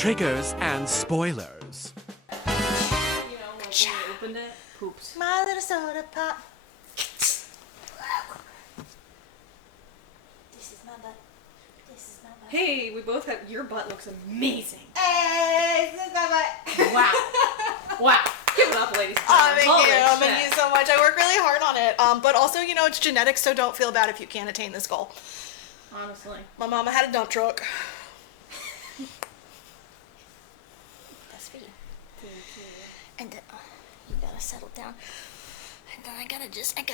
Triggers and spoilers. You know, like when you opened it, poops. My little soda pop. This is my butt. This is my butt. Hey, we both have. Your butt looks amazing. Hey, this is my butt. Wow. Wow. Give it up, ladies. Oh, thank Holy you. shit. Thank you so much. I work really hard on it. But also, you know, it's genetics, so don't feel bad if you can't attain this goal. Honestly. My mama had a dump truck. That's for you. Thank you. And you gotta settle down. And then I gotta just get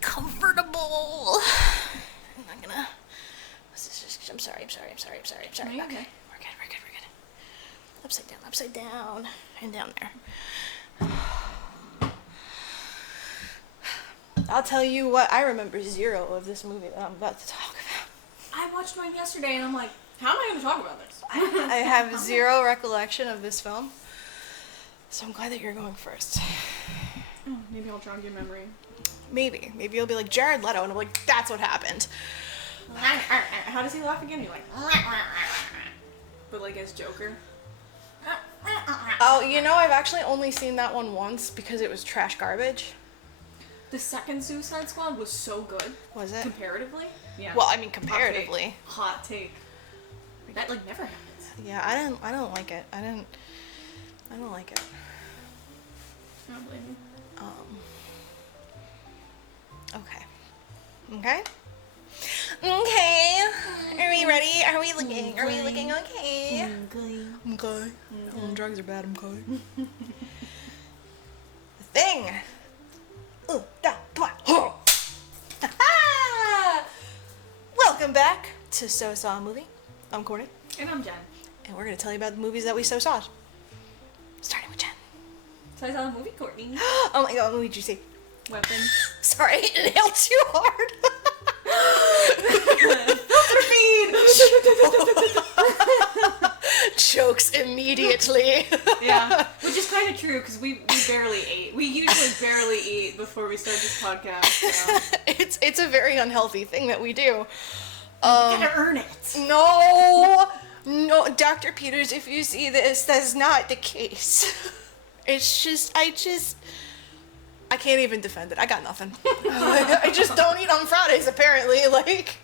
comfortable. I'm not gonna. I'm sorry. No, Okay. you're We're good. good. Upside down, and down there. I'll tell you what, I remember zero of this movie that I'm about to talk about. I watched mine yesterday and I'm like, how am I going to talk about this? I have zero recollection of this film, so I'm glad that you're going first. Oh, maybe I'll jog your memory. Maybe you'll be like Jared Leto, and I'm like, that's what happened. How does he laugh again? You're like, but like as Joker. Oh, you know, I've actually only seen that one once because it was trash garbage. The second Suicide Squad was so good. Was it? Comparatively? Yeah. Well, I mean, comparatively. Hot take. That like never happens. Yeah, I don't like it. I don't like it. I don't blame you. Okay. Are we ready? Are we looking okay? Okay. Drugs are bad, okay. The Thing. Welcome back to So Saw a Movie. I'm Courtney. And I'm Jen. And we're going to tell you about the movies that we so saw. Starting with Jen. So I saw a movie, Courtney. Oh my god, what movie did you see? Weapon. Sorry, I inhaled too hard. Jokes immediately. Yeah, which is kind of true because we barely ate. We usually barely eat before we start this podcast. So. It's a very unhealthy thing that we do. You gotta earn it. No, Dr. Peters, if you see this, that's not the case. It's just, I can't even defend it. I got nothing. I just don't eat on Fridays, apparently. Like,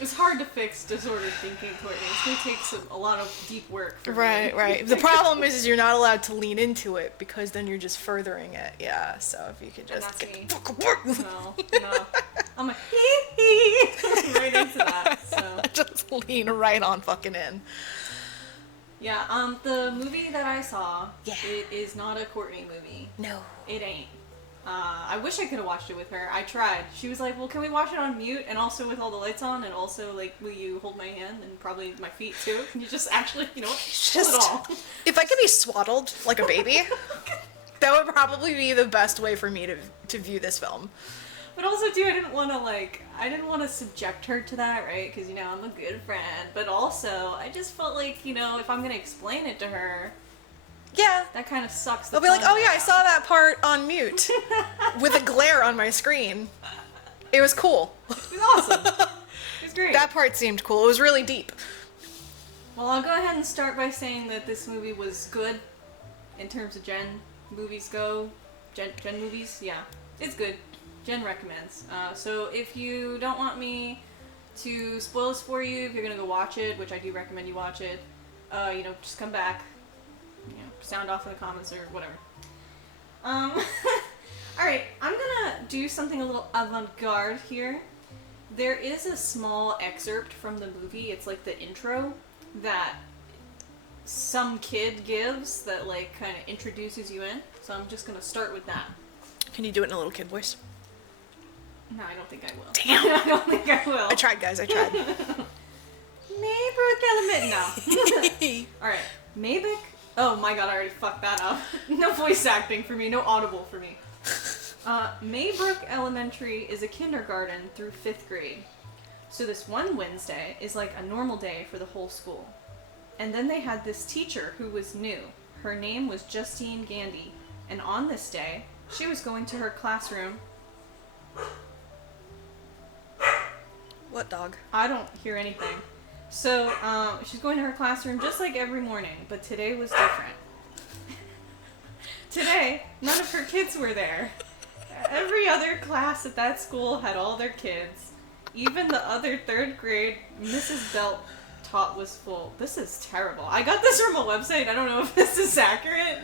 it's hard to fix disordered thinking, Courtney. It's gonna take a lot of deep work. For me. right. The problem is you're not allowed to lean into it because then you're just furthering it. Yeah. So if you could just that's get me. the fuck work. No. I'm like hee right into that. So Just lean right on fucking in. yeah. The movie that I saw. Yeah. It is not a Courtney movie. No. It ain't. I wish I could have watched it with her. I tried. She was like, well, can we watch it on mute and also with all the lights on and also, like, will you hold my hand and probably my feet, too? Can you just actually, you know what? Hold it all. If I could be swaddled like a baby, that would probably be the best way for me to view this film. But also, too, I didn't want to subject her to that, right? Because, you know, I'm a good friend. But also, I just felt like, you know, if I'm going to explain it to her... Yeah. That kind of sucks. They'll be like, oh yeah, I saw that part on mute with a glare on my screen. It was cool. It was awesome. It was great. That part seemed cool. It was really deep. Well, I'll go ahead and start by saying that this movie was good in terms of Jen movies go. Jen movies, yeah. It's good. Jen recommends. So if you don't want me to spoil this for you, if you're going to go watch it, which I do recommend you watch it, you know, just come back. You know, sound off in the comments or whatever. Alright, I'm gonna do something a little avant-garde here. There is a small excerpt from the movie, it's like the intro, that some kid gives that like kind of introduces you in. So I'm just gonna start with that. Can you do it in a little kid voice? No, I don't think I will. Damn. I don't think I will. I tried, guys. I tried. Maybrook Element. No. Alright, Maybrick. Oh my god, I already fucked that up. No voice acting for me, no audible for me. Maybrook Elementary is a kindergarten through 5th grade. So this one Wednesday is like a normal day for the whole school. And then they had this teacher who was new. Her name was Justine Gandy. And on this day, she was going to her classroom. What dog? I don't hear anything. So, she's going to her classroom just like every morning, but today was different. Today, none of her kids were there. Every other class at that school had all their kids. Even the other 3rd grade Mrs. Belt taught was full. This is terrible. I got this from a website. I don't know if this is accurate.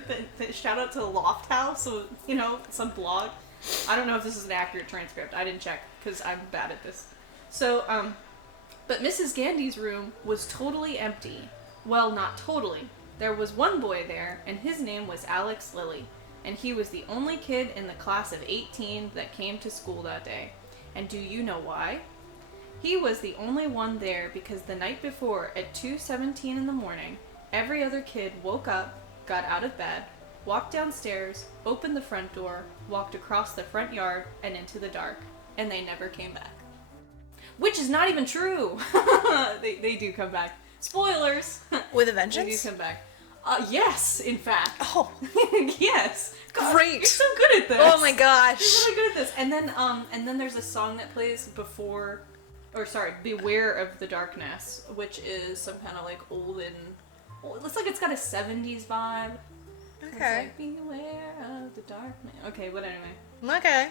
Shout out to Loft House, so, you know, some blog. I don't know if this is an accurate transcript. I didn't check because I'm bad at this. So, but Mrs. Gandy's room was totally empty. Well, not totally. There was one boy there, and his name was Alex Lilly, and he was the only kid in the class of 18 that came to school that day. And do you know why? He was the only one there because the night before, at 2:17 in the morning, every other kid woke up, got out of bed, walked downstairs, opened the front door, walked across the front yard, and into the dark, and they never came back. Which is not even true! They do come back. Spoilers! With a vengeance? They do come back. Yes, in fact. Oh. Yes. God, Great. you're so good at this. Oh my gosh. You're really good at this. And then there's a song that plays before, Beware of the Darkness, which is some kind of like olden, it looks like it's got a 70s vibe. Okay. It's like, beware of the darkness. Okay, but anyway. Okay.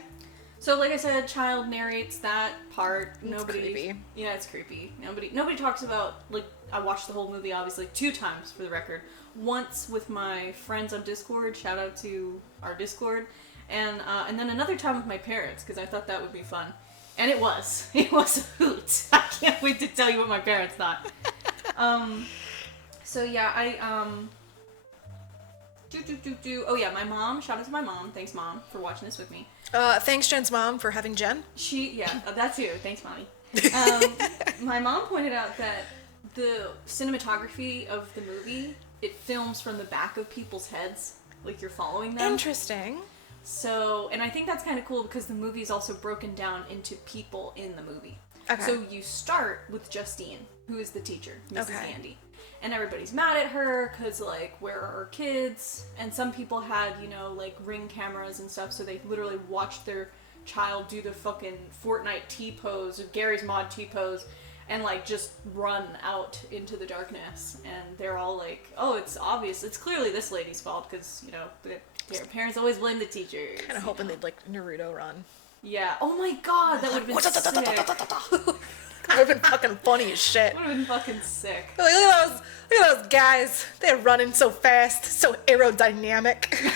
So like I said, child narrates that part. It's creepy. Yeah, it's creepy. Nobody talks about, like, I watched the whole movie obviously 2 times for the record. Once with my friends on Discord, shout out to our Discord, and then another time with my parents because I thought that would be fun. And it was. It was a hoot. I can't wait to tell you what my parents thought. So yeah, Oh yeah, my mom. Shout out to my mom. Thanks, Mom, for watching this with me. Thanks, Jen's mom, for having Jen. That too. Thanks, Mommy. My mom pointed out that the cinematography of the movie, it films from the back of people's heads, like you're following them. Interesting. So, and I think that's kind of cool because the movie is also broken down into people in the movie. Okay. So you start with Justine, who is the teacher, Mrs. Okay. Gandy. And everybody's mad at her because, like, where are her kids? And some people had, you know, like, Ring cameras and stuff, so they literally watched their child do the fucking Fortnite T-pose, or Gary's Mod T-pose, and, like, just run out into the darkness. And they're all like, oh, it's obvious. It's clearly this lady's fault because, you know, their parents always blame the teachers. Kind of hoping they'd, like, Naruto run. Yeah. Oh my god, that would have been sick. That would have been fucking funny as shit. Would have been fucking sick. Like, look at those guys. They're running so fast, so aerodynamic.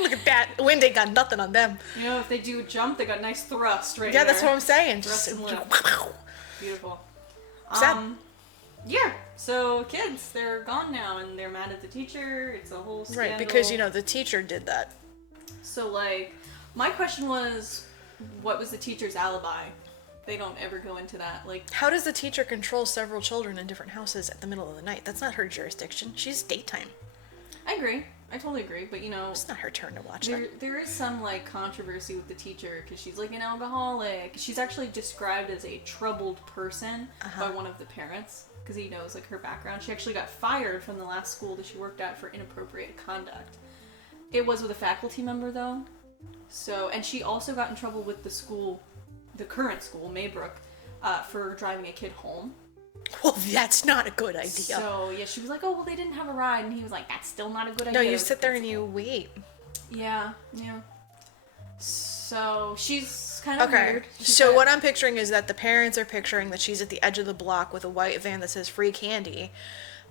Look at that. The wind ain't got nothing on them. You know, if they do a jump, they got nice thrust right Yeah, there. that's what I'm saying. Thrust Just and lift. Beautiful. Sad. Yeah, so kids, they're gone now, and they're mad at the teacher. It's a whole scandal. Right, because, you know, the teacher did that. So, like, my question was, what was the teacher's alibi? They don't ever go into that. Like, How does the teacher control several children in different houses at the middle of the night? That's not her jurisdiction. She's daytime. I agree. I totally agree. But, you know, It's not her turn to watch them. there is some, like, controversy with the teacher because she's, like, an alcoholic. She's actually described as a troubled person by one of the parents because he knows, like, her background. She actually got fired from the last school that she worked at for inappropriate conduct. It was with a faculty member, though. So, and she also got in trouble with the school, the current school, Maybrook, for driving a kid home. Well, that's not a good idea. So, yeah, she was like, oh, well, they didn't have a ride. And he was like, that's still not a good idea. No, you sit there and you wait. Yeah. So, she's kind of Okay, weird. so what I'm picturing is that the parents are picturing that she's at the edge of the block with a white van that says free candy.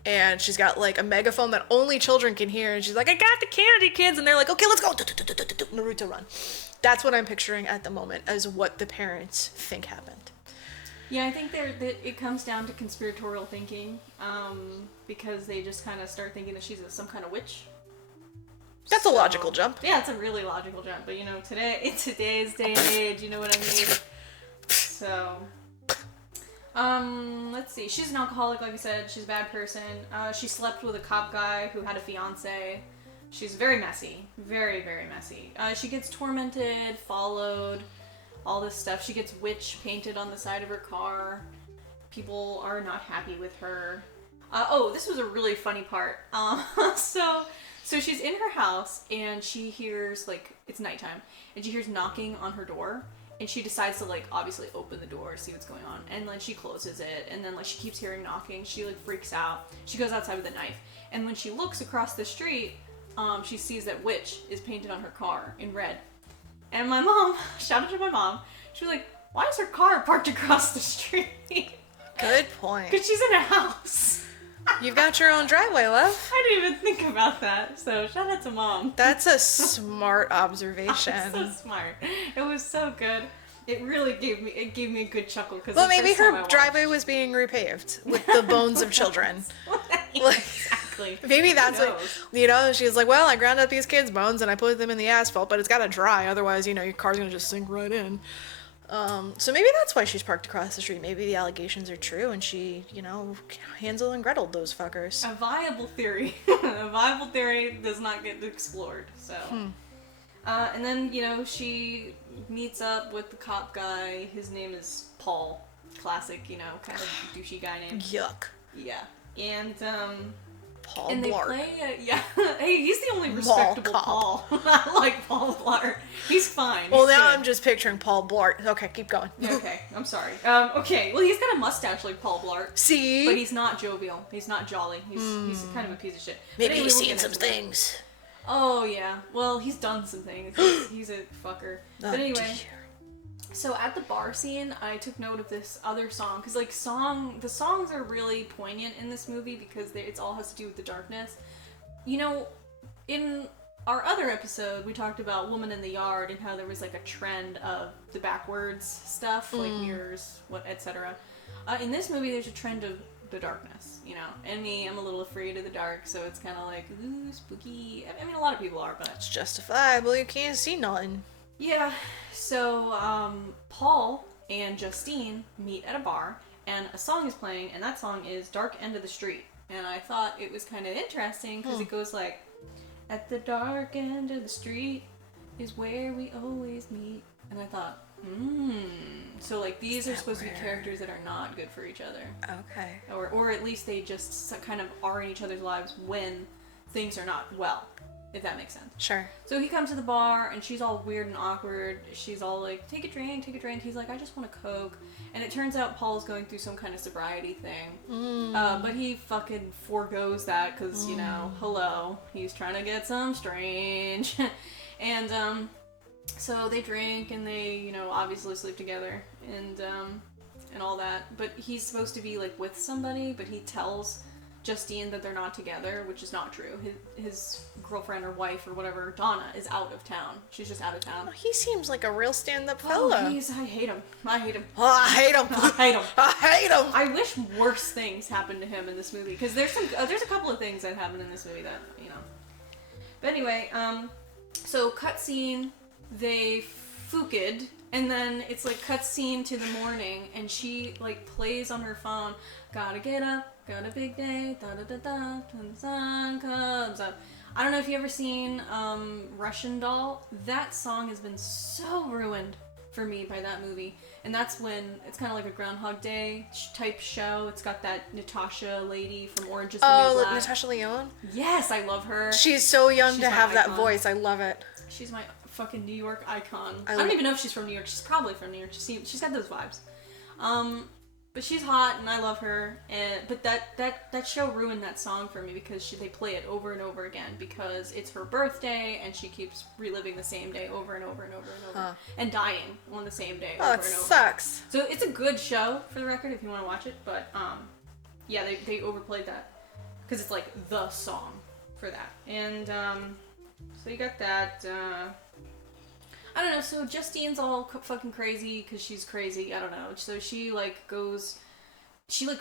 And she's got, like, a megaphone that only children can hear. And she's like, I got the candy, kids. And they're like, okay, let's go. Naruto run. That's what I'm picturing at the moment as what the parents think happened. Yeah, I think it comes down to conspiratorial thinking, because they just kind of start thinking that she's some kind of witch. That's a logical jump. Yeah, it's a really logical jump. But, you know, in today's day and age, you know what I mean? So, let's see. She's an alcoholic, like I said. She's a bad person. She slept with a cop guy who had a fiance. She's very messy. Very, very messy. She gets tormented, followed, all this stuff. She gets witch painted on the side of her car. People are not happy with her. This was a really funny part. So she's in her house and she hears, like, it's nighttime, and she hears knocking on her door, and she decides to, like, obviously open the door, see what's going on. And then she closes it, and then, like, she keeps hearing knocking. She, like, freaks out. She goes outside with a knife. And when she looks across the street, she sees that witch is painted on her car in red. And my mom, shout out to my mom, she was like, why is her car parked across the street? Good point. Because she's in a house. You've got your own driveway, love. I didn't even think about that. So shout out to Mom. That's a smart observation. So smart. It was so good. It really gave me a good chuckle. Well, maybe her driveway was being repaved with the bones of children. Exactly. Maybe that's what, you know, she's like, well, I ground up these kids' bones and I put them in the asphalt, but it's got to dry. Otherwise, you know, your car's going to just sink right in. So maybe that's why she's parked across the street. Maybe the allegations are true and she, you know, Hansel and Gretel'd those fuckers. A viable theory. A viable theory does not get explored, so. And then, you know, she meets up with the cop guy. His name is Paul. Classic, you know, kind of douchey guy name. Yuck. Yeah. And, Paul and they Blart. play yeah. Hey, he's the only respectable Paul. I like Paul Blart. He's fine. Well, He's now good. I'm just picturing Paul Blart. Okay, keep going. Okay, I'm sorry. Okay, well, he's got a mustache like Paul Blart. See? But he's not jovial. He's not jolly. He's kind of a piece of shit. Maybe But anyway, he's we'll seen get some into it. things. Oh, yeah. Well, he's done some things. He's a fucker. But anyway, dear. so at the bar scene, I took note of this other song. Because, like, the songs are really poignant in this movie because it all has to do with the darkness. You know, in our other episode, we talked about Woman in the Yard and how there was, like, a trend of the backwards stuff, like mirrors, etc. In this movie, there's a trend of the darkness, you know. And me, I'm a little afraid of the dark, so it's kind of like, ooh, spooky. I mean, a lot of people are, but... It's justifiable. You can't see nothing. Yeah. So, Paul and Justine meet at a bar, and a song is playing, and that song is Dark End of the Street. And I thought it was kind of interesting, because it goes like, at the dark end of the street is where we always meet. And I thought, so, like, these are supposed to be characters that are not good for each other. Okay. Or at least they just kind of are in each other's lives when things are not well, if that makes sense. Sure. So he comes to the bar, and she's all weird and awkward. She's all like, take a drink, take a drink. He's like, I just want a Coke. And it turns out Paul's going through some kind of sobriety thing. But he fucking forgoes that because, you know, hello. He's trying to get some strange. And, so they drink, and they, you know, obviously sleep together, and all that. But he's supposed to be, like, with somebody, but he tells Justine that they're not together, which is not true. His girlfriend or wife or whatever, Donna, is out of town. She's just out of town. Oh, he seems like a real stand-up fella. I hate him. I hate him. Oh, I hate him. I hate him. I hate him. I wish worse things happened to him in this movie, because there's a couple of things that happen in this movie that, you know. But anyway, so cutscene, they fooked, and then it's like cutscene to the morning, and she like plays on her phone, gotta get up, got a big day, da da da da, when the sun comes up. I don't know if you ever seen Russian Doll. That song has been so ruined for me by that movie. And that's when it's kind of like a Groundhog Day type show. It's got that Natasha lady from Orange is the New Black. Natasha Lyonne? Yes, I love her. She's so young She's to my have that icon. voice. I love it. She's my fucking New York icon. I don't even know if she's from New York. She's probably from New York. She's got those vibes. But she's hot, and I love her. But that show ruined that song for me because they play it over and over again because it's her birthday, and she keeps reliving the same day over and over and over and over, and dying on the same day over and over. Sucks. So it's a good show, for the record, if you want to watch it. But yeah, they overplayed that because it's like the song for that. And so you got that. I don't know, so Justine's all fucking crazy because she's crazy, I don't know. So she,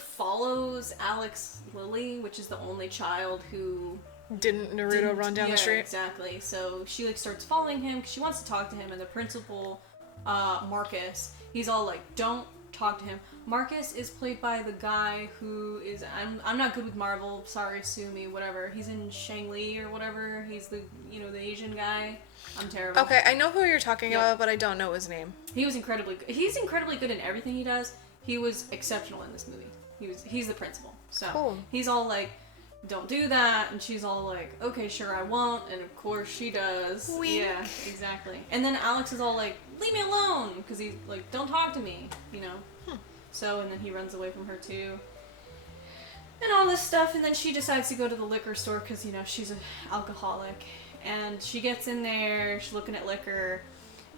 follows Alex Lilly, which is the only child who... Didn't Naruto run down the street? Exactly. So she, starts following him because she wants to talk to him, and the principal, Marcus, he's all like, don't talk to him. Marcus is played by the guy who is... I'm not good with Marvel, sorry, sue me, whatever. He's in Shang-Li or whatever. He's the Asian guy. I'm terrible. Okay, I know who you're talking about, but I don't know his name. He's incredibly good in everything he does. He was exceptional in this movie. He's the principal. So cool. He's all like, don't do that, and she's all like, okay, sure, I won't, and of course she does. Wink. Yeah, exactly. And then Alex is all like, leave me alone, because he's like, don't talk to me, you know. So, and then he runs away from her too. And all this stuff, and then she decides to go to the liquor store because, you know, she's an alcoholic. And she gets in there, she's looking at liquor,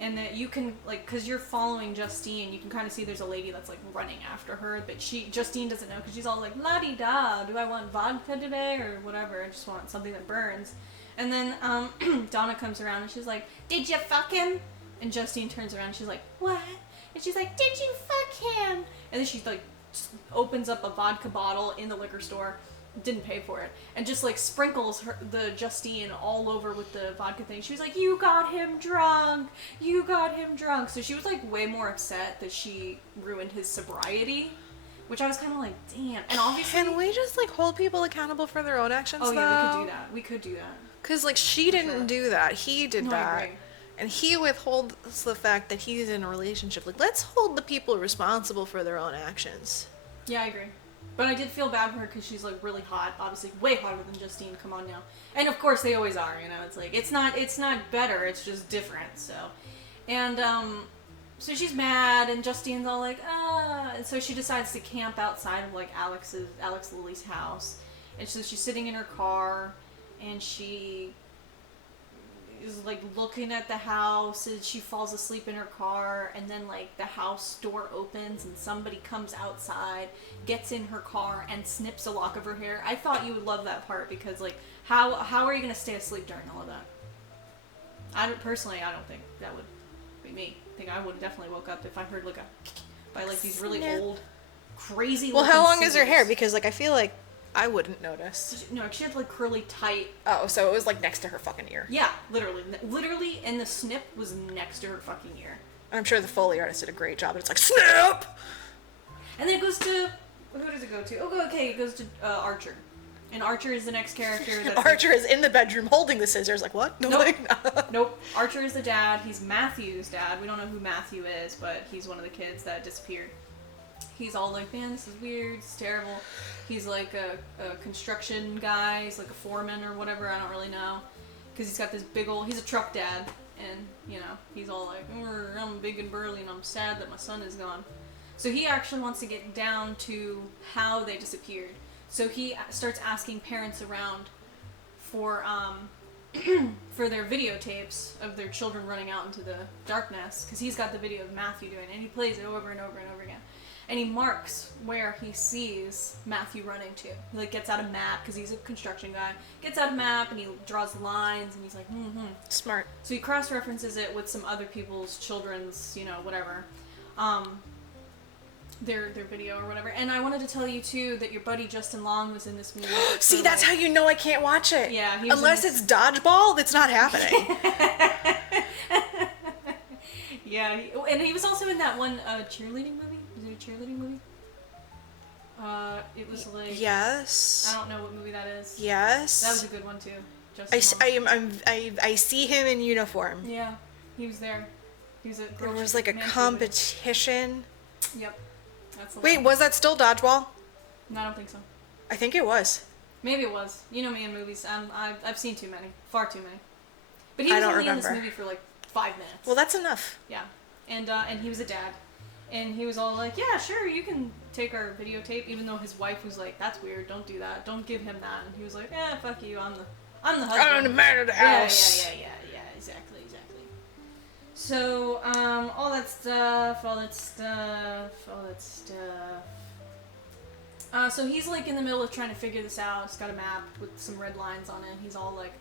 and that you can, like, because you're following Justine, you can kind of see there's a lady that's, like, running after her, but Justine doesn't know, because she's all like, la-di-da, do I want vodka today, or whatever, I just want something that burns. And then, Donna comes around, and she's like, did you fuck him? And Justine turns around, and she's like, what? And she's like, did you fuck him? And then she, like, opens up a vodka bottle in the liquor store, didn't pay for it, and just like sprinkles the Justine all over with the vodka thing. She was like, you got him drunk, you got him drunk. So she was like way more upset that she ruined his sobriety, which I was kind of like, damn. And obviously, can we just like hold people accountable for their own actions? Oh yeah, though? we could do that because like she didn't do that, he did I that. agree. And he withholds the fact that he's in a relationship. Like, let's hold the people responsible for their own actions. Yeah, I agree. But I did feel bad for her because she's, like, really hot. Obviously, way hotter than Justine. Come on now. And, of course, they always are, you know. It's like, it's not better. It's just different, so. And, so she's mad, and Justine's all like, ah. And so she decides to camp outside of, like, Alex Lily's house. And so she's sitting in her car, and she is like looking at the house, and she falls asleep in her car, and then like the house door opens and somebody comes outside, gets in her car, and snips a lock of her hair. I thought you would love that part because like how are you gonna stay asleep during all of that? I don't think that would be me. I think I would have definitely woke up if I heard like by like these really old crazy. Well, how long is her scissors. hair? Because like I feel like I wouldn't notice. No, she had like curly tight. Oh, so it was like next to her fucking ear. Yeah, literally, and the snip was next to her fucking ear. I'm sure the Foley artist did a great job, but it's like, snip! And then it goes to, who does it go to? Oh, okay, it goes to Archer. And Archer is the next character. That's Archer is in the bedroom holding the scissors, like, what? No, Nope. like, Nope. Archer is the dad. He's Matthew's dad. We don't know who Matthew is, but he's one of the kids that disappeared. He's all like, man, this is weird, it's terrible. He's like a construction guy, he's like a foreman or whatever, I don't really know. Because he's got this big old, he's a truck dad, and, you know, he's all like, I'm big and burly and I'm sad that my son is gone. So he actually wants to get down to how they disappeared. So he starts asking parents around for for their videotapes of their children running out into the darkness, because he's got the video of Matthew doing it, and he plays it over and over and over again. And he marks where he sees Matthew running to. He like gets out a map, because he's a construction guy. Gets out a map and he draws lines and he's like, Smart. So he cross-references it with some other people's children's, you know, whatever. Their video or whatever. And I wanted to tell you too that your buddy Justin Long was in this movie. See, that's how you know I can't watch it. Yeah. He was Unless it's dodgeball, it's not happening. Yeah, and he was also in that one cheerleading movie. Was it a cheerleading movie? It was like... Yes. I don't know what movie that is. Yes. That was a good one too. Justin Long. I see him in uniform. Yeah, he was there. He was at... There was like a competition. Yep. That's the Wait, one. was that still dodgeball? No, I don't think so. I think it was. Maybe it was. You know me in movies. I've seen too many. Far too many. But he I was don't only in remember. this movie for like 5 minutes. Well, that's enough. Yeah. And he was a dad. And he was all like, yeah, sure, you can take our videotape, even though his wife was like, that's weird, don't do that, don't give him that. And he was like, yeah, fuck you, I'm the husband. I'm the man of the house. Yeah, exactly. So, all that stuff. So he's like in the middle of trying to figure this out. He's got a map with some red lines on it. He's all like,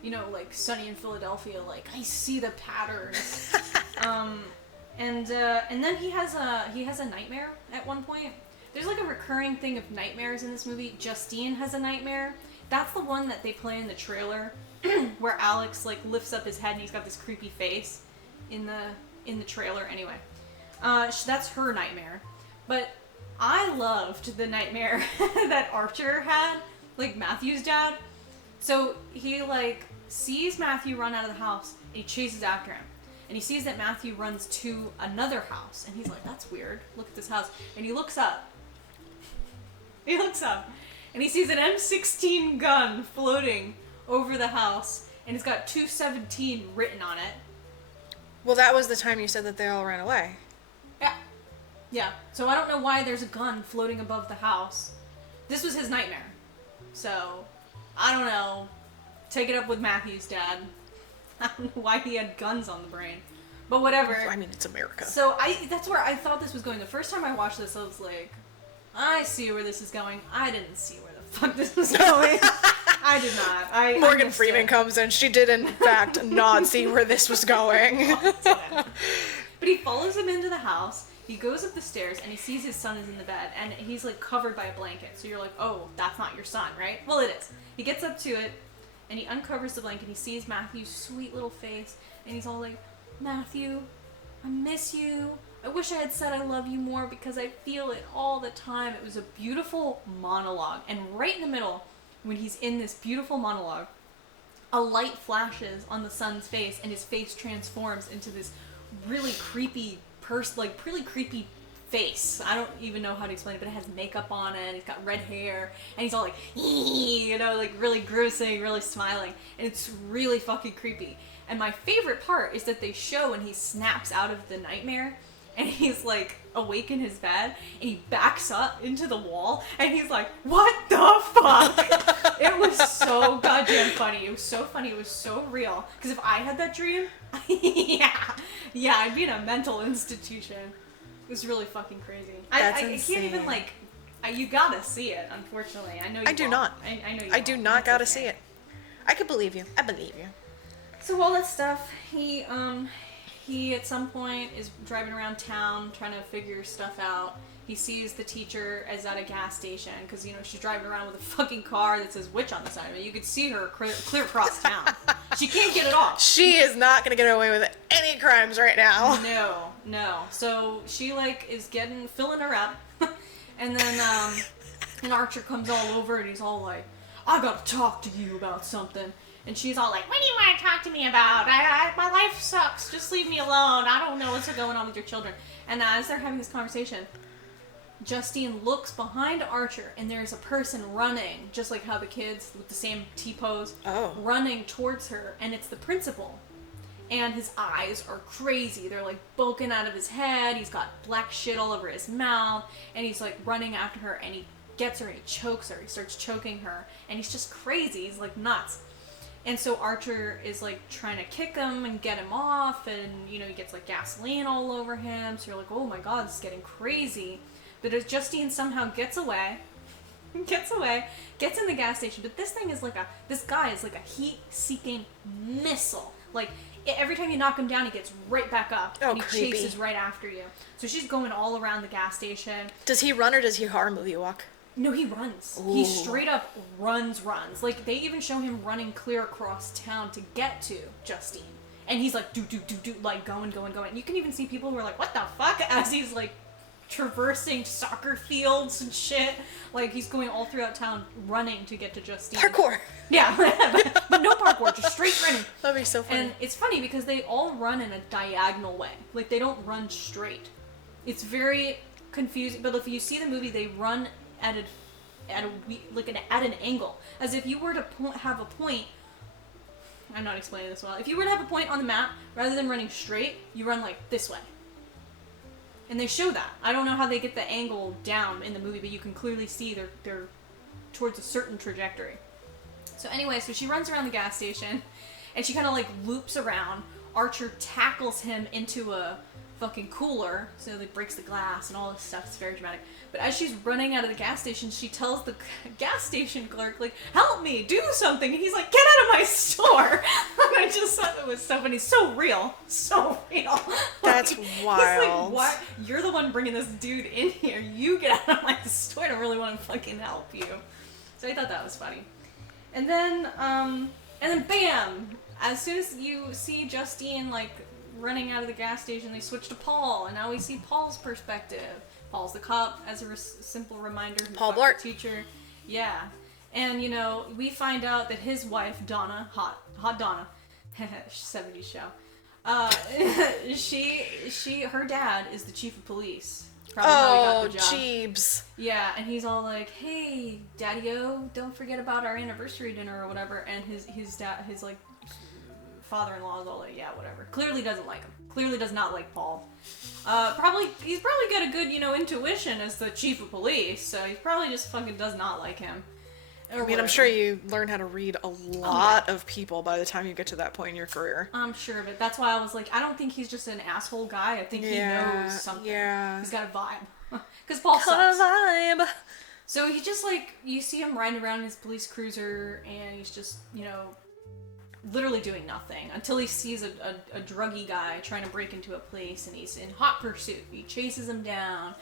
you know, like Sunny in Philadelphia, like, I see the patterns. And then he has a nightmare at one point. There's like a recurring thing of nightmares in this movie. Justine has a nightmare. That's the one that they play in the trailer, where Alex like lifts up his head and he's got this creepy face in the trailer. Anyway, that's her nightmare. But I loved the nightmare that Archer had, like Matthew's dad. So he like sees Matthew run out of the house and he chases after him. And he sees that Matthew runs to another house. And he's like, that's weird. Look at this house. And he looks up. And he sees an M16 gun floating over the house. And it's got 217 written on it. Well, that was the time you said that they all ran away. Yeah. Yeah. So I don't know why there's a gun floating above the house. This was his nightmare. So, I don't know. Take it up with Matthew's dad. I don't know why he had guns on the brain. But whatever. I mean, it's America. So that's where I thought this was going. The first time I watched this, I was like, I see where this is going. I didn't see where the fuck this was going. I did not. Morgan Freeman comes in. She did, in fact, not see where this was going. But he follows him into the house. He goes up the stairs, and he sees his son is in the bed, and he's, like, covered by a blanket. So you're like, oh, that's not your son, right? Well, it is. He gets up to it, and he uncovers the blanket. He sees Matthew's sweet little face, and he's all like, Matthew, I miss you. I wish I had said I love you more because I feel it all the time. It was a beautiful monologue. And right in the middle, when he's in this beautiful monologue, a light flashes on the son's face, and his face transforms into this really creepy really creepy face. I don't even know how to explain it, but it has makeup on it, he's got red hair, and he's all like, you know, like really grimacing, really smiling, and it's really fucking creepy. And my favorite part is that they show when he snaps out of the nightmare, and he's like awake in his bed, and he backs up into the wall, and he's like, what the fuck? It was so goddamn funny. It was so funny. It was so real. Because if I had that dream, yeah, I'd be in a mental institution. It was really fucking crazy. That's I insane. can't even like. You gotta see it. Unfortunately, I know you. I do not. I know you. I do not gotta see it. I could believe you. I believe you. So all that stuff, he at some point is driving around town trying to figure stuff out. He sees the teacher as at a gas station because, you know, she's driving around with a fucking car that says witch on the side of it. You could see her clear across town. She can't get it off. She is not gonna get away with any crimes right now. No. So she like is filling her up, and then and Archer comes all over and he's all like, I gotta talk to you about something. And she's all like, what do you want to talk to me about? My life sucks. Just leave me alone. I don't know what's going on with your children. And as they're having this conversation, Justine looks behind Archer, and there's a person running, just like how the kids with the same T-pose, running towards her, and it's the principal. And his eyes are crazy. They're like bulking out of his head. He's got black shit all over his mouth, and he's like running after her, and he gets her and he chokes her. He starts choking her, and he's just crazy. He's like nuts. And so Archer is like trying to kick him and get him off, and you know, he gets like gasoline all over him. So you're like, oh my god, this is getting crazy. But as Justine somehow gets away, gets in the gas station. But this guy is like a heat-seeking missile. Like every time you knock him down, he gets right back up, and he chases right after you. So she's going all around the gas station. Does he run or does he horror movie walk? No, he runs. Ooh. He straight up runs. Like, they even show him running clear across town to get to Justine. And he's like, do, like, going. You can even see people who are like, what the fuck? As he's, like, traversing soccer fields and shit. Like, he's going all throughout town running to get to Justine. Parkour! Yeah, but no parkour, just straight running. That'd be so funny. And it's funny because they all run in a diagonal way. Like, they don't run straight. It's very confusing, but if you see the movie, they run at an angle, as if you were to have a point. I'm not explaining this well. If you were to have a point on the map, rather than running straight, you run like this way. And they show that. I don't know how they get the angle down in the movie, but you can clearly see they're towards a certain trajectory. So anyway, so she runs around the gas station, and she kind of like loops around. Archer tackles him into a fucking cooler, so it breaks the glass and all this stuff. It's very dramatic. But as she's running out of the gas station, she tells the gas station clerk, like, help me, do something. And he's like, get out of my store. And I just thought it was so funny. So real. That's like, wild. He's like, what? You're the one bringing this dude in here. You get out of my store. I don't really want to fucking help you. So I thought that was funny. And then bam! As soon as you see Justine, like, running out of the gas station, they switch to Paul, and now we see Paul's perspective. Paul's the cop, as a simple reminder. Paul Blart. The teacher. Yeah. And, you know, we find out that his wife, Donna, hot Donna, 70s show, her dad is the chief of police. Probably how he got the job. Jeebs. Yeah, and he's all like, hey, Daddy-o, don't forget about our anniversary dinner or whatever, and his dad, his, like, father-in-law is all like, yeah, whatever. Clearly doesn't like him. clearly does not like Paul. He's probably got a good, intuition as the chief of police, so he probably just fucking does not like him. I mean, I'm sure you learn how to read a lot of people by the time you get to that point in your career. I'm sure of it. That's why I was like, I don't think he's just an asshole guy. I think he knows something. Yeah. He's got a vibe. Because Paul sucks. Got a vibe. So he just, you see him riding around in his police cruiser, and he's just, literally doing nothing until he sees a druggy guy trying to break into a place, and he's in hot pursuit. He chases him down.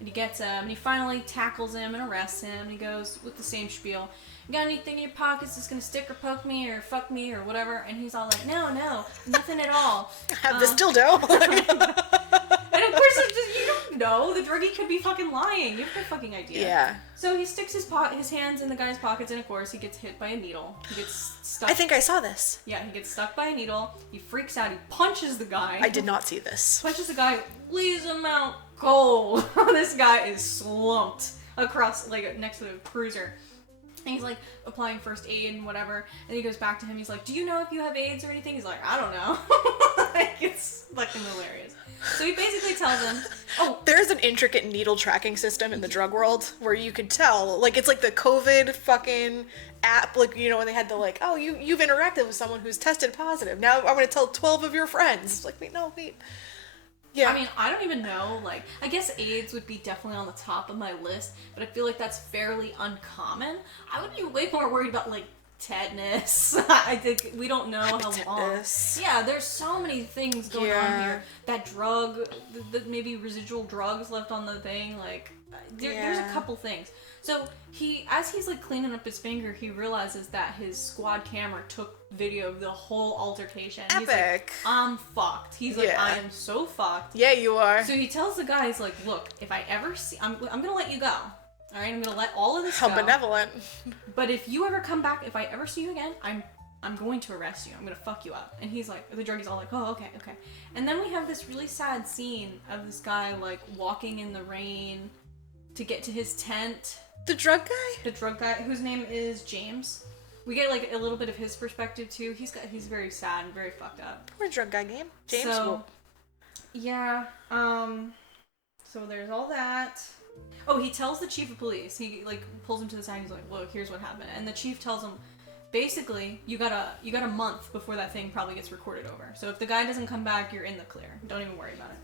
And he gets him, and he finally tackles him and arrests him, and he goes with the same spiel. You got anything in your pockets that's gonna stick or poke me or fuck me or whatever? And he's all like, no, nothing at all. I have this dildo. And of course, you don't know. The druggie could be fucking lying. You have no fucking idea. Yeah. So he sticks his hands in the guy's pockets, and of course, he gets hit by a needle. He gets stuck. I think I saw this. Yeah, he gets stuck by a needle. He freaks out. He punches the guy. I did not see this. Punches the guy, leaves him out cold. This guy is slumped across, next to the cruiser. And he's, applying first aid and whatever. And he goes back to him. He's like, do you know if you have AIDS or anything? He's like, I don't know. It's fucking hilarious. So he basically tells him, there's an intricate needle tracking system in the drug world where you could tell, it's like the COVID fucking app, when they had the, you've interacted with someone who's tested positive. Now I'm going to tell 12 of your friends. It's wait. Yeah. I mean, I don't even know, I guess AIDS would be definitely on the top of my list, but I feel like that's fairly uncommon. I would be way more worried about, tetanus. I think we don't know how long. Yeah, there's so many things going on here. That drug, the maybe residual drugs left on the thing, there's a couple things. So as he's cleaning up his finger, he realizes that his squad camera took video of the whole altercation. Epic. He's like, I'm fucked. He's like, I am so fucked. Yeah, you are. So he tells the guy, he's like, look, if I ever see, I'm gonna let you go. All right, I'm gonna let all of this go. How benevolent. But if you ever come back, if I ever see you again, I'm going to arrest you. I'm gonna fuck you up. And he's like, the druggie's all like, oh, okay. And then we have this really sad scene of this guy walking in the rain to get to his tent. The drug guy? The drug guy, whose name is James. We get a little bit of his perspective too. He's very sad and very fucked up. Poor drug guy game. James. So, yeah. So there's all that. Oh, he tells the chief of police. He pulls him to the side. He's like, look, here's what happened. And the chief tells him, basically, you got a month before that thing probably gets recorded over. So if the guy doesn't come back, you're in the clear. Don't even worry about it.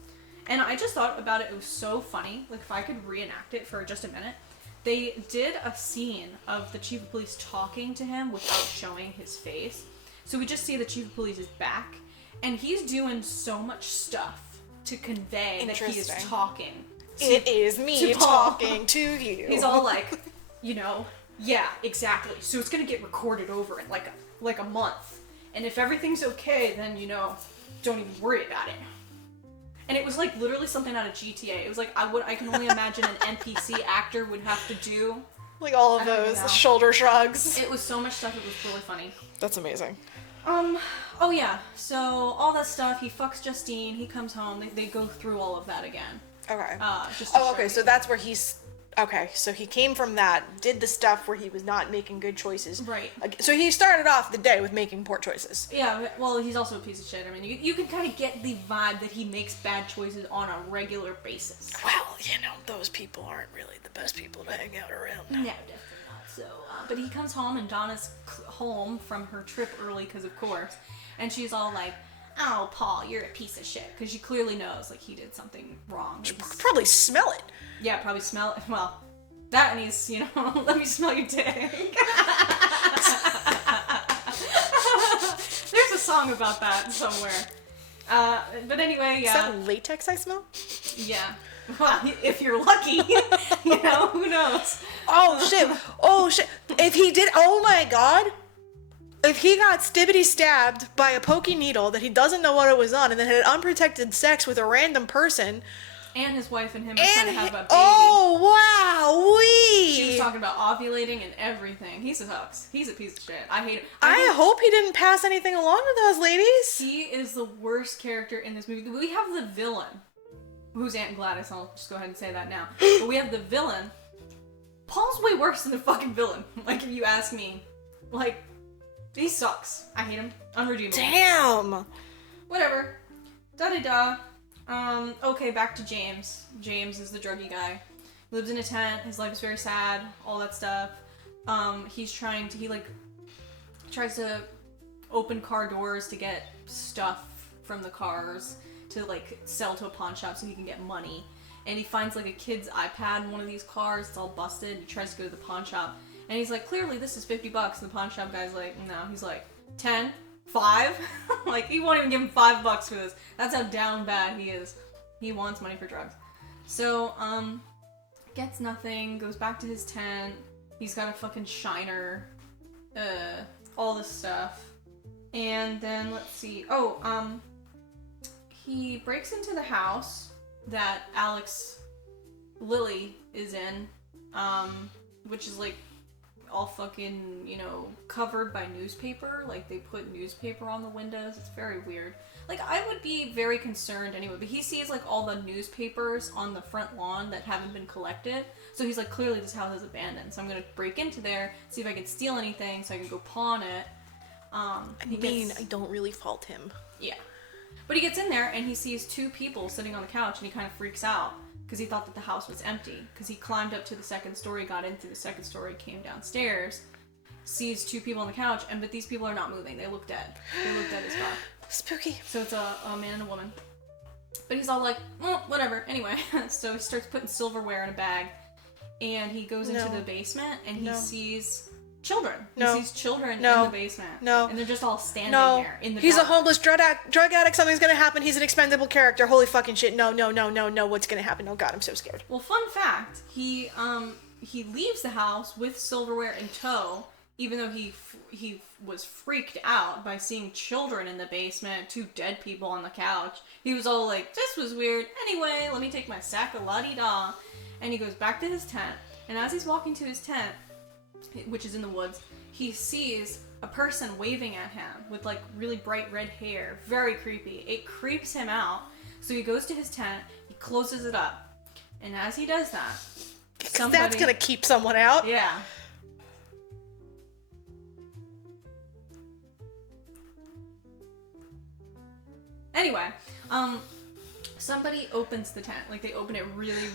And I just thought about it. It was so funny. If I could reenact it for just a minute. They did a scene of the chief of police talking to him without showing his face. So we just see the chief of police's back, and he's doing so much stuff to convey that he is talking. It is me talking to you. He's all like, yeah, exactly. So it's gonna get recorded over in like a month, and if everything's okay, then don't even worry about it. And it was literally something out of GTA. It was I can only imagine an NPC actor would have to do. All of those shoulder shrugs. It was so much stuff, it was really funny. That's amazing. Oh yeah, so all that stuff, he fucks Justine, he comes home, they go through all of that again. Okay. Okay, so that's where he's... Okay, so he came from that, did the stuff where he was not making good choices. Right. So he started off the day with making poor choices. Yeah, well, he's also a piece of shit. I mean, you can kind of get the vibe that he makes bad choices on a regular basis. Well, those people aren't really the best people to hang out around. No, definitely not. So, but he comes home, and Donna's home from her trip early, because of course, and she's all like, oh, Paul, you're a piece of shit. Because she clearly knows, he did something wrong. She probably smell it. Yeah, probably smell it. Well, that and he's, let me smell your dick. There's a song about that somewhere. But anyway, yeah. Is that latex I smell? Yeah. Well, if you're lucky, who knows? Oh, shit. If he did, oh my god. If he got stabbed by a pokey needle that he doesn't know what it was on, and then had unprotected sex with a random person, and his wife and him are trying to have a baby. Oh, wow, She was talking about ovulating and everything. He sucks. He's a piece of shit. I hate him. I hope he didn't pass anything along to those ladies. He is the worst character in this movie. We have the villain, who's Aunt Gladys. I'll just go ahead and say that now. But we have the villain. Paul's way worse than the fucking villain. If you ask me. He sucks. I hate him. Unredeemable. Damn. Whatever. Da-da-da. Okay, back to James. James is the druggy guy. He lives in a tent. His life is very sad. All that stuff. He tries to open car doors to get stuff from the cars to, like, sell to a pawn shop so he can get money. And he finds, like, a kid's iPad in one of these cars. It's all busted. He tries to go to the pawn shop. And he's like, clearly this is $50. And the pawn shop guy's like, no. He's like, 10? 5? Like, he won't even give him $5 for this. That's how down bad he is. He wants money for drugs. So, gets nothing, goes back to his tent. He's got a fucking shiner. All this stuff. And then, let's see. He breaks into the house that Alex Lily is in, which is, like, all fucking, you know, covered by newspaper. Like, they put newspaper on the windows. It's very weird. Like, I would be very concerned anyway, but he sees, like, all the newspapers on the front lawn that haven't been collected. So he's like, clearly this house is abandoned. So I'm gonna break into there, see if I can steal anything so I can go pawn it. I don't really fault him. Yeah. But he gets in there and he sees 2 people sitting on the couch and he kind of freaks out. Because he thought that the house was empty. Because he climbed up to the 2nd story, got in through the 2nd story, came downstairs, sees 2 people on the couch, but these people are not moving. They look dead. They look dead as fuck. Spooky. So it's a man and a woman. But he's all like, whatever. Anyway, so he starts putting silverware in a bag, and he goes into the basement, and he sees children. He sees children in the basement. And they're just all standing there in the He's dark. a homeless drug addict. Something's gonna happen. He's an expendable character. Holy fucking shit. No. What's gonna happen? Oh god, I'm so scared. Well, fun fact, he leaves the house with silverware in tow, even though he was freaked out by seeing children in the basement, 2 dead people on the couch. He was all like, this was weird. Anyway, let me take my sack of la-di-da. And he goes back to his tent, and as he's walking to his tent, which is in the woods, he sees a person waving at him with, like, really bright red hair. Very creepy. It creeps him out. So he goes to his tent, he closes it up. And as he does that, that's gonna keep someone out. Yeah. Anyway, somebody opens the tent. Like, they open it really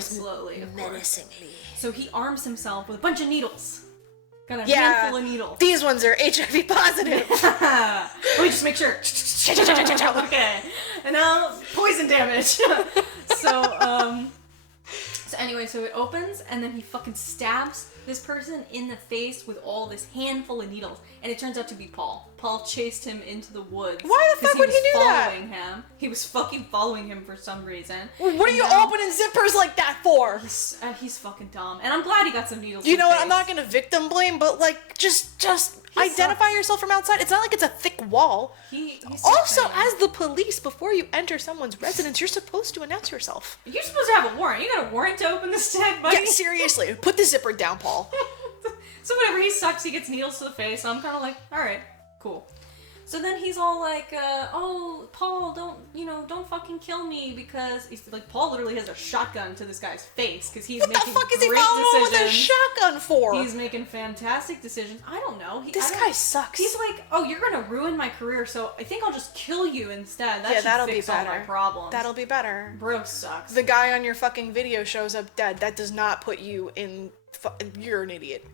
slowly. Menacingly. So he arms himself with a bunch of needles. Got a handful of needles. These ones are HIV positive. Let me just make sure. Okay. And now, poison damage. So anyway, so it opens, and then he fucking stabs this person in the face with all this handful of needles. And it turns out to be Paul. Paul chased him into the woods. Why the fuck would he do that? Him. He was fucking following him for some reason. What are you opening zippers like that for? He's fucking dumb. And I'm glad he got some needles. You know what? I'm not gonna victim blame, but, like, just identify yourself from outside. It's not like it's a thick wall. Also, as the police, before you enter someone's residence, you're supposed to announce yourself. You're supposed to have a warrant. You got a warrant to open this tent, buddy? Yeah, seriously. Put the zipper down, Paul. So whatever, he sucks, he gets needles to the face, so I'm kind of like, alright, cool. So then he's all like, oh, Paul, don't fucking kill me, because he's like, Paul literally has a shotgun to this guy's face, because he's making great decisions. What the fuck is he following with a shotgun for? He's making fantastic decisions. I don't know. This guy sucks. He's like, oh, you're gonna ruin my career, so I think I'll just kill you instead. That'll fix be better. all my problems. That'll be better. Bro sucks. The guy on your fucking video shows up dead. That does not put you in... You're an idiot.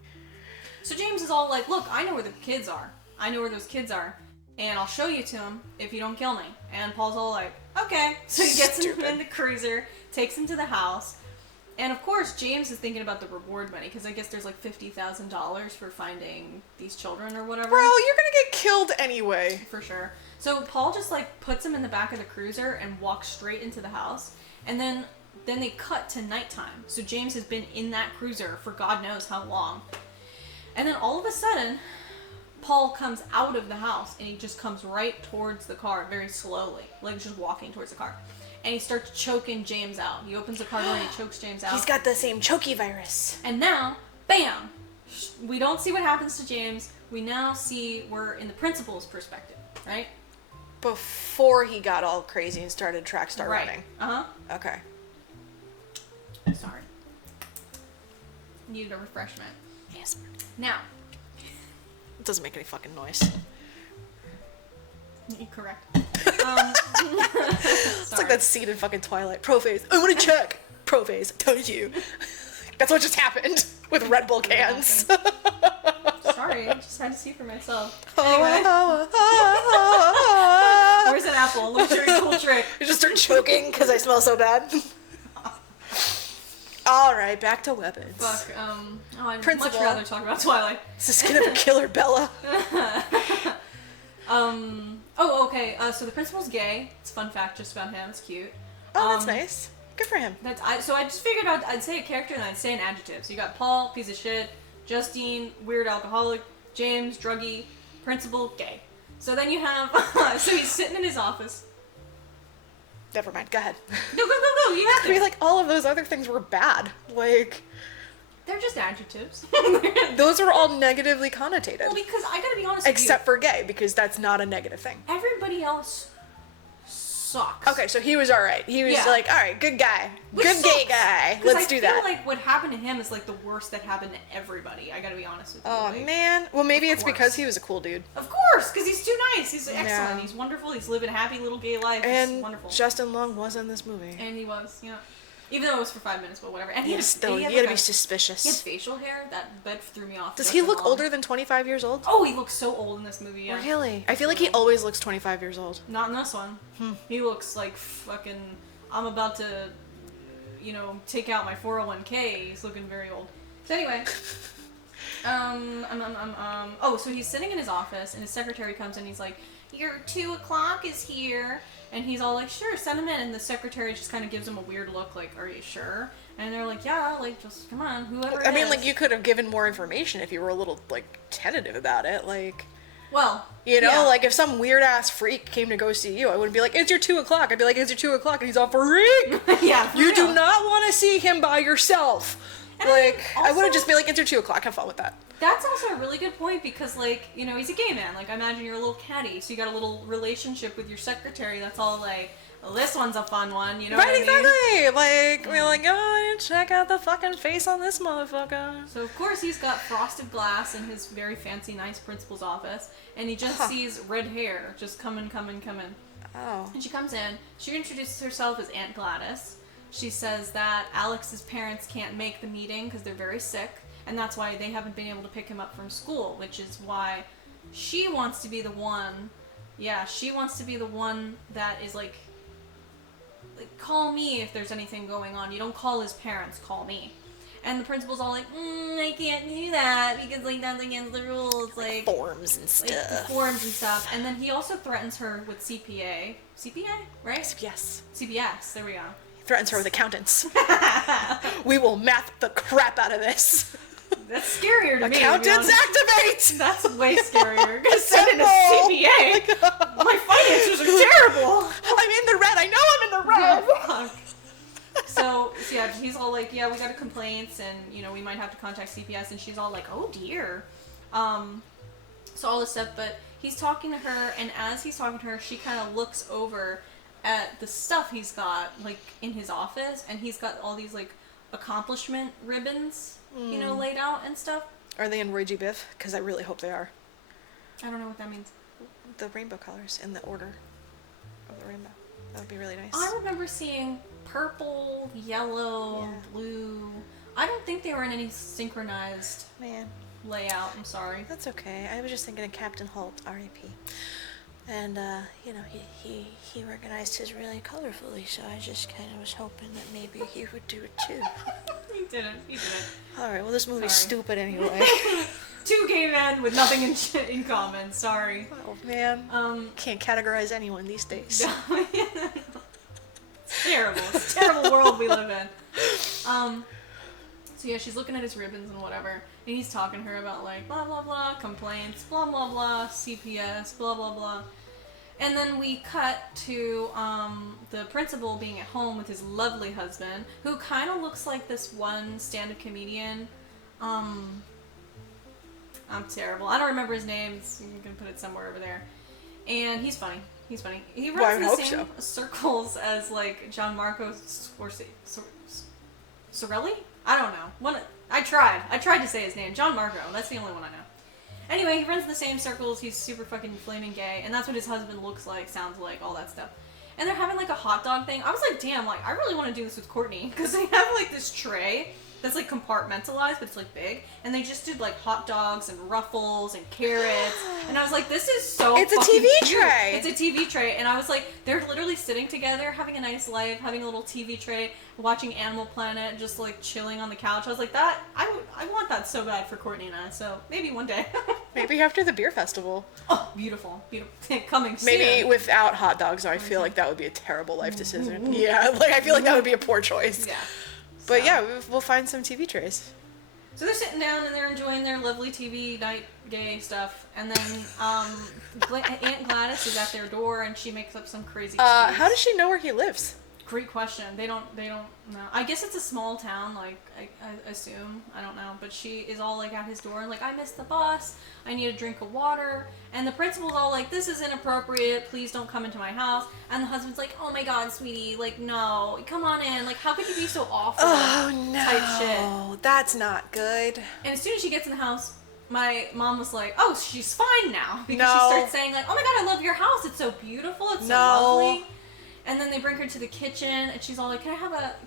So James is all like, look, I know where the kids are. I know where those kids are. And I'll show you to them if you don't kill me. And Paul's all like, okay. So he gets him in the cruiser, takes him to the house. And of course, James is thinking about the reward money, because I guess there's like $50,000 for finding these children or whatever. Bro, you're gonna get killed anyway. For sure. So Paul just, like, puts him in the back of the cruiser and walks straight into the house. And then they cut to nighttime. So James has been in that cruiser for God knows how long. And then all of a sudden, Paul comes out of the house, and he just comes right towards the car very slowly, like just walking towards the car. And he starts choking James out. He opens the car door and he chokes James out. He's got the same choky virus. And now, bam! We don't see what happens to James. We now see we're in the principal's perspective, right? Before he got all crazy and started running. Uh-huh. Okay. Sorry. Needed a refreshment. Yes. Now. It doesn't make any fucking noise. Correct. It's like that scene in fucking Twilight. Prophase. I want to check. Prophase. Told you. That's what just happened with Red Bull cans. Sorry, I just had to see for myself. Oh, Anyway. Where's an apple? Let's show you a cool trick. You just start choking because I smell so bad. Alright, back to weapons. Fuck, I'd Principal. much rather talk about Twilight. It's the skin of a killer, Bella. Okay, so the principal's gay. It's a fun fact just about him. It's cute. Oh, that's nice. Good for him. So I just figured out I'd say a character and I'd say an adjective. So you got Paul, piece of shit, Justine, weird alcoholic, James, druggy, principal, gay. So then you have, so he's sitting in his office. Never mind, go ahead. No, you have I mean, to. like, all of those other things were bad. Like, They're just adjectives. those are all negatively connotated. Well, because I gotta be honest Except for gay, because that's not a negative thing. with you, everybody else sucks. Okay, so he was alright. He was Yeah. like, alright, good guy. Which Good gay sucks, guy. 'cause Let's do that. I feel like what happened to him is like the worst that happened to everybody. I gotta be honest with you. Oh, like, man. Well, maybe Of it's because course. he was a cool dude. Of course, because he's too nice. He's excellent. Yeah. He's wonderful. He's living a happy little gay life. And It's wonderful. Justin Long was in this movie. And he was, yeah. Even though it was for 5 minutes, but whatever. And he Yeah, had, still, he you had gotta like be He had suspicious. facial hair. That threw me off. Does he Justin look Long. older than 25 years old? Oh, he looks so old in this movie, yeah. Really? I feel like he always looks 25 years old. Not in this one. He looks like fucking, I'm about to, take out my 401k. He's looking very old. So anyway. So he's sitting in his office and his secretary comes in. He's like, your 2 o'clock is here. And he's all like, sure, send him in. And the secretary just kind of gives him a weird look like, are you sure? And they're like, yeah, like, just come on, whoever it I mean, is. like, you could have given more information if you were a little, like, tentative about it. Like, Well, yeah. like, Like, if some weird-ass freak came to go see you, I wouldn't be like, it's your 2 o'clock. I'd be like, it's your 2 o'clock, and he's all, freak! yeah, for You real. do not want to see him by yourself. And I Like, think I would have also- just been like, it's your 2 o'clock, have fun with that. That's also a really good point because, like, he's a gay man. Like, I imagine you're a little catty, so you got a little relationship with your secretary that's all like, well, this one's a fun one, you know Right, what I mean? exactly! Like, we're like, oh, check out the fucking face on this motherfucker. So, of course, he's got frosted glass in his very fancy, nice principal's office, and he just sees red hair just coming. Oh. And she comes in, she introduces herself as Aunt Gladys. She says that Alex's parents can't make the meeting because they're very sick, and that's why they haven't been able to pick him up from school, which is why she wants to be the one, that is like, call me if there's anything going on. You don't call his parents, call me. And the principal's all like, I can't do that because, like, that's against the rules, like Forms and like, the stuff. forms and stuff. And then he also threatens her with CPA, right? Yes. CPS, there we go. Threatens her with accountants. We will math the crap out of this. That's scarier to me. to be Accountants honest. activate! That's way scarier. Gonna send in a Assemble! CPA. My finances are terrible. I'm in the red. I know I'm in the red. Fuck. So yeah, he's all like, yeah, we got complaints, and we might have to contact CPS, and she's all like, oh dear. So all this stuff, but he's talking to her, and as he's talking to her, she kind of looks over at the stuff he's got like in his office, and he's got all these like accomplishment ribbons, laid out and stuff. Are they in Roy G. Biff? Because I really hope they are. I don't know what that means. The rainbow colors in the order of the rainbow. That would be really nice. I remember seeing purple, yellow, Yeah. blue. I don't think they were in any synchronized Man, layout. I'm sorry. that's okay. I was just thinking of Captain Holt, R.I.P. And, he organized his really colorfully, so I just kind of was hoping that maybe he would do it too. He didn't. Alright, well, this movie's Sorry. stupid anyway. 2 gay men with nothing in common. Sorry. Oh, man. Can't categorize anyone these days. It's terrible. It's a terrible world we live in. So yeah, she's looking at his ribbons and whatever, and he's talking to her about like blah blah blah complaints, blah blah blah CPS, blah blah blah, and then we cut to the principal being at home with his lovely husband, who kind of looks like this one stand-up comedian. I'm terrible. I don't remember his name. You can put it somewhere over there. And he's funny. He Well, I runs hope the same so. circles as like John Marco Sorelli? I don't know. I tried to say his name. John Marco. That's the only one I know. Anyway, he runs in the same circles. He's super fucking flaming gay, and that's what his husband looks like, sounds like, all that stuff. And they're having like a hot dog thing. I was like, damn, like I really want to do this with Courtney, because they have like this tray that's like compartmentalized, but it's like big, and they just did like hot dogs and ruffles and carrots, and I was like, this is so It's a fucking TV cute. tray. It's a TV tray, and I was like, they're literally sitting together, having a nice life, having a little TV tray, watching Animal Planet, just like chilling on the couch. I was like, that I want that so bad for Courtney and I. So maybe one day. Maybe after the beer festival. Oh, beautiful, coming soon. Maybe without hot dogs, I feel like that would be a terrible life decision. Yeah, like I feel like that would be a poor choice. Yeah. But yeah, we'll find some TV trays. So they're sitting down and they're enjoying their lovely TV night gay stuff, and then Aunt Gladys is at their door and she makes up some crazy excuse. How does she know where he lives? Great question. They don't know. I guess it's a small town, like I assume. I don't know, but she is all like at his door and like, I missed the bus. I need a drink of water. And the principal's all like, this is inappropriate. Please don't come into my house. And the husband's like, oh my god, sweetie, like no, come on in. Like how could you be so awful? Oh no, type shit. That's not good. And as soon as she gets in the house, my mom was like, oh, she's fine now, because No. she starts saying like, oh my god, I love your house. It's so beautiful. It's so No. lovely. And then they bring her to the kitchen, and she's all like, can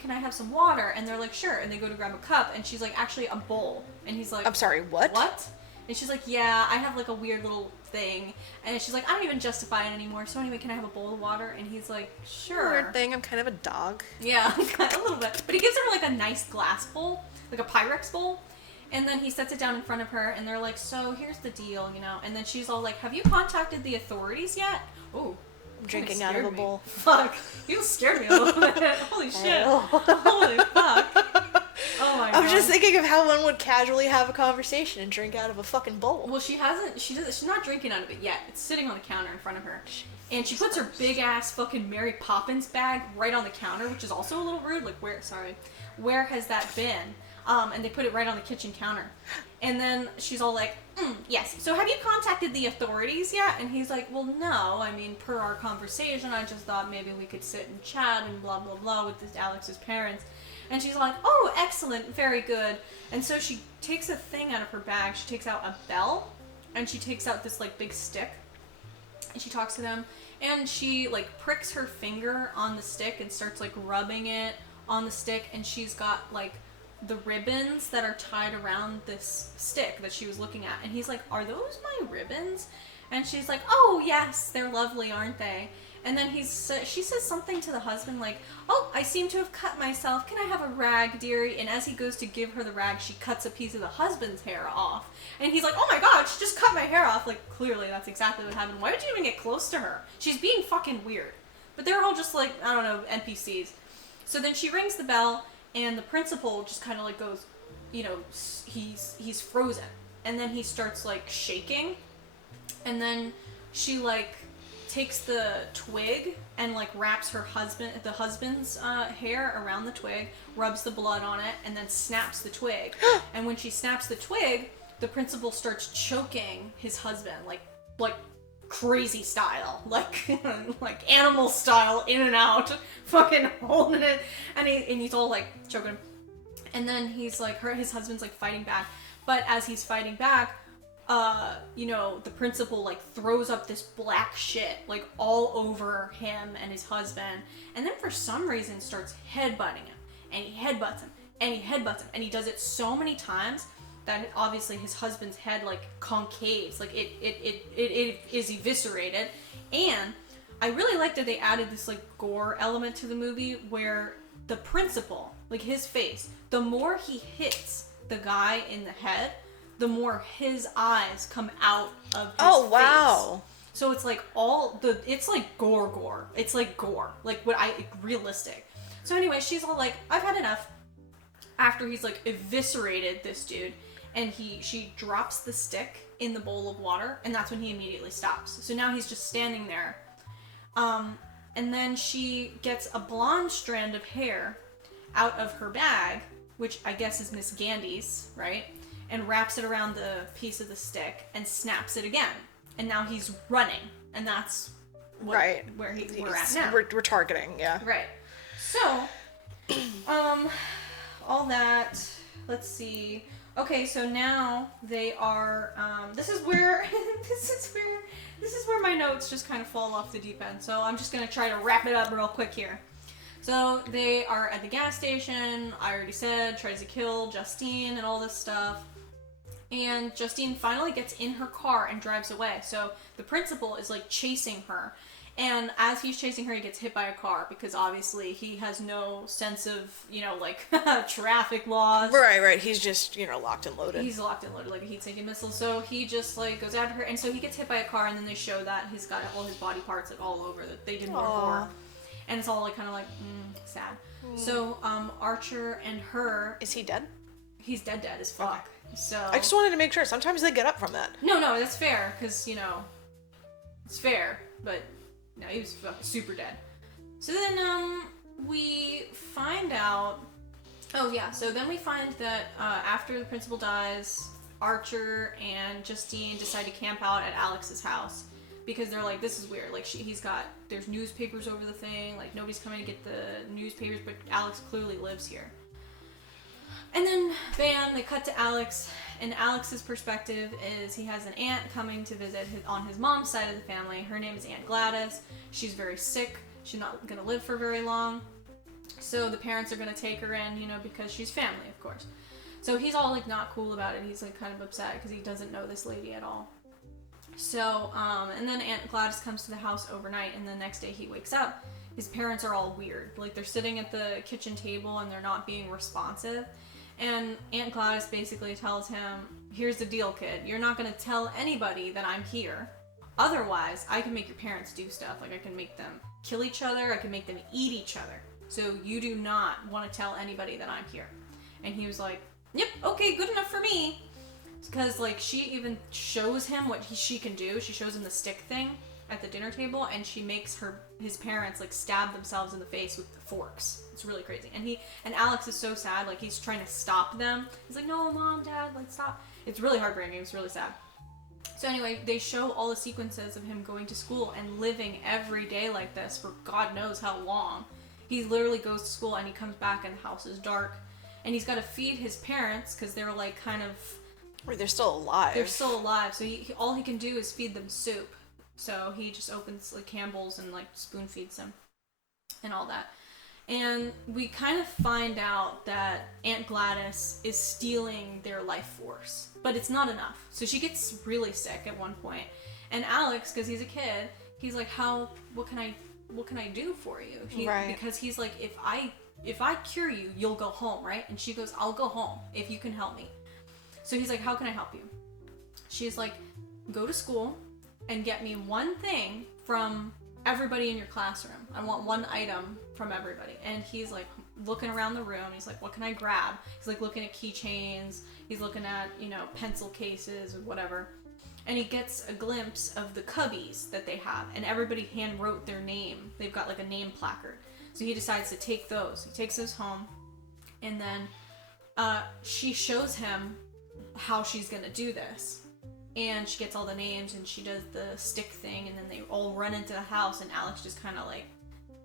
I have some water? And they're like, sure. And they go to grab a cup, and she's like, actually, a bowl. And he's like, I'm sorry, what? What? And she's like, yeah, I have like a weird little thing. And she's like, I don't even justify it anymore. So anyway, can I have a bowl of water? And he's like, sure. Weird thing, I'm kind of a dog. Yeah, a little bit. But he gives her like a nice glass bowl, like a Pyrex bowl. And then he sets it down in front of her, and they're like, so here's the deal, you know. And then she's all like, have you contacted the authorities yet? Ooh. Drinking out of a bowl. Fuck. You scared me a little bit. Holy shit. Holy fuck. Oh my god. I'm just thinking of how one would casually have a conversation and drink out of a fucking bowl. Well, she's not drinking out of it yet. It's sitting on the counter in front of her. And she puts her big ass fucking Mary Poppins bag right on the counter, which is also a little rude. Like, where has that been? And they put it right on the kitchen counter. And then she's all like, yes. So have you contacted the authorities yet? And he's like, well, no. I mean, per our conversation, I just thought maybe we could sit and chat and blah, blah, blah with Alex's parents. And she's like, oh, excellent, very good. And so she takes a thing out of her bag. She takes out a bell, and she takes out this, like, big stick. And she talks to them, and she, like, pricks her finger on the stick and starts, like, rubbing it on the stick. And she's got, like, the ribbons that are tied around this stick that she was looking at. And he's like, are those my ribbons? And she's like, oh, yes, they're lovely, aren't they? And then she says something to the husband like, oh, I seem to have cut myself. Can I have a rag, dearie? And as he goes to give her the rag, she cuts a piece of the husband's hair off. And he's like, oh my god, she just cut my hair off. Like, clearly that's exactly what happened. Why would you even get close to her? She's being fucking weird. But they're all just like, I don't know, NPCs. So then she rings the bell, and the principal just kind of like goes, you know, he's frozen. And then he starts like shaking. And then she like takes the twig and like wraps the husband's hair around the twig, rubs the blood on it, and then snaps the twig. And when she snaps the twig, the principal starts choking his husband like crazy style, like like animal style, in and out, fucking holding it, and he's all like choking him. And then he's like, his husband's like fighting back, but as he's fighting back, you know, the principal like throws up this black shit like all over him and his husband, and then for some reason starts headbutting him, and he headbutts him, and he headbutts him, and he does it so many times that obviously his husband's head like concaves, like it is eviscerated. And I really like that they added this like gore element to the movie where the principal, like his face, the more he hits the guy in the head, the more his eyes come out of his Oh, wow. face. So it's like it's like gore. It's like gore. Like realistic. So anyway, she's all like, I've had enough. After he's like eviscerated this dude, and she drops the stick in the bowl of water, and that's when he immediately stops. So now he's just standing there. And then she gets a blonde strand of hair out of her bag, which I guess is Miss Gandy's, right? And wraps it around the piece of the stick and snaps it again. And now he's running, and that's where we're at now. We're targeting, yeah. Right. So, all that let's see. Okay, so now they are. This is where my notes just kind of fall off the deep end. So I'm just gonna try to wrap it up real quick here. So they are at the gas station. I already said tries to kill Justine and all this stuff. And Justine finally gets in her car and drives away. So the principal is like chasing her. And as he's chasing her, he gets hit by a car because obviously he has no sense of, like traffic laws. Right. He's just, locked and loaded. He's locked and loaded like a heat-seeking missile. So he just like goes after her. And so he gets hit by a car, and then they show that he's got all his body parts like all over that they didn't wear before. And it's all like kind of like sad. So Archer and her. Is he dead? He's dead as fuck. Okay. So I just wanted to make sure. Sometimes they get up from that. No, that's fair because it's fair, but. No, he was fucking super dead. So then, we find out... Oh, yeah, so then we find that, after the principal dies, Archer and Justine decide to camp out at Alex's house. Because they're like, this is weird. Like, there's newspapers over the thing. Like, nobody's coming to get the newspapers, but Alex clearly lives here. And then, bam, they cut to Alex, and Alex's perspective is he has an aunt coming to visit on his mom's side of the family. Her name is Aunt Gladys. She's very sick. She's not going to live for very long. So the parents are going to take her in, because she's family, of course. So he's all, like, not cool about it. He's, like, kind of upset because he doesn't know this lady at all. So, and then Aunt Gladys comes to the house overnight, and the next day he wakes up. His parents are all weird. Like, they're sitting at the kitchen table, and they're not being responsive. And Aunt Gladys basically tells him, here's the deal, kid. You're not going to tell anybody that I'm here. Otherwise, I can make your parents do stuff. Like, I can make them kill each other. I can make them eat each other. So you do not want to tell anybody that I'm here. And he was like, yep, okay, good enough for me. Because, like, she even shows him what she can do. She shows him the stick thing at the dinner table, and she makes his parents, like, stab themselves in the face with the forks. It's really crazy. And Alex is so sad, like, he's trying to stop them. He's like, no, Mom, Dad, like, stop. It's really heartbreaking. It's really sad. So anyway, they show all the sequences of him going to school and living every day like this for God knows how long. He literally goes to school and he comes back and the house is dark. And he's got to feed his parents because they're, like, kind of... Or they're still alive. They're still alive, so all he can do is feed them soup. So he just opens, like, Campbell's and, like, spoon feeds them and all that. And we kind of find out that Aunt Gladys is stealing their life force. But it's not enough. So she gets really sick at one point. And Alex, because he's a kid, he's like, what can I do for you? Right. Because he's like, if I cure you, you'll go home, right? And she goes, I'll go home if you can help me. So he's like, how can I help you? She's like, go to school and get me one thing from everybody in your classroom. I want one item from everybody. And he's like looking around the room. He's like, what can I grab? He's like looking at keychains. He's looking at, pencil cases or whatever. And he gets a glimpse of the cubbies that they have. And everybody hand wrote their name. They've got like a name placard. So he decides to take those. He takes those home. And then she shows him how she's going to do this. And she gets all the names and she does the stick thing, and then they all run into the house, and Alex just kind of like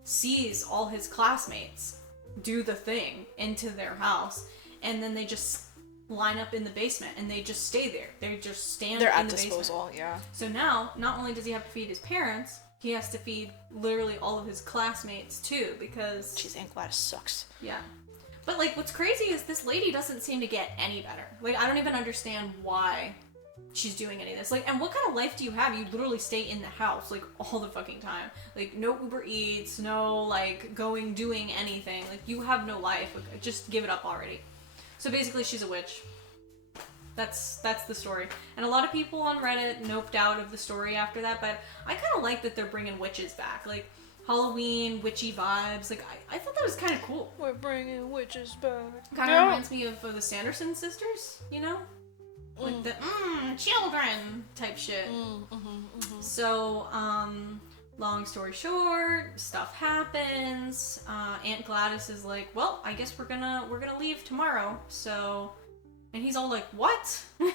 sees all his classmates do the thing into their house, and then they just line up in the basement and they just stay there. They just stand in the basement. They're at disposal, yeah. So now, not only does he have to feed his parents, he has to feed literally all of his classmates too, because... Jeez, Aunt Gladys sucks. Yeah. But like, what's crazy is this lady doesn't seem to get any better. Like, I don't even understand why she's doing any of this. Like, and what kind of life do you have? You literally stay in the house, like, all the fucking time. Like, no Uber Eats, no, like, doing anything. Like, you have no life. Like, just give it up already. So basically, she's a witch. That's the story. And a lot of people on Reddit noped out of the story after that, but I kind of like that they're bringing witches back. Like, Halloween, witchy vibes. Like, I thought that was kind of cool. We're bringing witches back. Kind of reminds me of the Sanderson sisters, you know? Like the, children type shit. So, long story short, stuff happens. Aunt Gladys is like, well, I guess we're gonna leave tomorrow. So, and he's all like, what? Like,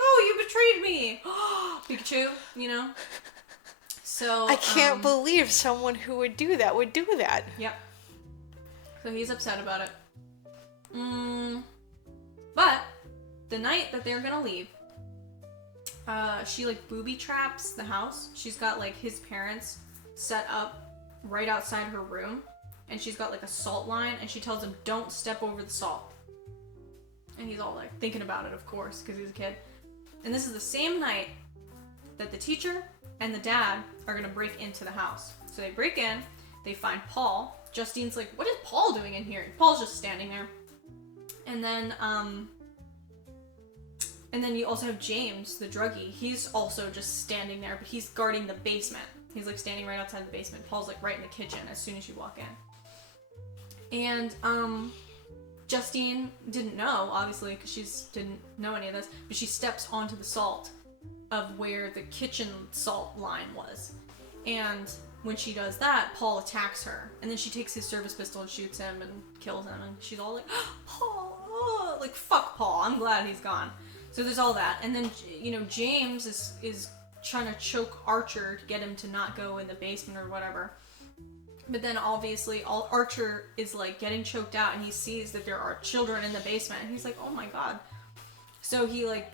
oh, you betrayed me. Pikachu, you know? So, I can't believe someone who would do that would do that. Yep. So he's upset about it. But the night that they're gonna leave, she like booby traps the house. She's got like his parents set up right outside her room, and she's got like a salt line, and she tells him, don't step over the salt. And he's all like thinking about it, of course, because he's a kid. And this is the same night that the teacher and the dad are gonna break into the house. So they break in, they find Paul. Justine's like, what is Paul doing in here? And Paul's just standing there. And then you also have James, the druggie. He's also just standing there, but he's guarding the basement. He's like standing right outside the basement. Paul's like right in the kitchen as soon as you walk in. And Justine didn't know, obviously, because she didn't know any of this, but she steps onto the salt of where the kitchen salt line was. And when she does that, Paul attacks her. And then she takes his service pistol and shoots him and kills him. And she's all like, Paul! Like, fuck Paul. I'm glad he's gone. So there's all that. And then, you know, James is trying to choke Archer to get him to not go in the basement or whatever. But then obviously Archer is like getting choked out, and he sees that there are children in the basement, and he's like, oh my god. So he like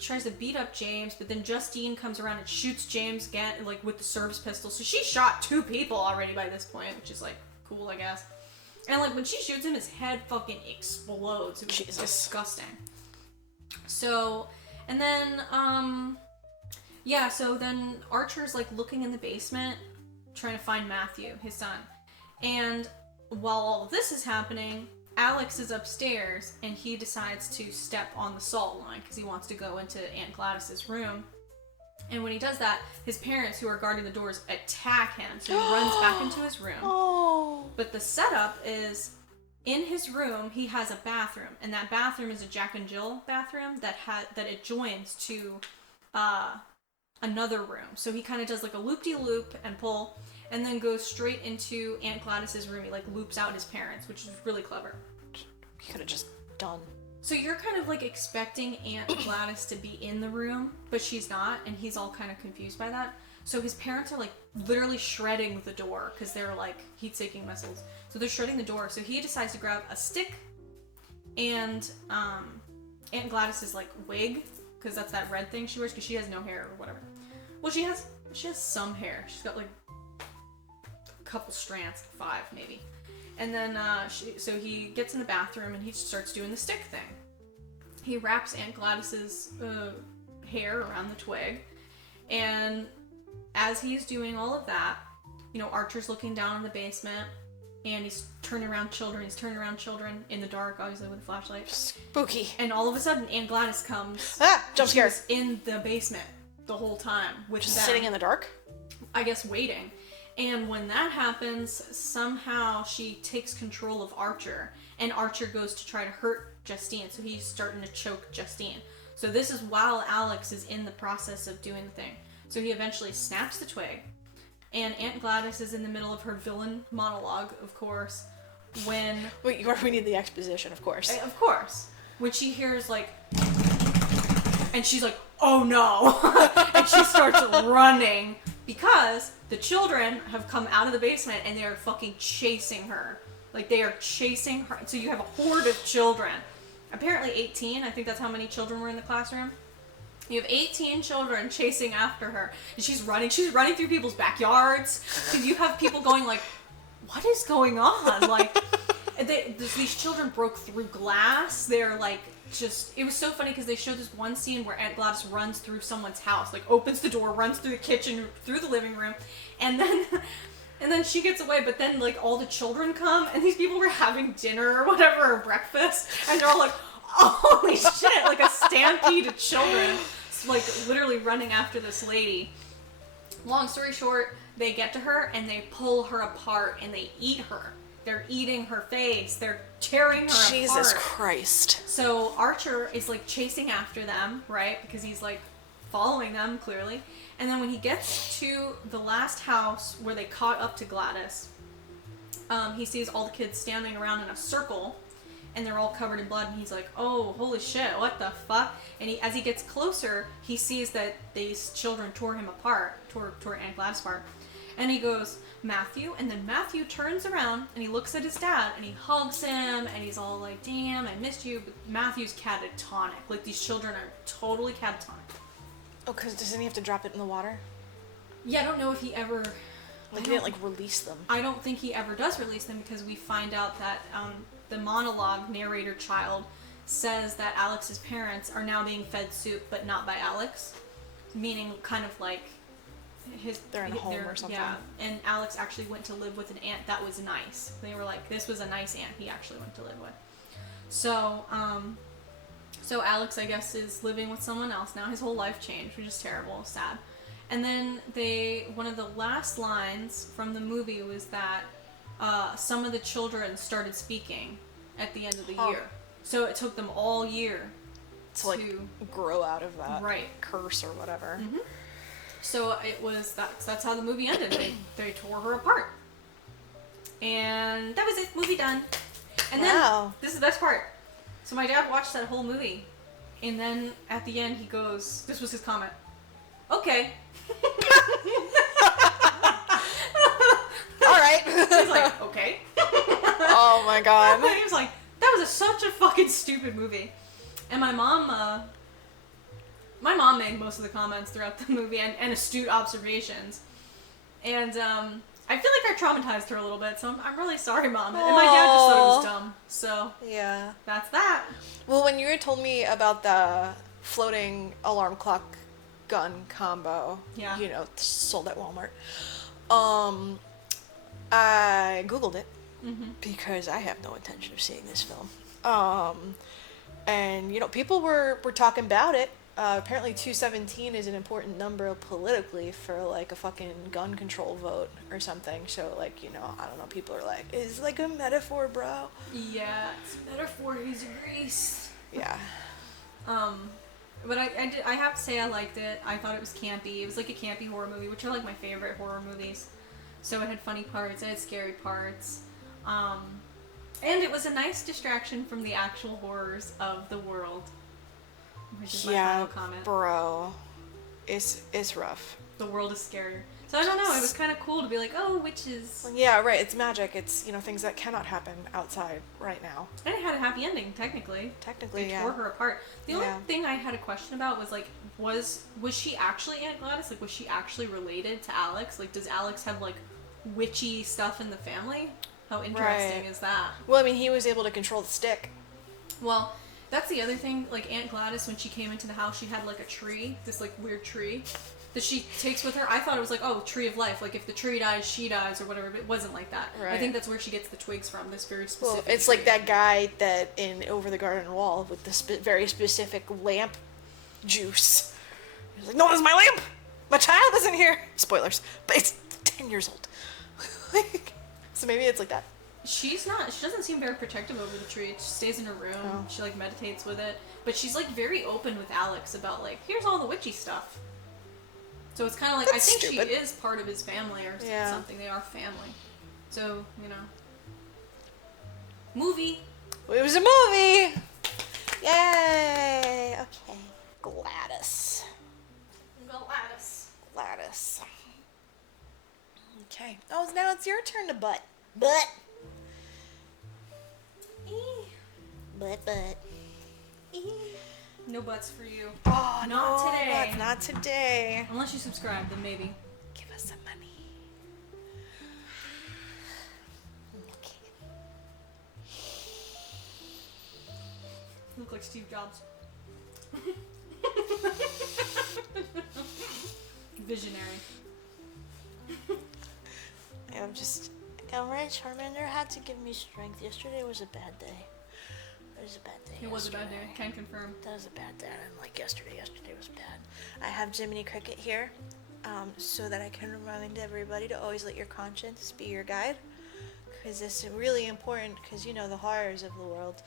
tries to beat up James, but then Justine comes around and shoots James again, like with the service pistol. So she shot 2 people already by this point, which is like cool, I guess. And like when she shoots him, his head fucking explodes. It was Jesus. disgusting. So, and then so then Archer's like looking in the basement, trying to find Matthew, his son. And while all of this is happening, Alex is upstairs, and he decides to step on the salt line because he wants to go into Aunt Gladys's room. And when he does that, his parents, who are guarding the doors, attack him. So he runs back into his room. Oh. But the setup is, in his room, he has a bathroom, and that bathroom is a Jack and Jill bathroom that adjoins to another room. So he kind of does like a loop-de-loop and pull, and then goes straight into Aunt Gladys's room. He like loops out his parents, which is really clever. He could have just done. So you're kind of like expecting Aunt Gladys to be in the room, but she's not, and he's all kind of confused by that. So his parents are like literally shredding the door because they're like heat-seeking missiles. So they're shredding the door. So he decides to grab a stick and Aunt Gladys's like wig, because that's that red thing she wears, because she has no hair or whatever. Well, she has some hair. She's got like a couple strands, 5 maybe. And then so he gets in the bathroom and he starts doing the stick thing. He wraps Aunt Gladys's hair around the twig, and as he's doing all of that, you know, Archer's looking down in the basement, and he's turning around children. He's turning around children in the dark, obviously with a flashlight. Spooky. And all of a sudden, Aunt Gladys comes. Jump scare. She's in the basement the whole time with Just them, sitting in the dark? I guess waiting. And when that happens, somehow she takes control of Archer, and Archer goes to try to hurt Justine. So he's starting to choke Justine. So this is while Alex is in the process of doing the thing. So he eventually snaps the twig, and Aunt Gladys is in the middle of her villain monologue, of course, when... Wait, we need the exposition, of course. Of course. When she hears, like... And she's like, oh no! And she starts running, because the children have come out of the basement, and they are fucking chasing her. Like, they are chasing her. So you have a horde of children. Apparently 18, I think that's how many children were in the classroom. You have 18 children chasing after her, and she's running through people's backyards. So you have people going like, what is going on? Like, these children broke through glass. They're like, it was so funny because they showed this one scene where Aunt Gladys runs through someone's house, like opens the door, runs through the kitchen, through the living room, and then she gets away, but then like all the children come, and these people were having dinner or whatever, or breakfast, and they're all like, holy shit, like a stampede of children, like literally running after this lady. Long story short, they get to her and they pull her apart and they eat her. They're eating her face. They're tearing her apart. Jesus Christ. So Archer is like chasing after them, right? Because he's like following them clearly. And then when he gets to the last house where they caught up to Gladys, he sees all the kids standing around in a circle, and they're all covered in blood, and he's like, oh, holy shit, what the fuck? And as he gets closer, he sees that these children tore him apart, tore Aunt Gladys apart. And he goes, Matthew, and then Matthew turns around and he looks at his dad and he hugs him and he's all like, damn, I missed you. But Matthew's catatonic. Like, these children are totally catatonic. Oh, because doesn't he have to drop it in the water? Yeah, I don't know if he ever... Like, he didn't, like, release them. I don't think he ever does release them, because we find out that the monologue narrator child says that Alex's parents are now being fed soup, but not by Alex. Meaning kind of like... They're in a home or something. Yeah, and Alex actually went to live with an aunt that was nice. They were like, this was a nice aunt he actually went to live with. So, so Alex, I guess, is living with someone else now. His whole life changed, which is terrible, sad. And then one of the last lines from the movie was that some of the children started speaking at the end of the year. So it took them all year to like grow out of that curse or whatever. Mm-hmm. So it was that's how the movie ended. They tore her apart, and that was it. Movie done. And then this is the best part. So my dad watched that whole movie, and then at the end he goes, "This was his comment." Okay. All right. He's like, okay. Oh my god. He was like, that was such a fucking stupid movie. And my mom made most of the comments throughout the movie and astute observations. And I feel like I traumatized her a little bit, so I'm really sorry, Mom. And my dad just thought it was dumb. So yeah, that's that. Well, when you had told me about the floating alarm clock gun combo, you know, sold at Walmart, I Googled it because I have no intention of seeing this film. And you know, people were talking about it. Apparently 217 is an important number politically for like a fucking gun control vote or something. So like, you know, I don't know, people are like, it's like a metaphor, bro. Yeah, it's a metaphor, he's a grease. Yeah. But I have to say I liked it. I thought it was campy. It was like a campy horror movie, which are like my favorite horror movies. So it had funny parts, it had scary parts. And it was a nice distraction from the actual horrors of the world. Which is my final comment. Bro. It's rough. The world is scarier. So I don't know, it was kind of cool to be like, oh, witches. Yeah, right, it's magic. It's, you know, things that cannot happen outside right now. And it had a happy ending, technically. Technically, they tore her apart. The only thing I had a question about was, like, was she actually Aunt Gladys? Like, was she actually related to Alex? Like, does Alex have, like, witchy stuff in the family? How interesting is that? Well, I mean, he was able to control the stick. Well, that's the other thing. Like, Aunt Gladys, when she came into the house, she had, like, a tree. This, like, weird tree that she takes with her. I thought it was like, oh, tree of life. Like, if the tree dies, she dies or whatever. But it wasn't like that. Right. I think that's where she gets the twigs from, this very specific it's tree. like that guy that in Over the Garden Wall with the very specific lamp juice. He's like, no, this is my lamp! My child isn't here! Spoilers. But it's 10 years old. So maybe it's like that. She doesn't seem very protective over the tree. She stays in her room. Oh. She, like, meditates with it. But she's, like, very open with Alex about, like, here's all the witchy stuff. So it's kind of like, I think stupid. She is part of his family or something. They are family. So, you know. Movie. It was a movie! Yay! Okay. Gladys. Okay. Oh, now it's your turn to butt. Butt. Butt. No butts for you. Oh, not today. Not today. Unless you subscribe, then maybe. Give us some money. Okay. You look like Steve Jobs. Visionary. Charmander had to give me strength. Yesterday was a bad day. It was a bad day. It was a bad day. Can confirm. That was a bad day. I didn't like yesterday. Yesterday was bad. I have Jiminy Cricket here, so that I can remind everybody to always let your conscience be your guide, because it's really important. Because you know the horrors of the world.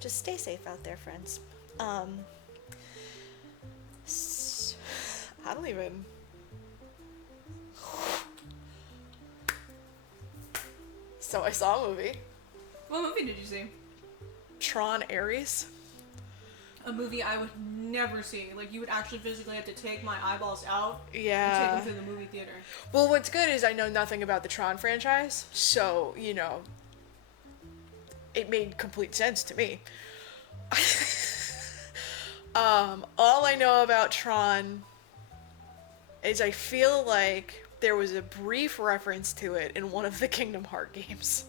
Just stay safe out there, friends. I don't even. So I saw a movie. What movie did you see? Tron Ares. a movie I would never see. Like, you would actually physically have to take my eyeballs out and take Yeah. them through the movie theater. Well, what's good is I know nothing about the Tron franchise, so, you know, it made complete sense to me. All I know about Tron is I feel like there was a brief reference to it in one of the Kingdom Hearts games.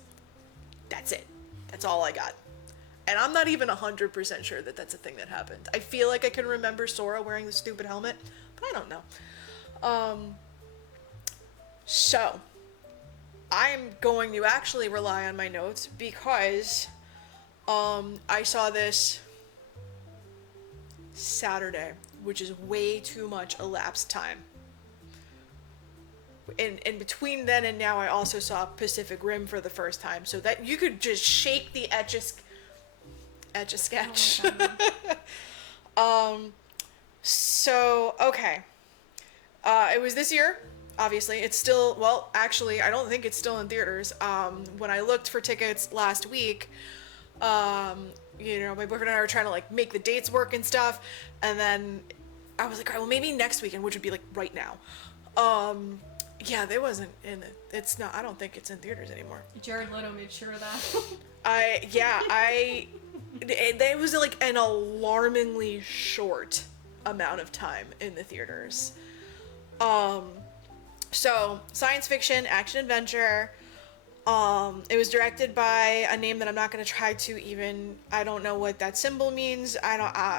That's it. That's all I got. And I'm not even 100% sure that that's a thing that happened. I feel like I can remember Sora wearing the stupid helmet, but I don't know. So, I'm going to actually rely on my notes because I saw this Saturday, which is way too much elapsed time. In between then and now, I also saw Pacific Rim for the first time, so that you could just shake the Etch-a-Sketch. So, okay. It was this year, obviously. It's still, well, actually, I don't think it's still in theaters. When I looked for tickets last week, you know, my boyfriend and I were trying to, like, make the dates work and stuff, and then I was like, all right, well, maybe next weekend, which would be, like, right now. Yeah, they wasn't in it. It's not, I don't think it's in theaters anymore. Jared Leto made sure of that. It was like an alarmingly short amount of time in the theaters. So science fiction, action adventure. It was directed by a name that I'm not going to try to even, I don't know what that symbol means.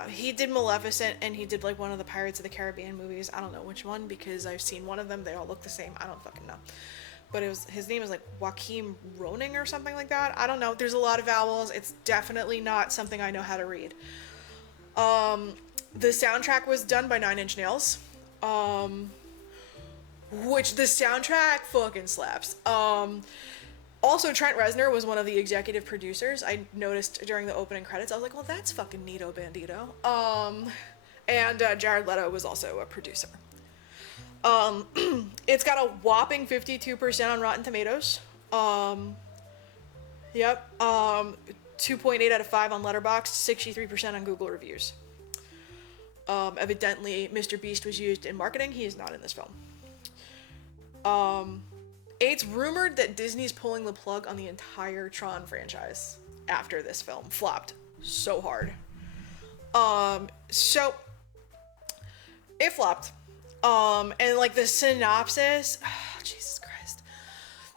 He did Maleficent and he did like one of the Pirates of the Caribbean movies. I don't know which one because I've seen one of them. They all look the same. I don't fucking know. But his name is like Joachim Roning or something like that. I don't know. There's a lot of vowels. It's definitely not something I know how to read. The soundtrack was done by Nine Inch Nails. Which the soundtrack fucking slaps. Also, Trent Reznor was one of the executive producers. I noticed during the opening credits. I was like, well, that's fucking neato bandito. And Jared Leto was also a producer. It's got a whopping 52% on Rotten Tomatoes. Yep. 2.8 out of 5 on Letterboxd, 63% on Google reviews. Evidently, Mr. Beast was used in marketing. He is not in this film. It's rumored that Disney's pulling the plug on the entire Tron franchise after this film flopped so hard. So it flopped. And like the synopsis, Jesus Christ.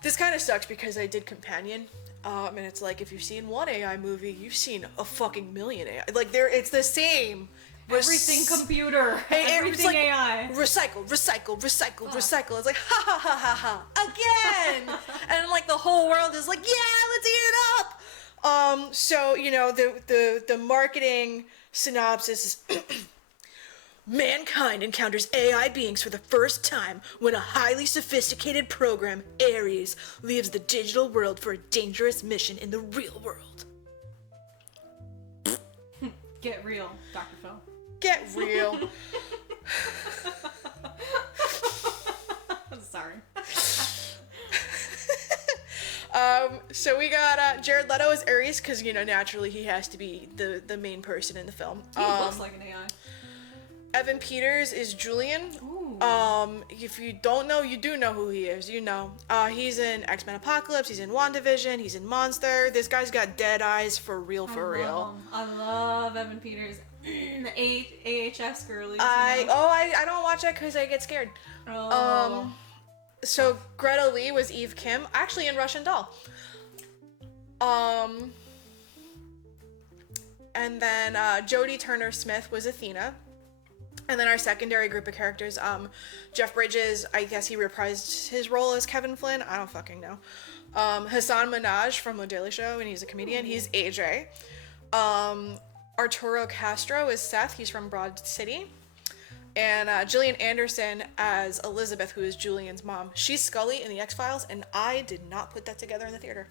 This kind of sucks because I did Companion. And it's like, if you've seen one AI movie, you've seen a fucking million AI. Like, it's the same. Everything computer. Everything like, AI. Recycle. It's like, ha ha ha ha ha, again! And like the whole world is like, yeah, let's eat it up! So, you know, the marketing synopsis is, mankind encounters AI beings for the first time when a highly sophisticated program, Ares, leaves the digital world for a dangerous mission in the real world. Get real, Dr. Phil. Get real. I'm sorry. So we got Jared Leto as Ares, because, you know, naturally he has to be the main person in the film. He looks like an AI. Evan Peters is Julian. Ooh. If you don't know, you do know who he is. You know. He's in X-Men Apocalypse. He's in WandaVision. He's in Monster. This guy's got dead eyes for real. I love Evan Peters. The AHS girlies. I don't watch it because I get scared. Oh. So Greta Lee was Eve Kim, actually in Russian Doll. And then Jodie Turner-Smith was Athena. And then our secondary group of characters, Jeff Bridges, I guess he reprised his role as Kevin Flynn. I don't fucking know. Hassan Minhaj from The Daily Show, and he's a comedian. He's AJ. Arturo Castro is Seth. He's from Broad City. And Gillian Anderson as Elizabeth, who is Julian's mom. She's Scully in The X-Files, and I did not put that together in the theater.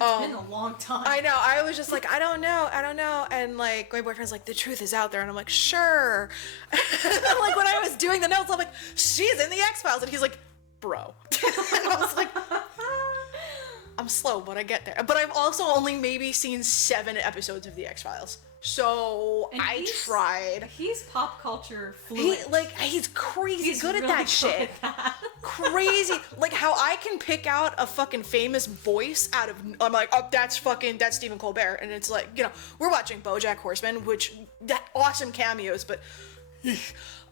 It's been a long time. I know. I was just like, I don't know. And like, my boyfriend's like, the truth is out there. And I'm like, sure. Like, when I was doing the notes, I'm like, she's in The X-Files. And he's like, bro. And I was like, I'm slow, but I get there. But I've also only maybe seen 7 episodes of The X-Files. So And I tried. He's pop culture fluent. He's crazy good at really that good shit. at that. Crazy. Like how I can pick out a fucking famous voice out of, I'm like, oh, that's Stephen Colbert. And it's like, you know, we're watching BoJack Horseman, which, that awesome cameos, but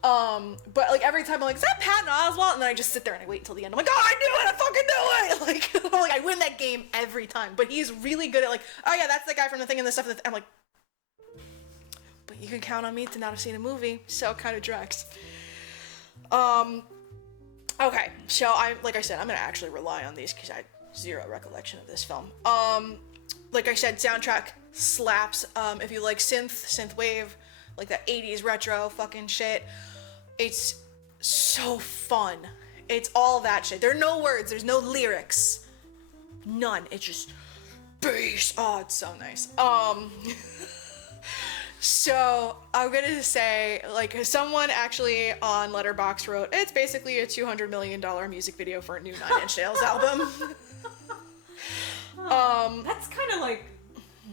like every time I'm like, is that Patton Oswalt? And then I just sit there and I wait until the end. I'm like, oh, I knew it, I fucking knew it. Like I win that game every time. But he's really good at like, oh yeah, that's the guy from the thing and the stuff. I'm like, but you can count on me to not have seen a movie, so it kind of drags. Okay, so like I said, I'm gonna actually rely on these because I had zero recollection of this film. Like I said, soundtrack slaps. If you like synth wave, like that 80s retro fucking shit, it's so fun. It's all that shit. There are no words, there's no lyrics. None. It's just bass. Oh, it's so nice. So I'm gonna say, like, someone actually on Letterboxd wrote, it's basically a $200 million music video for a new Nine Inch Nails album. That's kind of like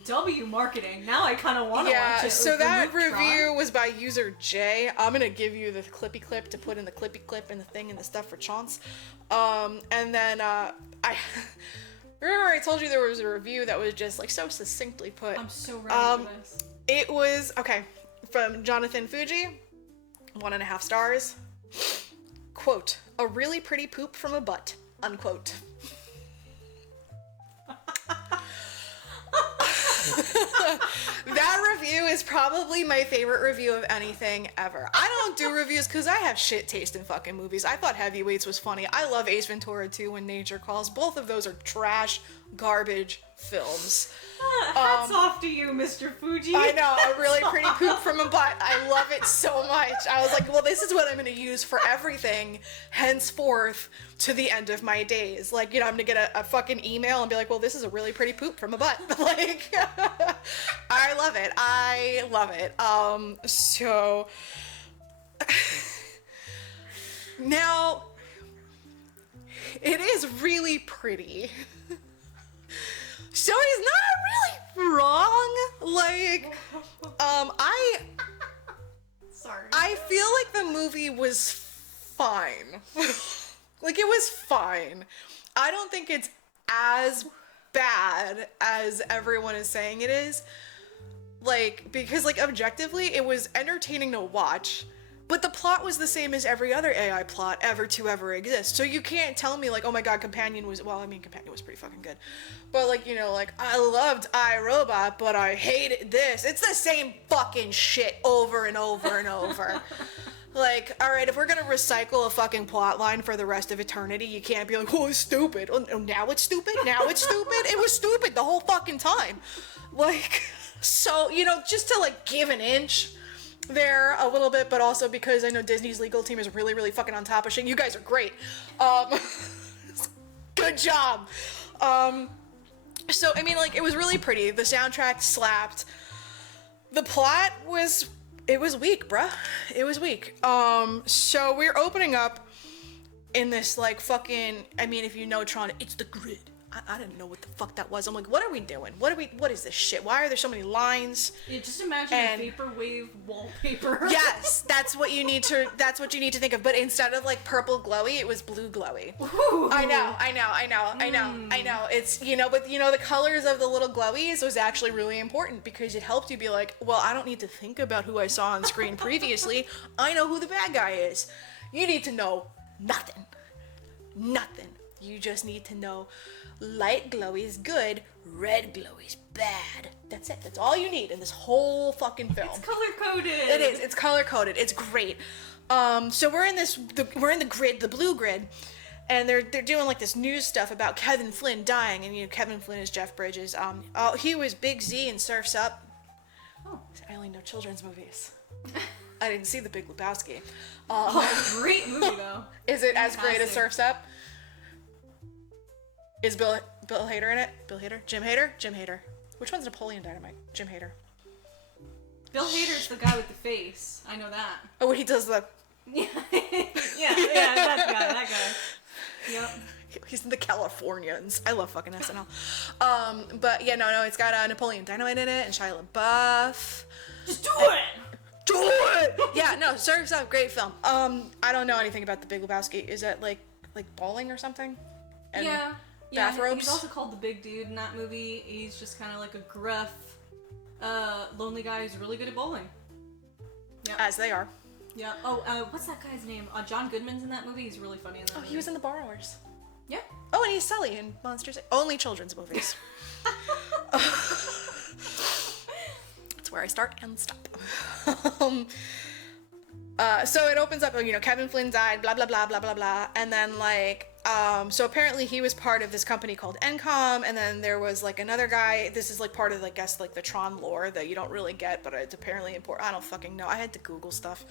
W marketing. Now I kind of want to watch it. So that review was by user J. I'm gonna give you the clippy clip to put in the clippy clip and the thing and the stuff for Chance. And then I remember I told you there was a review that was just like so succinctly put. I'm so ready for this. It was, okay, from Jonathan Fuji, 1.5 stars. Quote, a really pretty poop from a butt, unquote. That review is probably my favorite review of anything ever. I don't do reviews because I have shit taste in fucking movies. I thought Heavyweights was funny. I love Ace Ventura 2 When Nature Calls. Both of those are trash, garbage films. Hats off to you, Mr. Fuji. I know, a really pretty poop from a butt. I love it so much. I was like, well, this is what I'm going to use for everything henceforth to the end of my days. Like, you know, I'm going to get a fucking email and be like, well, this is a really pretty poop from a butt. Like, I love it. I love it. So now it is really pretty. So he's not really wrong. Like, Sorry. I feel like the movie was fine. Like, it was fine. I don't think it's as bad as everyone is saying it is. Like, because, like, objectively, it was entertaining to watch. But the plot was the same as every other AI plot ever to ever exist. So you can't tell me, like, oh my god, Companion was, well, I mean, Companion was pretty fucking good. But, like, you know, like, I loved iRobot, but I hated this. It's the same fucking shit over and over and over. Like, alright, if we're gonna recycle a fucking plot line for the rest of eternity, you can't be like, oh, it's stupid. Oh, now it's stupid? Now it's stupid? It was stupid the whole fucking time. Like, so, you know, just to, like, give an inch there a little bit, but also because I know Disney's legal team is really, really fucking on top of shit. You guys are great. Good job. So, I mean, like, it was really pretty. The soundtrack slapped. The plot was, it was weak, bruh. It was weak. So we're opening up in this, like, fucking, I mean, if you know Tron, it's the grid. I didn't know what the fuck that was. I'm like, what are we doing? What is this shit? Why are there so many lines? Yeah, just imagine a vaporwave wallpaper. Yes, that's what you need to think of. But instead of like purple glowy, it was blue glowy. Ooh. I know. It's, you know, but you know, the colors of the little glowies was actually really important because it helped you be like, well, I don't need to think about who I saw on screen previously. I know who the bad guy is. You need to know nothing. You just need to know light glowy is good, red glowy is bad. That's it. That's all you need in this whole fucking film. It's color-coded. It is. It's color-coded. It's great. So we're in the grid, the blue grid, and they're doing like this news stuff about Kevin Flynn dying, and you know Kevin Flynn is Jeff Bridges. He was Big Z in Surf's Up. Oh. I only know children's movies. I didn't see The Big Lebowski. Great movie though. Is it as Fantastic. great as Surf's Up? Is Bill Hader in it? Bill Hader? Jim Hader? Jim Hader. Which one's Napoleon Dynamite? Jim Hader. Bill Hader's the guy with the face. I know that. Oh, he does the... Yeah, that guy. Yep. He's in the Californians. I love fucking SNL. But yeah, no, it's got Napoleon Dynamite in it and Shia LaBeouf. Just do it! Do it! Yeah, no, Surf's Up, great film. I don't know anything about The Big Lebowski. Is that like bowling or something? And yeah. Bathrobes? He's also called the big dude in that movie. He's just kind of like a gruff, lonely guy who's really good at bowling. Yeah. As they are. Yeah. Oh, what's that guy's name? John Goodman's in that movie. He's really funny in that movie. He was in The Borrowers. Yeah. Oh, and he's Sully in Monsters. Only children's movies. That's where I start and stop. So it opens up, Kevin Flynn died, blah, blah, blah, blah, blah, blah. And then, so apparently he was part of this company called Encom, and then there was, another guy. This is, part of, I guess, the Tron lore that you don't really get, but it's apparently important. I don't fucking know. I had to Google stuff.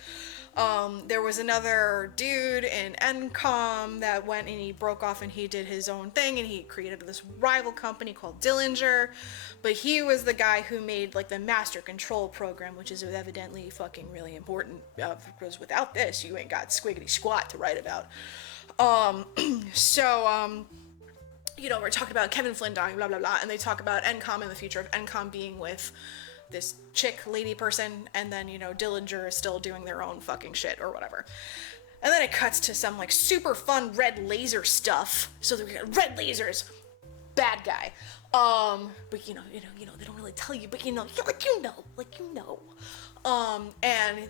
There was another dude in Encom that went and he broke off and he did his own thing, and he created this rival company called Dillinger. But he was the guy who made, the Master Control program, which is evidently fucking really important, because without this, you ain't got squiggity squat to write about. We're talking about Kevin Flynn dying, blah, blah, blah, and they talk about Encom and the future of Encom being with this chick lady person, and then, Dillinger is still doing their own fucking shit or whatever. And then it cuts to some, super fun red laser stuff. So we got red lasers, bad guy. But, they don't really tell you, but, and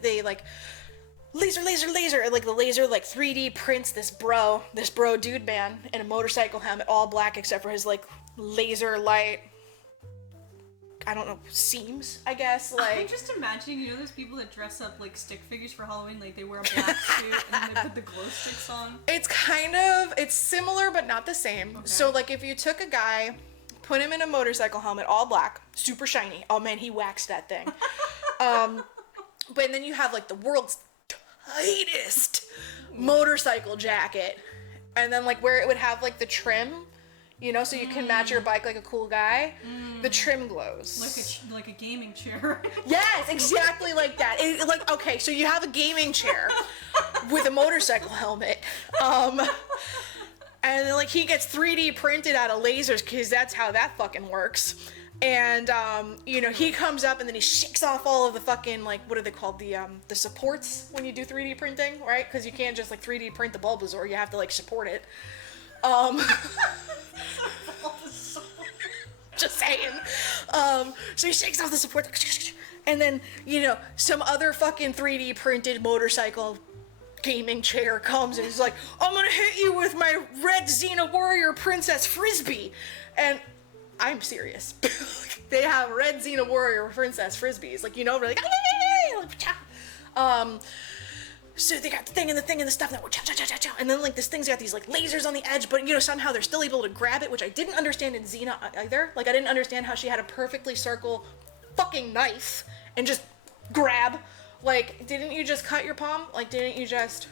they, laser, and the laser 3D prints this bro dude man in a motorcycle helmet, all black except for his laser light, I don't know, seams, I guess. I'm just imagining, those people that dress up like stick figures for Halloween, they wear a black suit and then they put the glow sticks on. It's similar but not the same. Okay. So if you took a guy, put him in a motorcycle helmet, all black, super shiny, oh man, he waxed that thing. But then you have the world's tightest motorcycle jacket, and then where it would have the trim, so you can match your bike like a cool guy. The trim glows like a gaming chair. Yes, exactly like that. Okay, so you have a gaming chair with a motorcycle helmet, and then he gets 3D printed out of lasers, because that's how that fucking works. And, he comes up and then he shakes off all of the fucking, what are they called? The supports when you do 3D printing, right? Because you can't just, 3D print the Bulbasaur. You have to, support it. Just saying. So he shakes off the support. And then, some other fucking 3D printed motorcycle gaming chair comes and he's like, I'm gonna hit you with my red Xena Warrior Princess Frisbee. And I'm serious. They have red Xena Warrior Princess Frisbees. We're so they got the thing and the stuff, and then this thing's got these lasers on the edge, but somehow they're still able to grab it, which I didn't understand in Xena either. I didn't understand how she had a perfectly circle fucking knife and just grab. Didn't you just cut your palm? Didn't you just...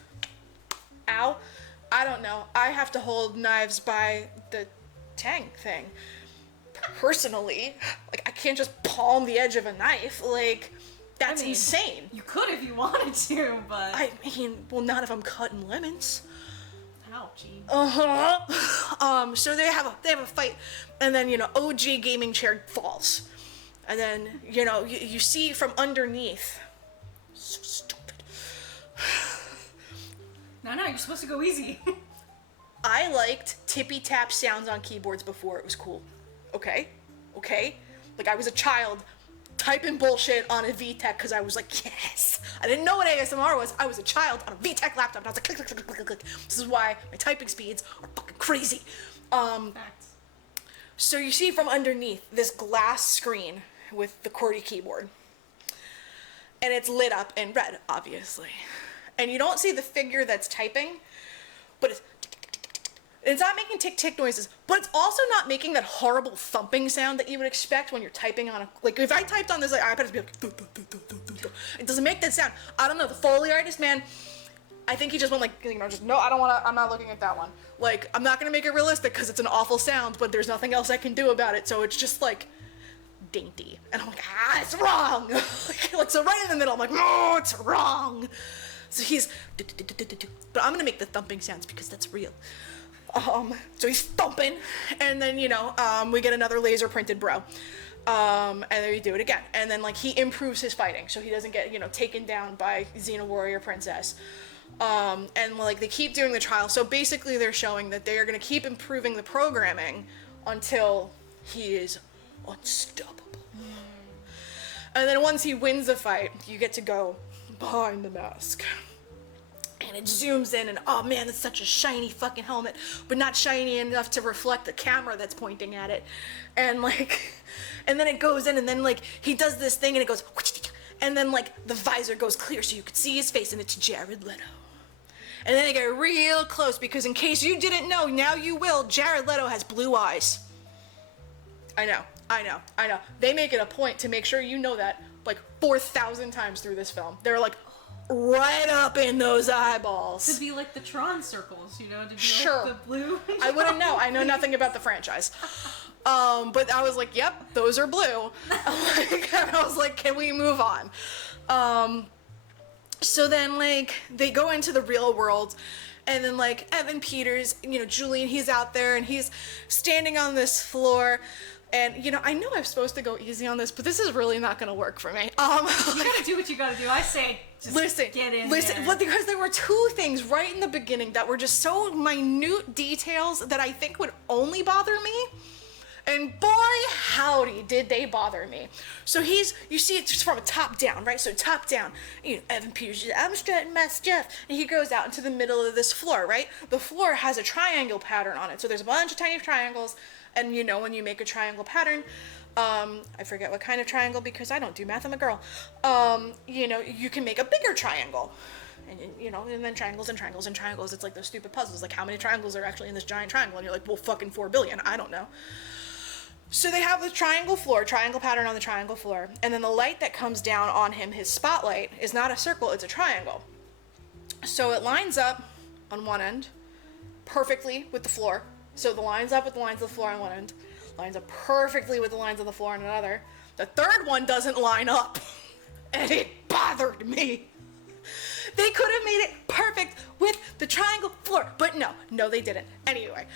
Ow? I don't know. I have to hold knives by the tang thing. Personally, I can't just palm the edge of a knife. That's insane. You could if you wanted to, but... not if I'm cutting lemons. Ouchie. So they have a fight, and then, OG gaming chair falls. And then, you see from underneath. So stupid. No, you're supposed to go easy. I liked tippy-tap sounds on keyboards before it was cool. Okay? I was a child typing bullshit on a VTech because I was yes! I didn't know what ASMR was. I was a child on a VTech laptop and I was click, click, click, click, click. This is why my typing speeds are fucking crazy. Facts. So you see from underneath this glass screen with the QWERTY keyboard. And it's lit up in red, obviously. And you don't see the figure that's typing, but it's not making tick-tick noises, but it's also not making that horrible thumping sound that you would expect when you're typing on a... if I typed on this iPad, it'd be it doesn't make that sound. I don't know, the Foley artist, man, I think he just went no, I don't want to, I'm not looking at that one. I'm not going to make it realistic because it's an awful sound, but there's nothing else I can do about it, so it's just, dainty. And I'm it's wrong! So right in the middle, I'm no, it's wrong! So he's... But I'm going to make the thumping sounds because that's real. So he's thumping, and then, we get another laser printed bro. And then we do it again. And then, like, he improves his fighting, so he doesn't get, taken down by Xena Warrior Princess. And, like, they keep doing the trial. So basically they're showing that they are going to keep improving the programming until he is unstoppable. And then once he wins the fight, you get to go behind the mask. And it zooms in, and oh man, it's such a shiny fucking helmet, but not shiny enough to reflect the camera that's pointing at it. And like, and then it goes in, and then like, he does this thing, and it goes, and then like, the visor goes clear so you could see his face, and it's Jared Leto. And then they get real close, because in case you didn't know, now you will, Jared Leto has blue eyes. I know. They make it a point to make sure you know that like 4,000 times through this film. They're like, right up in those eyeballs. To be like the Tron circles, to be sure. like the blue. I wouldn't know. I know nothing about the franchise. But I was like, yep, those are blue. I was like, can we move on? So then, like, they go into the real world, and then, like, Evan Peters, Julian, he's out there, and he's standing on this floor. And, I know I'm supposed to go easy on this, but this is really not going to work for me. You gotta do what you gotta do. I say, just get in there. Well, because there were two things right in the beginning that were just so minute details that I think would only bother me. And boy, howdy, did they bother me. So you see it just from a top down, right? So top down, Evan Peters, I'm strutting my stuff. And he goes out into the middle of this floor, right? The floor has a triangle pattern on it. So there's a bunch of tiny triangles. And when you make a triangle pattern, I forget what kind of triangle because I don't do math, I'm a girl. You can make a bigger triangle. And then triangles and triangles and triangles. It's like those stupid puzzles. Like, how many triangles are actually in this giant triangle? And you're like, well, fucking 4 billion. I don't know. So they have this triangle pattern on the triangle floor. And then the light that comes down on him, his spotlight, is not a circle, it's a triangle. So it lines up on one end perfectly with the floor. So the lines up with the lines of the floor on one end, lines up perfectly with the lines of the floor on another. The third one doesn't line up, and it bothered me. They could have made it perfect with the triangle floor, but no, they didn't. Anyway,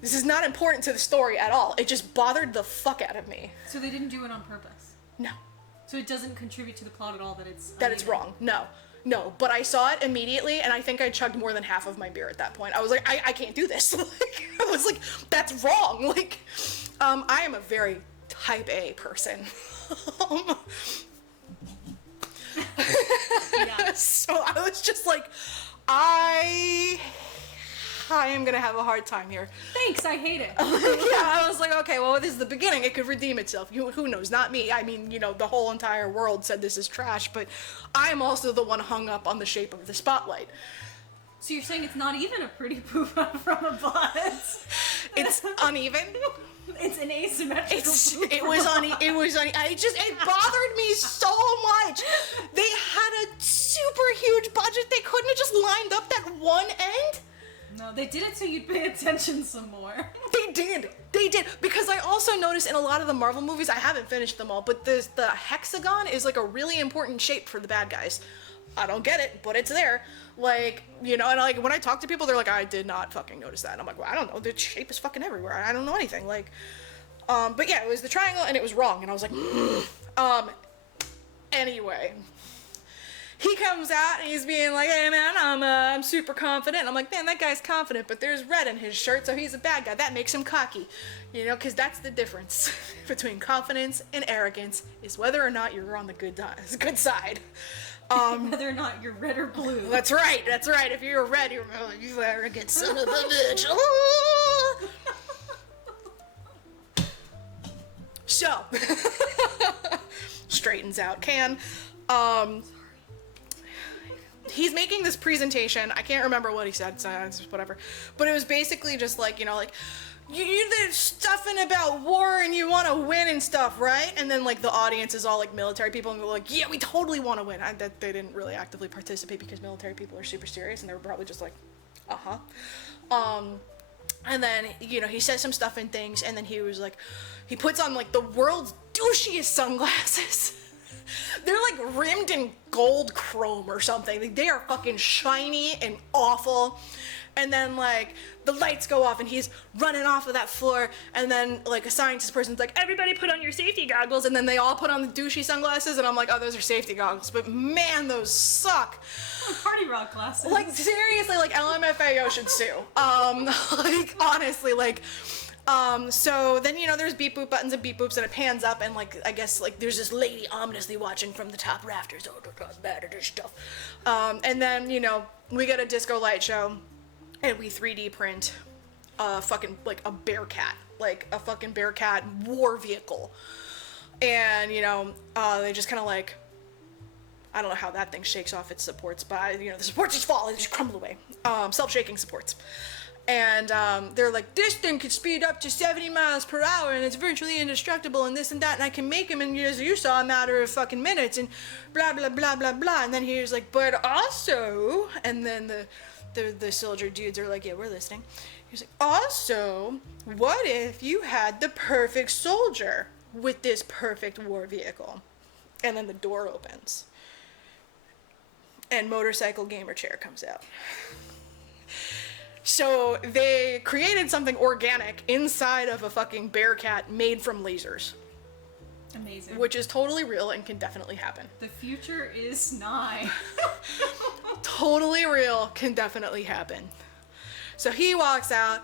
this is not important to the story at all. It just bothered the fuck out of me. So they didn't do it on purpose? No. So it doesn't contribute to the plot at all that it's wrong. No, but I saw it immediately, and I think I chugged more than half of my beer at that point. I was like, I can't do this. I was like, that's wrong. Like, I am a very type A person. Yeah. So I was just like, I am gonna have a hard time here. Thanks, I hate it. Yeah, I was like, okay, well, this is the beginning. It could redeem itself. Who knows? Not me. I mean, the whole entire world said this is trash, but I am also the one hung up on the shape of the spotlight. So you're saying it's not even a pretty poop from a butt? It's uneven. It's an asymmetrical poop. It was it bothered me so much. They had a super huge budget. They couldn't have just lined up that one end. No, they did it so you'd pay attention some more. They did. Because I also noticed in a lot of the Marvel movies, I haven't finished them all, but the hexagon is like a really important shape for the bad guys. I don't get it, but it's there. Like, and like when I talk to people, they're like, I did not fucking notice that. And I'm like, well, I don't know. The shape is fucking everywhere. I don't know anything. Like, but yeah, it was the triangle and it was wrong. And I was like, anyway. He comes out and he's being like, hey man, I'm super confident. I'm like, man, that guy's confident, but there's red in his shirt, so he's a bad guy. That makes him cocky. Because that's the difference between confidence and arrogance, is whether or not you're on the good side. Whether or not you're red or blue. That's right. If you're red, you're you arrogant son of a bitch. So, straightens out Can. He's making this presentation. I can't remember what he said, so it's just whatever. But it was basically just like, like, you're stuffing about war and you want to win and stuff, right? And then like the audience is all like military people and they're like, yeah, we totally want to win. They didn't really actively participate because military people are super serious and they were probably just like, and then, he says some stuff and things, and then he was like, he puts on like the world's douchiest sunglasses. They're like rimmed in gold chrome or something. They are fucking shiny and awful. And then, like, the lights go off and he's running off of that floor. And then, like, a scientist person's like, everybody put on your safety goggles. And then they all put on the douchey sunglasses. And I'm like, oh, those are safety goggles. But man, those suck. Party rock glasses. Like, seriously, like, LMFAO should sue. Like, honestly, like... So then, you know, there's beep boop buttons and beep boops and it pans up and, like, I guess, like, there's this lady ominously watching from the top rafters. Oh, bad at this stuff. And then, you know, we get a disco light show and we 3D print fucking, like, a bearcat. Like, a fucking bearcat war vehicle. And, you know, they just kind of, like, I don't know how that thing shakes off its supports, but, you know, the supports just fall and just crumble away. Self-shaking supports. And they're like, this thing could speed up to 70 miles per hour and it's virtually indestructible and this and that and I can make him in, as you saw, a matter of fucking minutes and blah, blah, blah, blah, blah. And then he was like, but also, and then the soldier dudes are like, yeah, we're listening. He's like, also, what if you had the perfect soldier with this perfect war vehicle? And then the door opens. And motorcycle gamer chair comes out. So they created something organic inside of a fucking bearcat made from lasers. Amazing. Which is totally real and can definitely happen. The future is nigh. Totally real, can definitely happen. So he walks out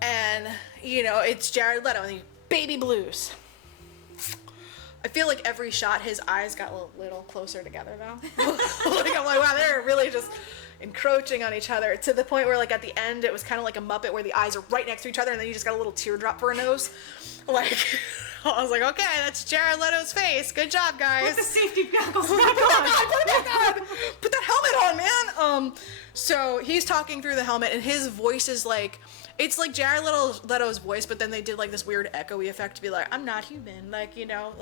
and, you know, it's Jared Leto and he baby blues. I feel like every shot his eyes got a little closer together though. Like, I'm like, wow, they're really just encroaching on each other to the point where, like, at the end it was kind of like a Muppet where the eyes are right next to each other and then you just got a little teardrop for a nose. Like, I was like, okay, that's Jared Leto's face. Good job, guys. Put the safety goggles back on. Put it back on. Put that helmet on, man. So he's talking through the helmet and his voice is like, it's like Jared Leto's voice, but then they did like this weird echoey effect to be like, I'm not human, like, you know,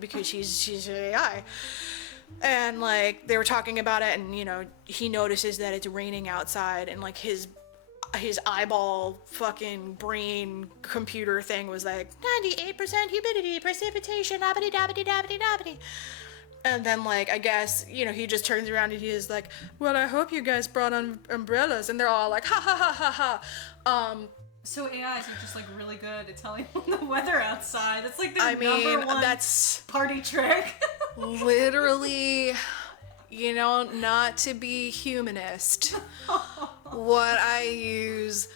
because she's AI. And, like, they were talking about it, and, you know, he notices that it's raining outside, and, like, his eyeball fucking brain computer thing was like, 98% humidity, precipitation, dabbity dabbity dabbity dabbity. And then, like, I guess, you know, he just turns around and he is like, well, I hope you guys brought umbrellas. And they're all like, ha ha ha ha ha. So AIs are just, like, really good at telling the weather outside. That's, like, their number one that's party trick. literally, you know, not to be humanist, what I use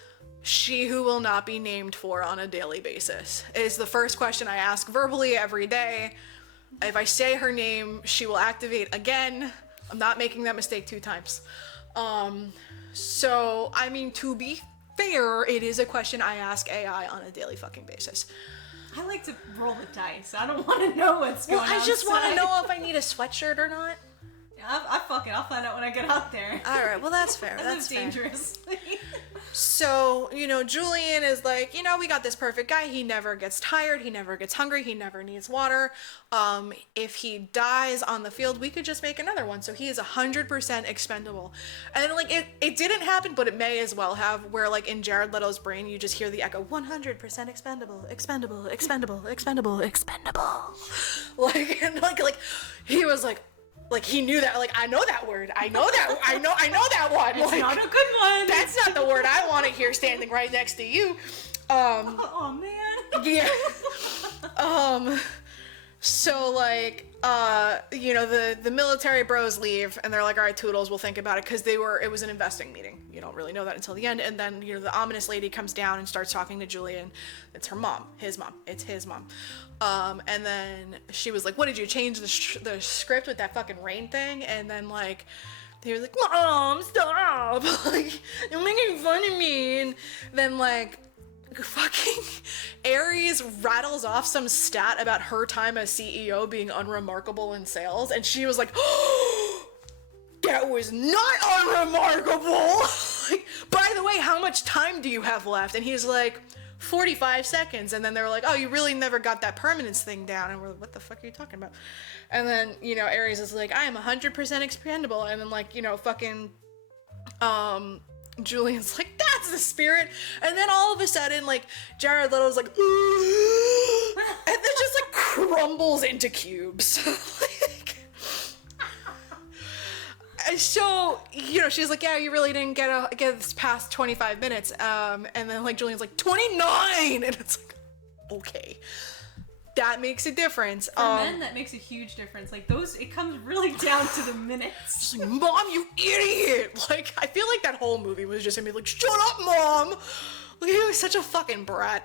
she who will not be named for on a daily basis is the first question I ask verbally every day. If I say her name, she will activate again. I'm not making that mistake 2 times. So, I mean, to be fair, it is a question I ask AI on a daily fucking basis. I like to roll the dice. I don't want to know what's going on. Well, I just want to know if I need a sweatshirt or not. I fuck it. I'll find out when I get out there. Alright, well, that's fair. That's fair. Dangerously. So, you know, Julian is like, you know, we got this perfect guy. He never gets tired. He never gets hungry. He never needs water. If he dies on the field, we could just make another one. So he is 100% expendable. And, like, it didn't happen, but it may as well have, where, like, in Jared Leto's brain, you just hear the echo, 100% expendable, expendable, expendable, expendable, expendable. Like, and, like, he was like, he knew that, like, I know that word. I know that one. It's like, not a good one. That's not the word I want to hear standing right next to you. Oh, man. Yeah. So, like, you know, the military bros leave, and they're like, all right, toodles, we'll think about it, because it was an investing meeting. You don't really know that until the end, and then, you know, the ominous lady comes down and starts talking to Julian. It's her mom. It's his mom. And then she was like, what, did you change the script with that fucking rain thing? And then, like, they were like, Mom, stop! Like, you're making fun of me. And then, like, fucking Aries rattles off some stat about her time as CEO being unremarkable in sales, and she was like, oh, that was not unremarkable! Like, by the way, how much time do you have left? And he's like, 45 seconds. And then they were like, oh, you really never got that permanence thing down. And we're like, what the fuck are you talking about? And then, you know, Aries is like, I am 100% expendable. And then, like, you know, fucking Julian's like, that's the spirit. And then all of a sudden, like, Jared Leto's like, ooh, and then just, like, crumbles into cubes. Like, So, she's like, yeah, you really didn't get this past 25 minutes. And then, like, Julian's like, 29! And it's like, okay. That makes a difference. For men, that makes a huge difference. Like, it comes really down to the minutes. Just like, Mom, you idiot! Like, I feel like that whole movie was just him being like, shut up, Mom! Like, he was such a fucking brat.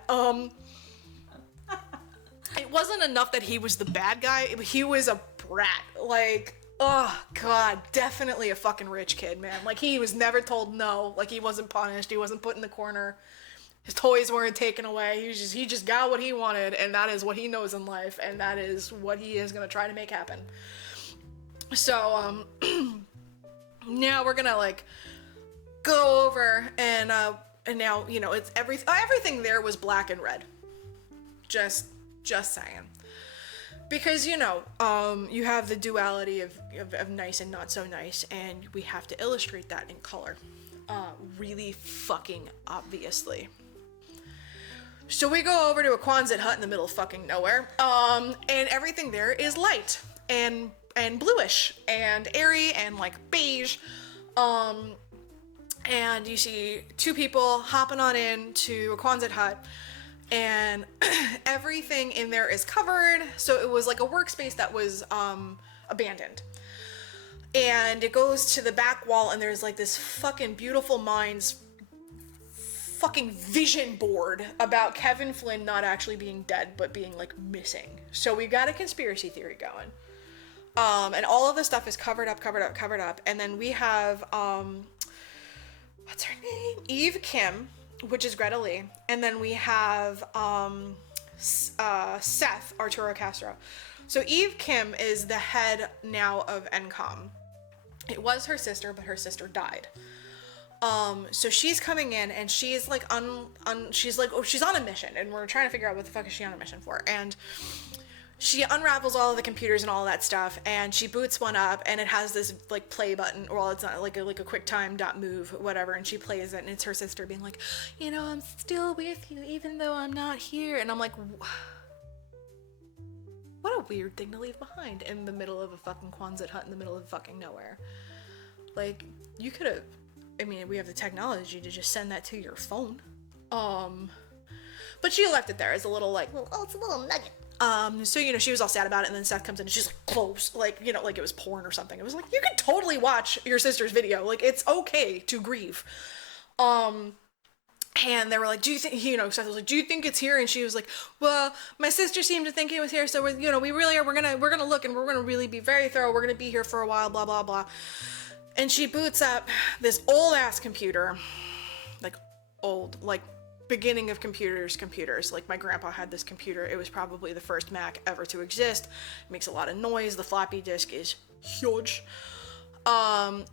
It wasn't enough that he was the bad guy, he was a brat. Like, oh, God, definitely a fucking rich kid, man. Like, he was never told no. Like, he wasn't punished, he wasn't put in the corner. His toys weren't taken away. He just got what he wanted, and that is what he knows in life, and that is what he is gonna try to make happen. So, now we're gonna, like, go over, and now, it's everything there was black and red. Just saying. Because, you have the duality of nice and not so nice, and we have to illustrate that in color. Really fucking obviously. So we go over to a Quonset hut in the middle of fucking nowhere, and everything there is light and bluish and airy and like beige, and you see two people hopping on into a Quonset hut, and everything in there is covered. So it was like a workspace that was abandoned. And it goes to the back wall, and there's like this fucking Beautiful Minds fucking vision board about Kevin Flynn not actually being dead, but being like missing. So we've got a conspiracy theory going. And all of the stuff is covered up. And then we have, what's her name? Eve Kim, which is Greta Lee. And then we have Seth, Arturo Castro. So Eve Kim is the head now of NCOM. It was her sister, but her sister died. So she's coming in, and she's like she's on a mission, and we're trying to figure out what the fuck is she on a mission for. And she unravels all of the computers and all of that stuff, and she boots one up, and it has this like play button, or it's not like a quick time .move, whatever, and she plays it, and it's her sister being like, I'm still with you even though I'm not here. And I'm like, what a weird thing to leave behind in the middle of a fucking Quonset hut in the middle of fucking nowhere. Like, you could have, we have the technology to just send that to your phone. But she left it there as a little like, it's a little nugget. So, she was all sad about it, and then Seth comes in and she's like, close, like, like it was porn or something. It was like, you could totally watch your sister's video. Like, it's okay to grieve. And they were like, do you think, Seth was like, do you think it's here? And she was like, well, my sister seemed to think it was here. So we're, we really are, we're going to look, and we're going to really be very thorough. We're going to be here for a while, blah, blah, blah. And she boots up this old ass computer, like old, like beginning of computers. Like my grandpa had this computer. It was probably the first Mac ever to exist. It makes a lot of noise. The floppy disk is huge. My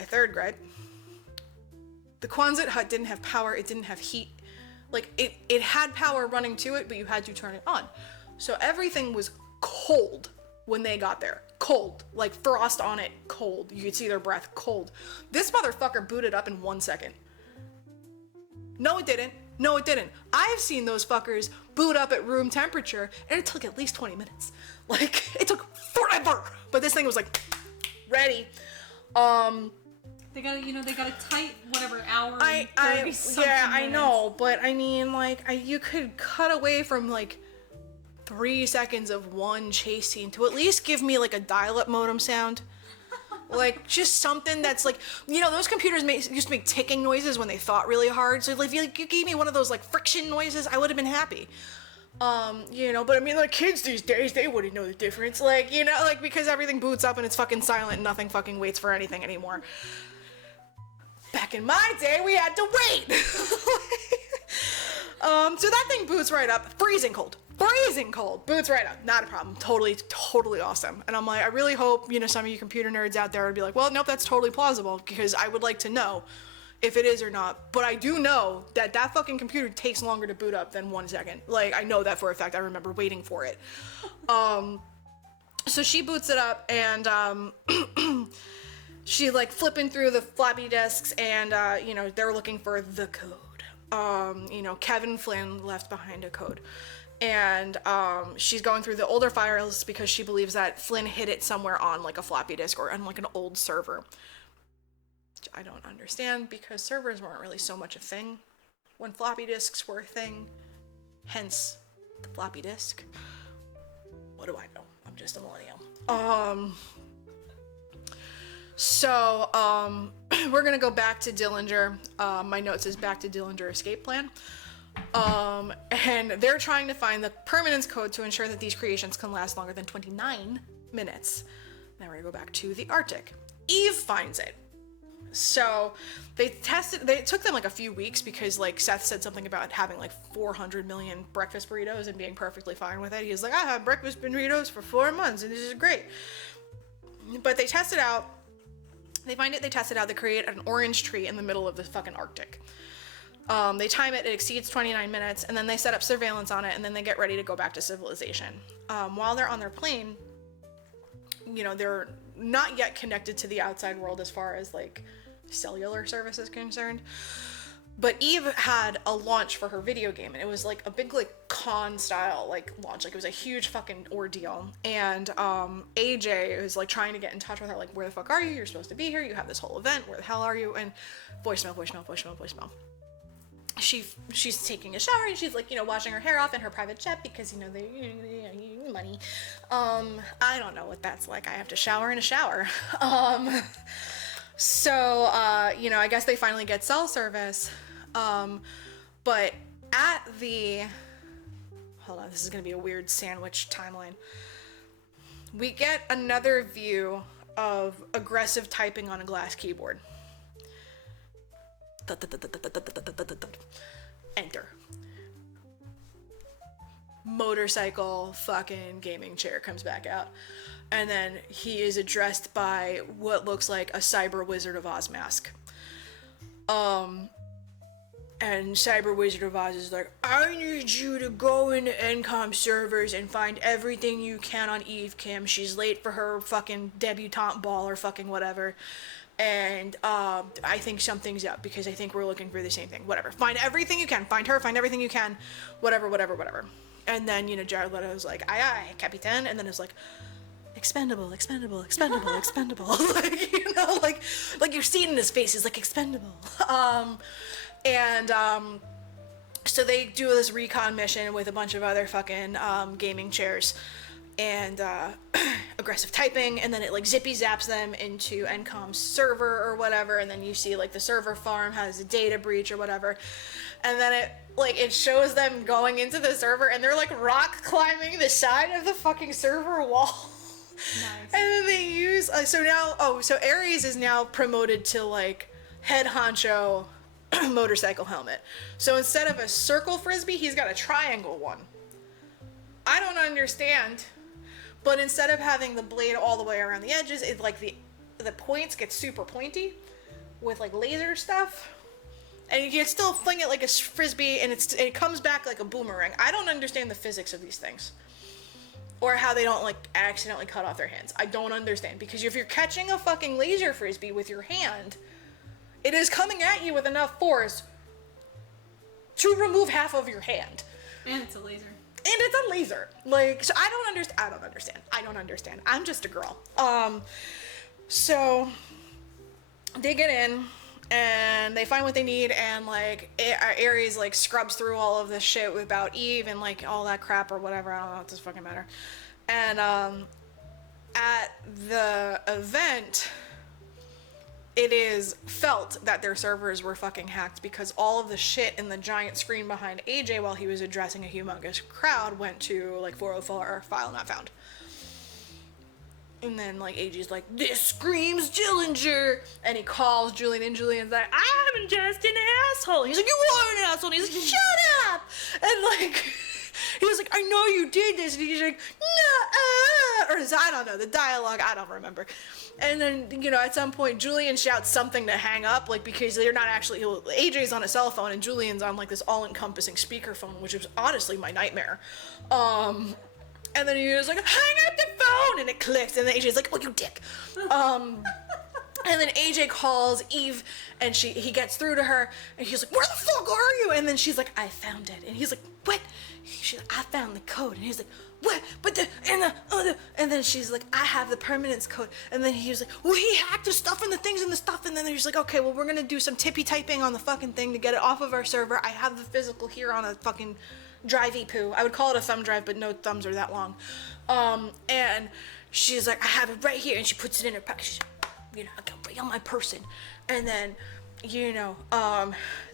third grade. The Quonset hut didn't have power. It didn't have heat. Like it had power running to it, but you had to turn it on. So everything was cold when they got there. Cold. Like frost on it. Cold. You could see their breath. Cold. This motherfucker booted up in 1 second. No, it didn't. I've seen those fuckers boot up at room temperature, and it took at least 20 minutes. Like, it took forever. But this thing was like, ready. They got a tight, whatever, hour and 30 something yeah, minutes. I know, but you could cut away from, 3 seconds of one chase scene to at least give me, a dial-up modem sound. Just something that's those computers used to make ticking noises when they thought really hard. So if you gave me one of those friction noises, I would have been happy. But kids these days, they wouldn't know the difference. Because everything boots up and it's fucking silent and nothing fucking waits for anything anymore. Back in my day, we had to wait. So that thing boots right up, freezing cold, boots right up, not a problem, totally awesome. And I'm like, I really hope, some of you computer nerds out there would be like, well, nope, that's totally plausible, because I would like to know if it is or not. But I do know that fucking computer takes longer to boot up than 1 second. I know that for a fact. I remember waiting for it. So she boots it up, and she flipping through the floppy disks, and they're looking for the code. Kevin Flynn left behind a code. And she's going through the older files because she believes that Flynn hid it somewhere on like a floppy disk or on like an old server. Which I don't understand because servers weren't really so much a thing when floppy disks were a thing. Hence the floppy disk. What do I know? I'm just a millennial. We're gonna go back to Dillinger. My note says back to Dillinger escape plan. And they're trying to find the permanence code to ensure that these creations can last longer than 29 minutes. Now we're gonna go back to the Arctic. Eve finds it. So it took them like a few weeks because like Seth said something about having like 400 million breakfast burritos and being perfectly fine with it. He was like, I had breakfast burritos for 4 months and this is great. But they test it out. They find it, they test it out, they create an orange tree in the middle of the fucking Arctic. They time it, it exceeds 29 minutes, and then they set up surveillance on it, and then they get ready to go back to civilization. While they're on their plane, you know, they're not yet connected to the outside world as far as like cellular service is concerned. But Eve had a launch for her video game, and it was like a big like con style like launch, like it was a huge fucking ordeal. And AJ was like trying to get in touch with her, like, where the fuck are you? You're supposed to be here. You have this whole event. Where the hell are you? And voicemail. She's taking a shower and she's like, you know, washing her hair off in her private jet because, you know, they money. I don't know what that's like. I have to shower in a shower. You know, I guess they finally get cell service. But at the, hold on, this is going to be a weird sandwich timeline. We get another view of aggressive typing on a glass keyboard. Enter. Motorcycle fucking gaming chair comes back out. And then he is addressed by what looks like a Cyber Wizard of Oz mask. And Cyber Wizard of Oz is like, I need you to go into NCOM servers and find everything you can on Eve Kim. She's late for her fucking debutante ball or fucking whatever. And I think something's up because I think we're looking for the same thing. Whatever. Find everything you can. Find her. Find everything you can. Whatever. And then, you know, Jared Leto's like, aye, Capitan. And then it's like, expendable. Like, you know, like you've seen in his face, he's like, expendable. So they do this recon mission with a bunch of other fucking gaming chairs and aggressive typing, and then it like zippy zaps them into NCOM's server or whatever, and then you see like the server farm has a data breach or whatever, and then it shows them going into the server and they're like rock climbing the side of the fucking server wall. Nice. And then they use so Ares is now promoted to like head honcho motorcycle helmet. So instead of a circle frisbee, he's got a triangle one. I don't understand, but instead of having the blade all the way around the edges, it's like the points get super pointy with like laser stuff, and you can still fling it like a frisbee, and it comes back like a boomerang. I don't understand the physics of these things, or how they don't like accidentally cut off their hands. I don't understand, because if you're catching a fucking laser frisbee with your hand, it is coming at you with enough force to remove half of your hand. And it's a laser. Like, so I don't understand. I'm just a girl. So they get in and they find what they need, and like Ares like scrubs through all of this shit about Eve and like all that crap or whatever. I don't know, it doesn't fucking matter. And at the event, it is felt that their servers were fucking hacked because all of the shit in the giant screen behind AJ while he was addressing a humongous crowd went to like 404 file not found. And then like AJ's like, this screams Dillinger, and he calls Julian, and Julian's like, I'm just an asshole. He's like, you are an asshole. And he's like, shut up. And like he was like, I know you did this. And he's like, no, or I don't know, the dialogue, I don't remember. And then, you know, at some point, Julian shouts something to hang up, like, because they're not actually, AJ's on a cell phone, and Julian's on, like, this all-encompassing speakerphone, which was honestly my nightmare. And then he was like, hang up the phone, and it clicks, and then AJ's like, oh, you dick. And then AJ calls Eve, and he gets through to her, and he's like, "Where the fuck are you?" And then she's like, "I found it." And he's like, "What?" She's like, "I found the code." And he's like, "What? But the other." And then she's like, "I have the permanence code." And then he was like, "Well, he hacked the stuff and the things and the stuff." And then he's like, "Okay, well, we're gonna do some tippy typing on the fucking thing to get it off of our server. I have the physical here on a fucking drivey poo. I would call it a thumb drive, but no thumbs are that long." And she's like, "I have it right here." And she puts it in her pocket. She's like, "You know, I got right on my person." And then, you know,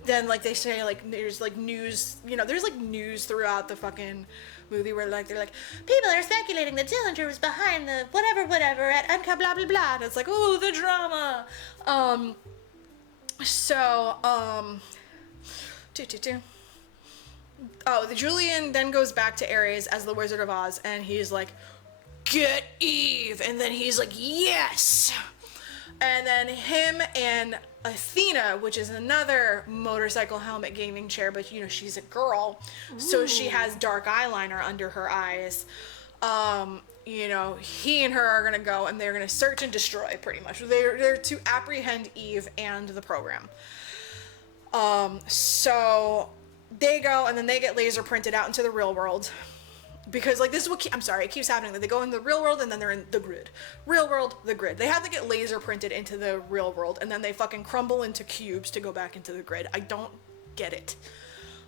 then like they say, like there's like news, you know, there's like news throughout the fucking movie where like they're like, "People are speculating that Dillinger was behind the whatever at Uncut blah blah blah." And it's like, "Oh, the drama." The Julian then goes back to Ares as the Wizard of Oz, and he's like, "Get Eve," and then he's like, "Yes." And then him and Athena, which is another motorcycle helmet gaming chair, but you know, she's a girl, so she has dark eyeliner under her eyes. You know, he and her are gonna go and they're gonna search and destroy, pretty much. They're to apprehend Eve and the program. So they go and then they get laser printed out into the real world. Because, like, this is what, it keeps happening. That they go in the real world and then they're in the grid. Real world, the grid. They have to get laser printed into the real world and then they fucking crumble into cubes to go back into the grid. I don't get it.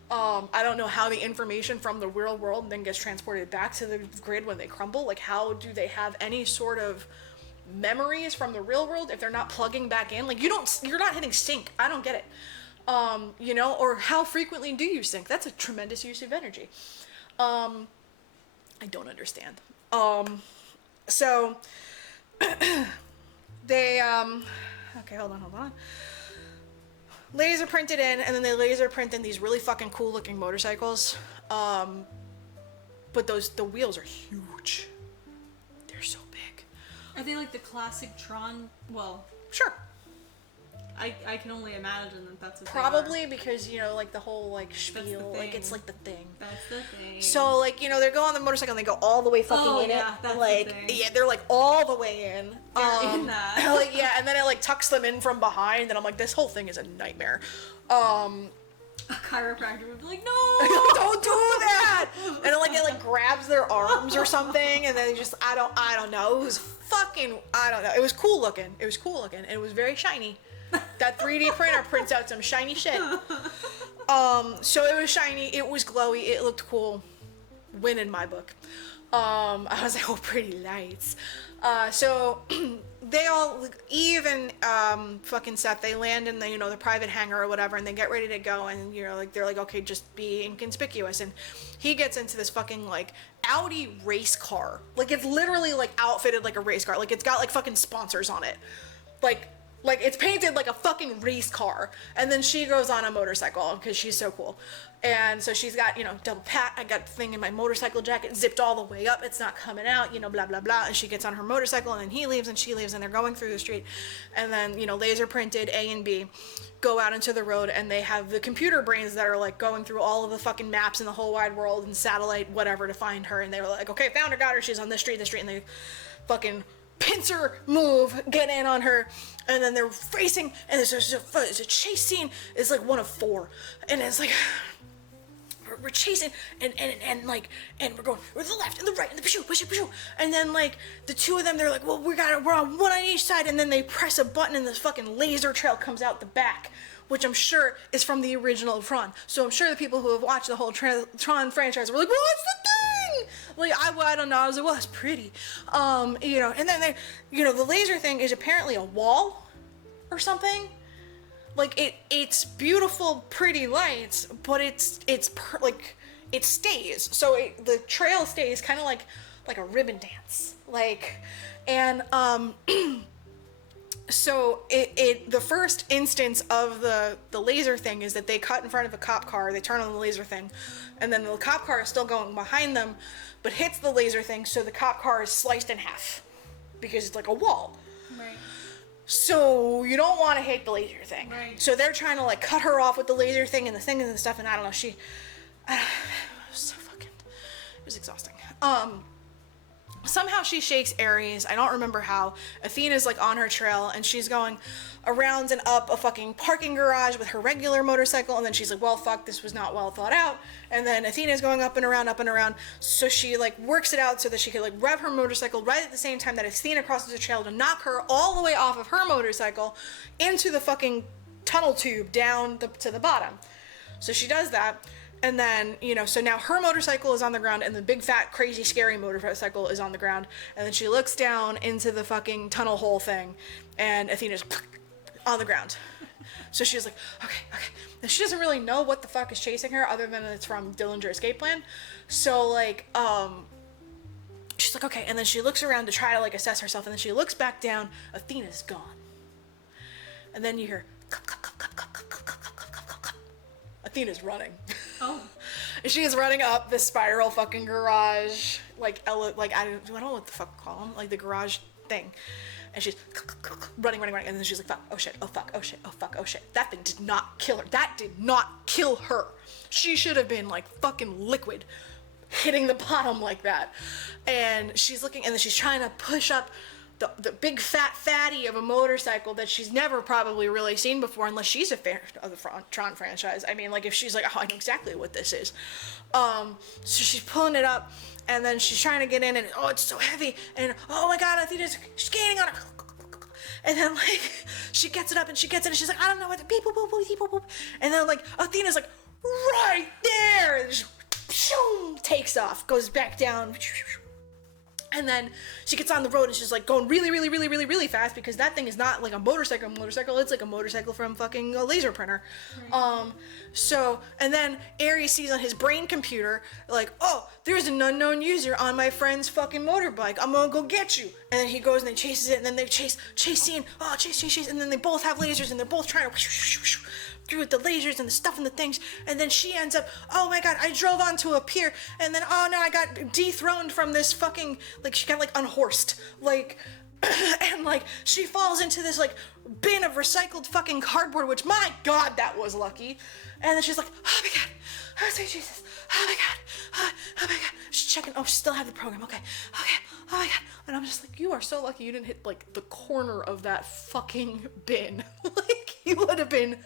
I don't know how the information from the real world then gets transported back to the grid when they crumble. Like, how do they have any sort of memories from the real world if they're not plugging back in? Like, you're not hitting sync. I don't get it. You know, or how frequently do you sync? That's a tremendous use of energy. I don't understand. So they okay, hold on. Laser printed in, and then they laser print in these really fucking cool looking motorcycles. But the wheels are huge. They're so big. Are they like the classic Tron? Well, sure. I can only imagine that that's what probably because, you know, like the whole like spiel, like it's like the thing. That's the thing. So like, you know, they go on the motorcycle and they go all the way fucking in yeah, it. that's like the thing. yeah, they're like all the way in. They're in that. Like yeah, and then it like tucks them in from behind, and I'm like, this whole thing is a nightmare. A chiropractor would be like, no, don't do that. And it like grabs their arms or something, and then just I don't know. It was fucking I don't know. It was cool looking. And it was very shiny. That 3D printer prints out some shiny shit. So it was shiny, it was glowy, it looked cool. Win in my book. I was like, oh, pretty lights. So they all, Eve and fucking Seth, they land in the, you know, the private hangar or whatever, and they get ready to go, and you know, like they're like, okay, just be inconspicuous. And he gets into this fucking like Audi race car. Like it's literally like outfitted like a race car. Like it's got like fucking sponsors on it. Like it's painted like a fucking race car, and then she goes on a motorcycle because she's so cool. And so she's got, you know, double pat. I got the thing in my motorcycle jacket zipped all the way up. It's not coming out, you know, blah blah blah. And she gets on her motorcycle, and then he leaves and she leaves, and they're going through the street, and then, you know, laser printed A and B go out into the road, and they have the computer brains that are like going through all of the fucking maps in the whole wide world and satellite whatever to find her. And they were like, okay, found her, got her. She's on this street, and they fucking pincer move, get in on her, and then they're racing, and there's a chase scene. It's like one of 4, and it's like we're chasing, and we're going, we're the left and the right and the push, and then like the two of them, they're like, well, we're on one on each side, and then they press a button, and this fucking laser trail comes out the back, which I'm sure is from the original Tron. So I'm sure the people who have watched the whole Tron franchise were like, what's the thing? Like, I don't know. I was like, well, it's pretty. You know, and then they, you know, the laser thing is apparently a wall or something. Like, it's beautiful, pretty lights, but it stays. So the trail stays kind of like a ribbon dance. Like, and, so the first instance of the laser thing is that they cut in front of a cop car, they turn on the laser thing, and then the cop car is still going behind them, but hits the laser thing, so the cop car is sliced in half because it's like a wall. Right. So you don't want to hit the laser thing. Right. So they're trying to like cut her off with the laser thing and the thing and the stuff, and I don't know, it was so fucking, it was exhausting. somehow she shakes Ares. I don't remember how. Athena's like on her trail and she's going around and up a fucking parking garage with her regular motorcycle, and then she's like, well, fuck, this was not well thought out. And then Athena's going up and around, so she like works it out so that she could like rev her motorcycle right at the same time that Athena crosses the trail to knock her all the way off of her motorcycle into the fucking tunnel tube down to the bottom. So she does that. And then, you know, so now her motorcycle is on the ground and the big fat crazy scary motorcycle is on the ground, and then she looks down into the fucking tunnel hole thing and Athena's on the ground. So she's like, okay. And she doesn't really know what the fuck is chasing her other than it's from Dillinger Escape Plan. So like, she's like, okay. And then she looks around to try to like assess herself, and then she looks back down. Athena's gone. And then you hear, Athena's running. Oh. And she is running up this spiral fucking garage, like I don't know what the fuck to call them, like the garage thing. And she's running, and then she's like, fuck, oh shit, oh fuck, oh shit, oh fuck, oh shit. That thing did not kill her. That did not kill her. She should have been like fucking liquid, hitting the bottom like that. And she's looking, and then she's trying to push up the big fat fatty of a motorcycle that she's never probably really seen before, unless she's a fan of the Tron franchise. I mean, like, if she's like, oh, I know exactly what this is. So she's pulling it up, and then she's trying to get in, and oh, it's so heavy, and oh my god, I think it's skating on her. And then, like, she gets it up, and she gets it, and she's like, I don't know what the beep, boop, boop, boop, beep, boop, boop. And then, like, Athena's like, right there, and just takes off, goes back down. And then she gets on the road and she's like going really fast, because that thing is not like a motorcycle. It's like a motorcycle from fucking a laser printer. Right. So, and then Ares sees on his brain computer, like, oh, there's an unknown user on my friend's fucking motorbike. I'm gonna go get you. And then he goes and they chases it, and then they chase scene. Oh, chase. And then they both have lasers, and they're both trying to through with the lasers and the stuff and the things. And then she ends up, oh my god, I drove onto a pier, and then, oh no, I got dethroned from this fucking, like, she got like unhorsed, like, and like she falls into this like bin of recycled fucking cardboard, which, my god, that was lucky. And then she's like, oh my god, oh sweet Jesus, oh my god, oh my god. She's checking, oh, she still have the program, okay, oh my god. And I'm just like, you are so lucky you didn't hit like the corner of that fucking bin. Like, you would have been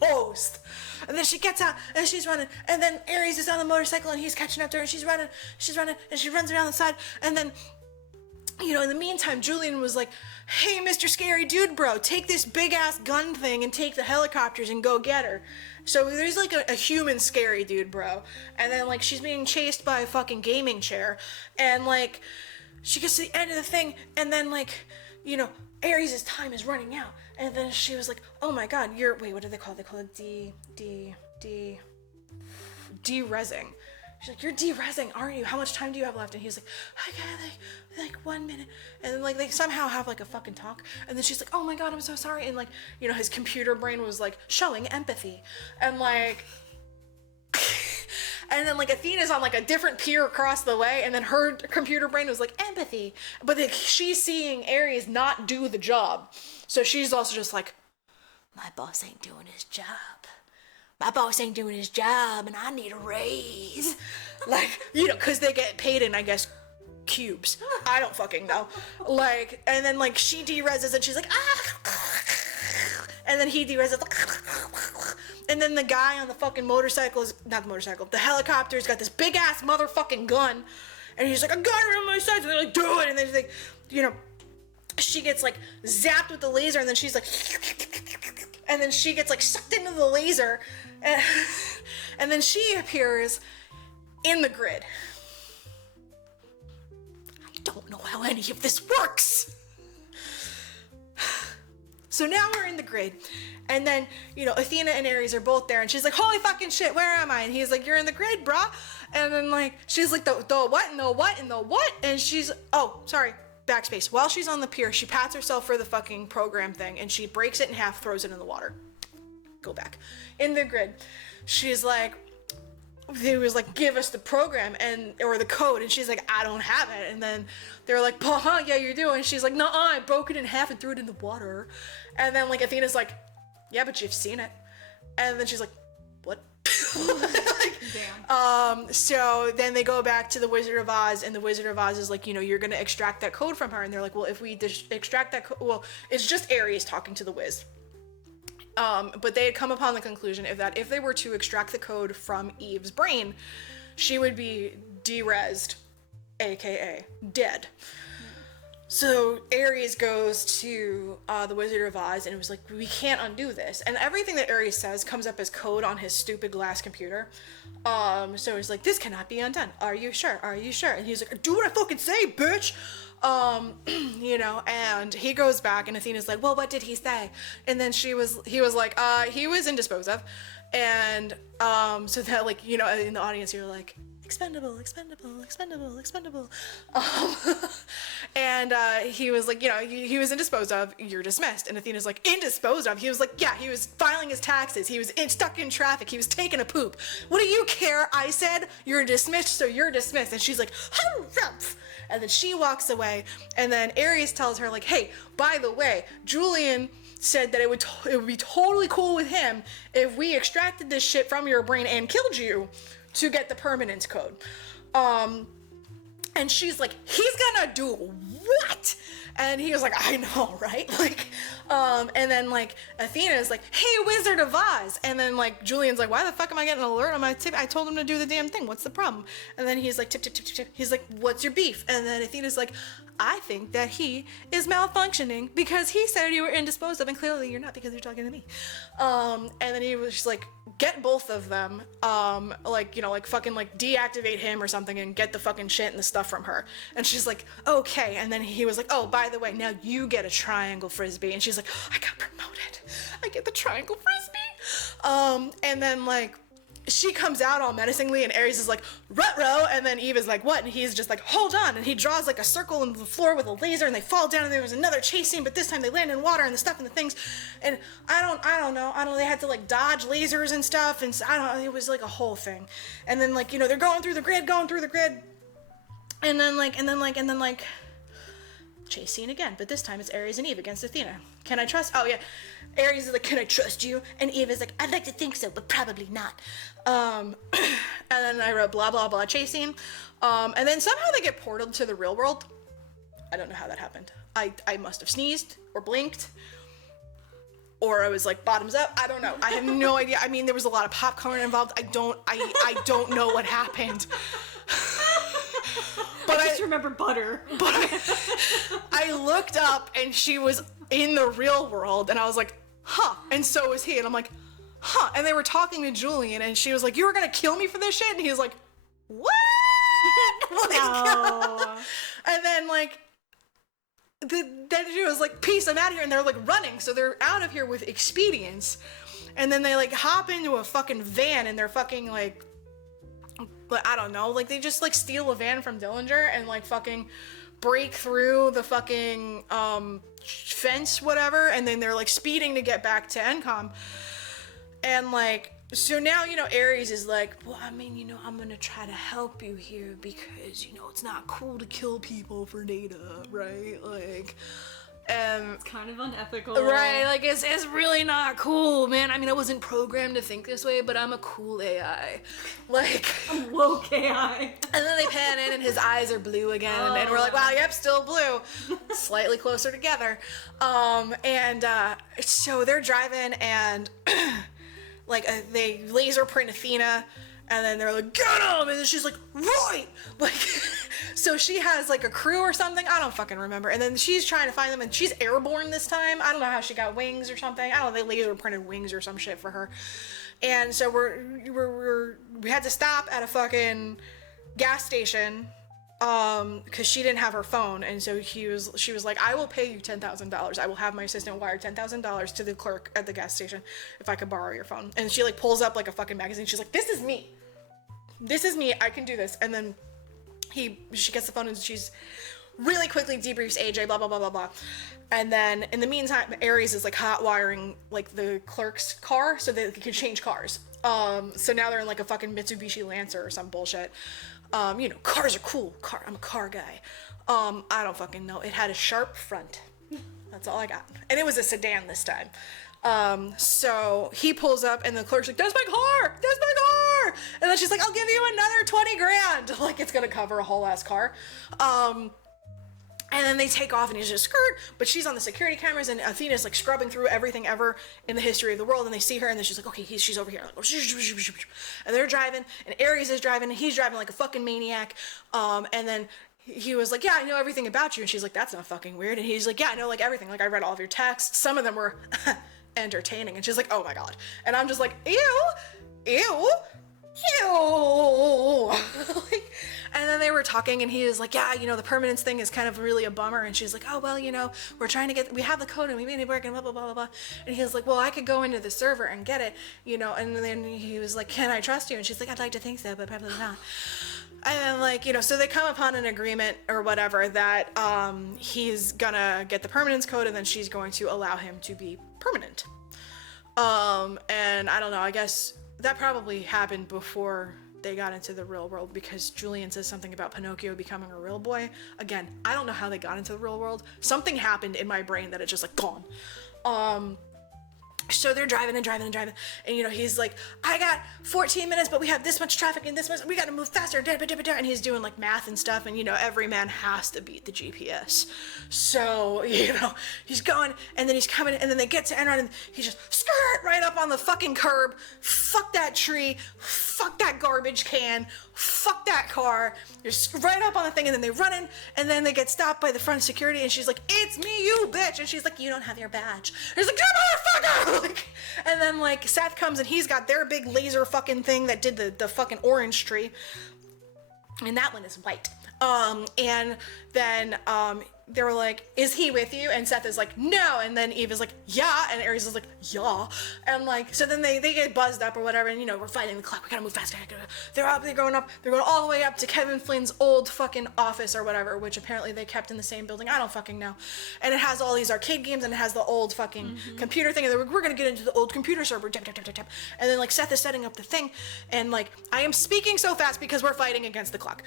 toast. And then she gets out and she's running, and then Ares is on the motorcycle and he's catching up to her, and she's running, and she runs around the side. And then, you know, in the meantime, Julian was like, hey, Mr. Scary Dude Bro, take this big ass gun thing and take the helicopters and go get her. So there's like a human Scary Dude Bro, and then like she's being chased by a fucking gaming chair, and like she gets to the end of the thing, and then like, you know, Ares' time is running out. And then she was like, oh my god, wait, what do they call it? They call it de-rezzing. She's like, you're de-rezzing, aren't you? How much time do you have left? And he's like, I got like 1 minute. And then like they somehow have like a fucking talk. And then she's like, oh my god, I'm so sorry. And like, you know, his computer brain was like showing empathy. And like, and then like Athena's on like a different pier across the way, and then her computer brain was like empathy, but like, she's seeing Ares not do the job, so she's also just like, my boss ain't doing his job. My boss ain't doing his job, and I need a raise. Like, you know, because they get paid in, I guess, cubes. I don't fucking know. Like, and then like she de-reses and she's like, ah, and then he de-reses. And then the guy on the fucking motorcycle the helicopter's got this big ass motherfucking gun, and he's like, I got it on my side. And they're like, do it. And then she's like, you know, she gets like zapped with the laser, and then she's like, and then she gets like sucked into the laser, and then she appears in the grid. I don't know how any of this works. So now we're in the grid, and then, you know, Athena and Ares are both there, and she's like, holy fucking shit, where am I? And he's like, you're in the grid, brah. And then like, she's like, the what, and the what, and the what? And she's, oh, sorry, backspace. While she's on the pier, she pats herself for the fucking program thing, and she breaks it in half, throws it in the water. Go back. In the grid, she's like, they was like, give us the program or the code, and she's like, I don't have it. And then they're like, yeah, you do. And she's like, no, I broke it in half and threw it in the water. And then like Athena's like, yeah, but you've seen it. And then she's like, what? Damn. So then they go back to the Wizard of Oz, and the Wizard of Oz is like, you know, you're gonna extract that code from her, and they're like, well, if we extract that well, it's just Ares talking to the Wiz. But they had come upon the conclusion if they were to extract the code from Eve's brain, she would be de-resed, aka dead. So Ares goes to the Wizard of Oz and it was like, we can't undo this. And everything that Ares says comes up as code on his stupid glass computer. So he's like, this cannot be undone. Are you sure? Are you sure? And he's like, do what I fucking say, bitch. You know, and he goes back and Athena's like, well, what did he say? And then he was like, he was indisposed of. And so that, like, you know, in the audience you're like, expendable, expendable, expendable, expendable. And he was like, you know, he was indisposed of, you're dismissed. And Athena's like, indisposed of? He was like, yeah, he was filing his taxes, he was stuck in traffic, he was taking a poop. What do you care? I said you're dismissed, so you're dismissed. And she's like, humph. And then she walks away, and then Ares tells her, like, hey, by the way, Julian said that it would be totally cool with him if we extracted this shit from your brain and killed you to get the permanence code. And she's like, he's gonna do what? And he was like, I know, right? Like, and then like Athena's like, hey, Wizard of Oz. And then like Julian's like, why the fuck am I getting an alert on my tip? I told him to do the damn thing. What's the problem? And then he's like, tip, tip, tip, tip, tip. He's like, what's your beef? And then Athena's like, I think that he is malfunctioning because he said you were indisposed of, and clearly you're not because you're talking to me. And then he was just like, get both of them, like, you know, like fucking like deactivate him or something and get the fucking shit and the stuff from her. And she's like, okay. And then he was like, oh, by the way, now you get a triangle frisbee. And she's like, I got promoted, I get the triangle frisbee. And then like she comes out all menacingly and Ares is like, ruh-roh, and then Eve is like, what? And he's just like, hold on, and he draws like a circle in the floor with a laser and they fall down and there was another chase scene, but this time they land in water and the stuff and the things, and I don't know, they had to like dodge lasers and stuff, and I don't know, it was like a whole thing. And then like, you know, they're going through the grid, and then like chase scene again, but this time it's Ares and Eve against Athena. Can I trust? Oh yeah, Ares is like, can I trust you? And Eve is like, I'd like to think so, but probably not. And then I wrote blah blah blah chase scene. And then somehow they get portaled to the real world. I don't know how that happened. I must have sneezed or blinked, or I was like bottoms up. I don't know. I have no idea. I mean, there was a lot of popcorn involved. I don't know what happened. But I just remember butter. But I looked up and she was in the real world and I was like, huh. And so was he. And I'm like, huh. And they were talking to Julian and she was like, you were going to kill me for this shit? And he was like, what? Oh. And then like, then she was like, peace, I'm out of here. And they're like running. So they're out of here with expedience. And then they like hop into a fucking van and they're fucking like, but I don't know, like they just like steal a van from Dillinger and like fucking break through the fucking fence, whatever, and then they're like speeding to get back to Encom. And like, so now, you know, Ares is like, well, I mean, you know, I'm gonna try to help you here because, you know, it's not cool to kill people for data, right? Like, it's kind of unethical. Right, like it's really not cool, man. I mean, I wasn't programmed to think this way, but I'm a cool AI. Like, I'm woke AI. And then they pan in and his eyes are blue again, and we're like, wow, yep, still blue. Slightly closer together. So they're driving and like they laser print Athena, and then they're like, get him! And then she's like, right! Like, so she has like a crew or something, I don't fucking remember. And then she's trying to find them, and she's airborne this time. I don't know how she got wings or something. I don't know, they laser printed wings or some shit for her. And so we had to stop at a fucking gas station, because she didn't have her phone. And so she was like, I will pay you $10,000. I will have my assistant wire $10,000 to the clerk at the gas station if I could borrow your phone. And she like pulls up like a fucking magazine. She's like, this is me, I can do this. And then she gets the phone and she's really quickly debriefs AJ, blah blah blah blah blah. And then in the meantime, Ares is like hot wiring like the clerk's car so that they can change cars. So now they're in like a fucking Mitsubishi Lancer or some bullshit. You know, cars are cool. I'm a car guy. I don't fucking know. It had a sharp front. That's all I got. And it was a sedan this time. So he pulls up and the clerk's like, that's my car! That's my car! And then she's like, I'll give you another 20 grand. Like, it's gonna cover a whole ass car. And then they take off and he's just skirt, but she's on the security cameras and Athena's like scrubbing through everything ever in the history of the world, and they see her and then she's like, okay, she's over here. Like, and they're driving and Ares is driving and he's driving like a fucking maniac. And then he was like, yeah, I know everything about you. And she's like, that's not fucking weird. And he's like, yeah, I know like everything. Like I read all of your texts. Some of them were entertaining. And she's like, oh my God. And I'm just like, ew, ew, ew. Like, and then they were talking and he was like, yeah, you know, the permanence thing is kind of really a bummer. And she's like, oh, well, you know, we have the code and we made it work and blah, blah, blah, blah, blah. And he was like, well, I could go into the server and get it, you know. And then he was like, can I trust you? And she's like, I'd like to think so, but probably not. And then, like, you know, so they come upon an agreement or whatever that he's gonna get the permanence code and then she's going to allow him to be permanent. And I don't know, I guess that probably happened before they got into the real world because Julian says something about Pinocchio becoming a real boy. Again, I don't know how they got into the real world. Something happened in my brain that it's just like gone. So they're driving and you know, he's like, I got 14 minutes, but we have this much traffic and this much, we gotta move faster, and he's doing like math and stuff, and you know, every man has to beat the GPS. So, you know, he's going, and then he's coming, and then they get to Enron, and he just skirt right up on the fucking curb, fuck that tree, fuck that garbage can, fuck that car, just right up on the thing, and then they run in, and then they get stopped by the front security, and she's like, it's me, you bitch, and she's like, you don't have your badge. And he's like, you motherfucker! Like, and then like Seth comes and he's got their big laser fucking thing that did the fucking orange tree, and that one is white. And then they were like, is he with you? And Seth is like, no. And then Eve is like, yeah. And Ares is like, yeah. And like, so then they get buzzed up or whatever. And you know, we're fighting the clock. We gotta move fast. They're going all the way up to Kevin Flynn's old fucking office or whatever, which apparently they kept in the same building. I don't fucking know. And it has all these arcade games and it has the old fucking computer thing. And we're gonna get into the old computer server. Tap, tap, tap, tap, tap. And then like Seth is setting up the thing. And like, I am speaking so fast because we're fighting against the clock.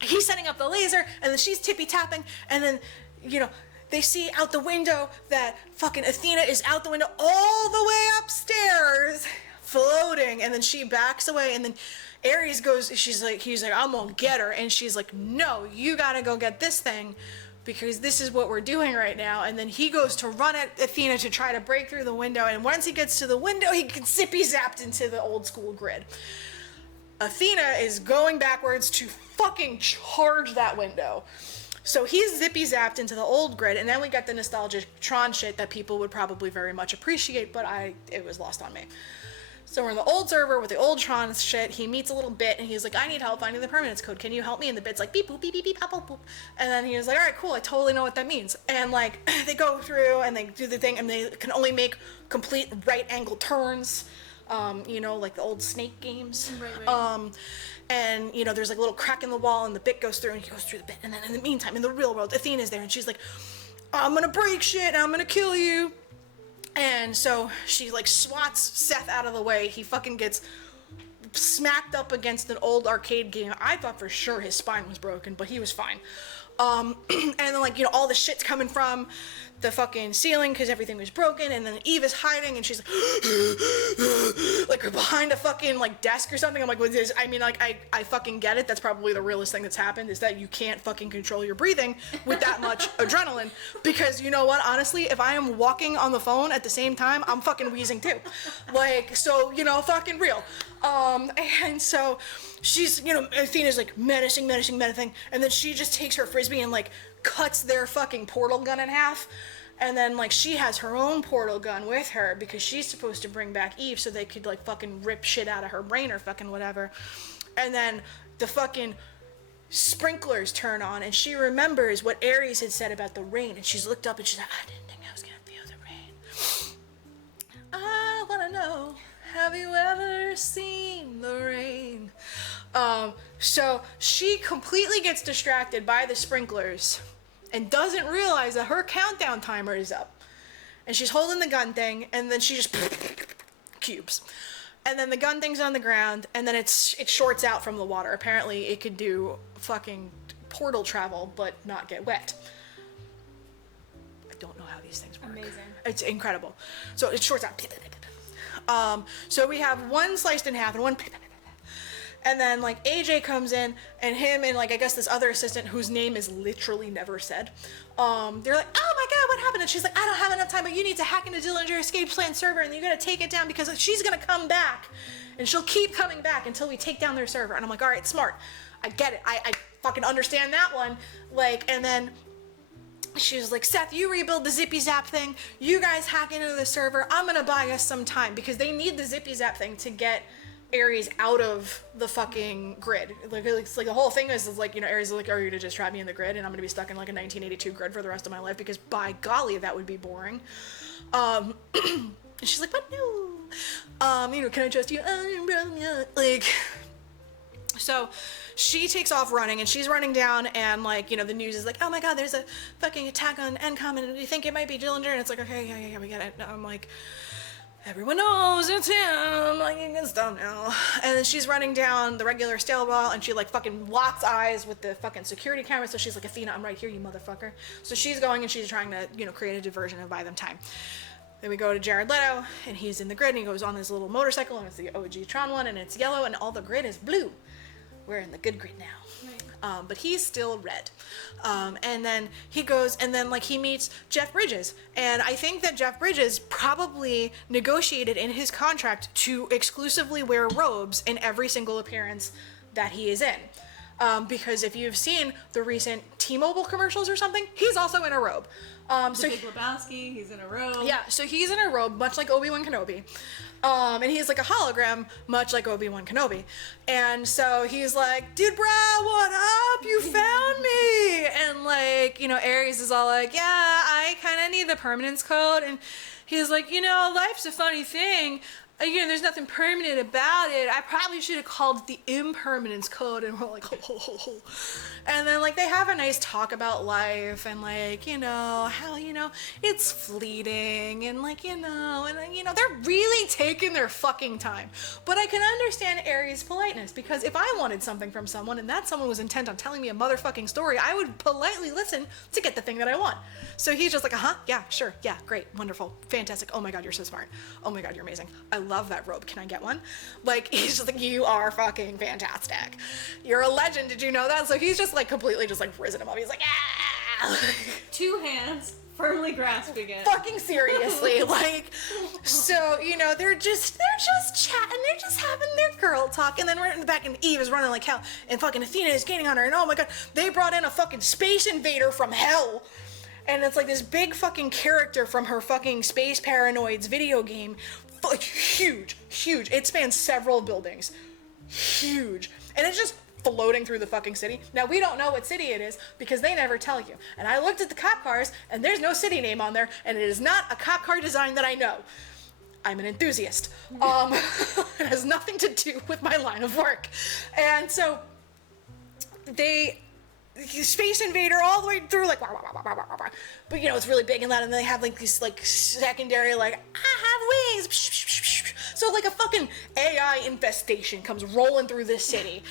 He's setting up the laser, and then she's tippy-tapping, and then, you know, they see out the window that fucking Athena is out the window all the way upstairs, floating, and then she backs away, and then Ares goes, he's like, I'm gonna get her, and she's like, no, you gotta go get this thing, because this is what we're doing right now. And then he goes to run at Athena to try to break through the window, and once he gets to the window, he gets zippy-zapped into the old-school grid. Athena is going backwards to fucking charge that window. So he's zippy-zapped into the old grid, and then we got the nostalgic Tron shit that people would probably very much appreciate, but it was lost on me. So we're in the old server with the old Tron shit. He meets a little bit, and he's like, I need help finding the permanence code. Can you help me? And the bit's like, beep, boop, beep, beep, beep, pop, boop, boop. And then he was like, all right, cool. I totally know what that means. And like, they go through, and they do the thing, and they can only make complete right-angle turns. You know, like the old Snake games. Right. And, you know, there's like a little crack in the wall and the bit goes through and he goes through the bit. And then in the meantime, in the real world, Athena's there and she's like, I'm gonna break shit and I'm gonna kill you. And so she like swats Seth out of the way. He fucking gets smacked up against an old arcade game. I thought for sure his spine was broken, but he was fine. And then like, you know, all the shit's coming from the fucking ceiling because everything was broken, and then Eve is hiding and she's like behind a fucking like desk or something. I'm like, what is this? I mean, like, I fucking get it. That's probably the realest thing that's happened, is that you can't fucking control your breathing with that much adrenaline, because you know what, honestly, if I am walking on the phone at the same time, I'm fucking wheezing too. Like, so, you know, fucking real. And so she's, you know, Athena's like menacing, and then she just takes her frisbee and like cuts their fucking portal gun in half. And then like she has her own portal gun with her because she's supposed to bring back Eve so they could like fucking rip shit out of her brain or fucking whatever. And then the fucking sprinklers turn on and she remembers what Ares had said about the rain, and she's looked up and she's like, I didn't think I was gonna feel the rain. I wanna know, have you ever seen the rain? So she completely gets distracted by the sprinklers and doesn't realize that her countdown timer is up. And she's holding the gun thing, and then she just cubes. And then the gun thing's on the ground, and then it shorts out from the water. Apparently it could do fucking portal travel, but not get wet. I don't know how these things work. Amazing. It's incredible. So it shorts out. So we have one sliced in half and one, and then like AJ comes in, and him and like I guess this other assistant whose name is literally never said. They're like, oh my god, what happened? And she's like, I don't have enough time, but you need to hack into Dillinger escape plan server, and you gotta take it down because she's gonna come back, and she'll keep coming back until we take down their server. And I'm like, all right, smart, I get it, I fucking understand that one. Like, and then she was like, Seth, you rebuild the zippy zap thing, you guys hack into the server, I'm gonna buy us some time because they need the zippy zap thing to get Ares out of the fucking grid. Like the whole thing is like, you know, Ares is like, are you gonna just trap me in the grid and I'm gonna be stuck in like a 1982 grid for the rest of my life because by golly that would be boring. And she's like, but no, you know, can I trust you? Like, so she takes off running, and she's running down, and like, you know, the news is like, oh my god, there's a fucking attack on Encom, and we think it might be Dillinger, and it's like, okay, yeah, we get it. And I'm like, everyone knows it's him, like, you can stop now. And then she's running down the regular stairwell, and she like fucking locks eyes with the fucking security camera, so she's like, Athena, I'm right here, you motherfucker. So she's going, and she's trying to, you know, create a diversion and buy them time. Then we go to Jared Leto, and he's in the grid, and he goes on this little motorcycle, and it's the OG Tron one, and it's yellow, and all the grid is blue. We're in the good grid now. Right. But he's still red. And then he goes, and then like he meets Jeff Bridges. And I think that Jeff Bridges probably negotiated in his contract to exclusively wear robes in every single appearance that he is in. Because if you've seen the recent T-Mobile commercials or something, he's also in a robe. So Big Lebowski, he's in a robe. Yeah, so he's in a robe, much like Obi-Wan Kenobi. And he's like a hologram, much like Obi-Wan Kenobi. And so he's like, dude, brah, what up? You found me. And like, you know, Ares is all like, yeah, I kind of need the permanence code. And he's like, you know, life's a funny thing. You know, there's nothing permanent about it. I probably should have called it the impermanence code. And we're like, ho. And then like they have a nice talk about life and like, you know, how, you know, it's fleeting and like, you know, and you know, they're really taking their fucking time. But I can understand Aries' politeness, because if I wanted something from someone and that someone was intent on telling me a motherfucking story, I would politely listen to get the thing that I want. So he's just like, yeah, sure, yeah, great, wonderful, fantastic. Oh my god, you're so smart. Oh my god, you're amazing. I love that robe. Can I get one? Like, he's just like, you are fucking fantastic. You're a legend. Did you know that? So he's just like completely just like risen him up. He's like, ah! 2 hands firmly grasping it. Fucking seriously. Like, so, you know, they're just chatting. They're just having their girl talk. And then we're in the back and Eve is running like hell. And fucking Athena is gaining on her. And oh my god, they brought in a fucking space invader from hell. And it's like this big fucking character from her fucking Space Paranoids video game. Huge. It spans several buildings. Huge. And it's just floating through the fucking city. Now, we don't know what city it is because they never tell you. And I looked at the cop cars and there's no city name on there, and it is not a cop car design that I know. I'm an enthusiast. It has nothing to do with my line of work. And so they Space Invader all the way through, like, but you know, it's really big and loud, and they have like these like secondary, like, I have wings. So like a fucking AI infestation comes rolling through this city.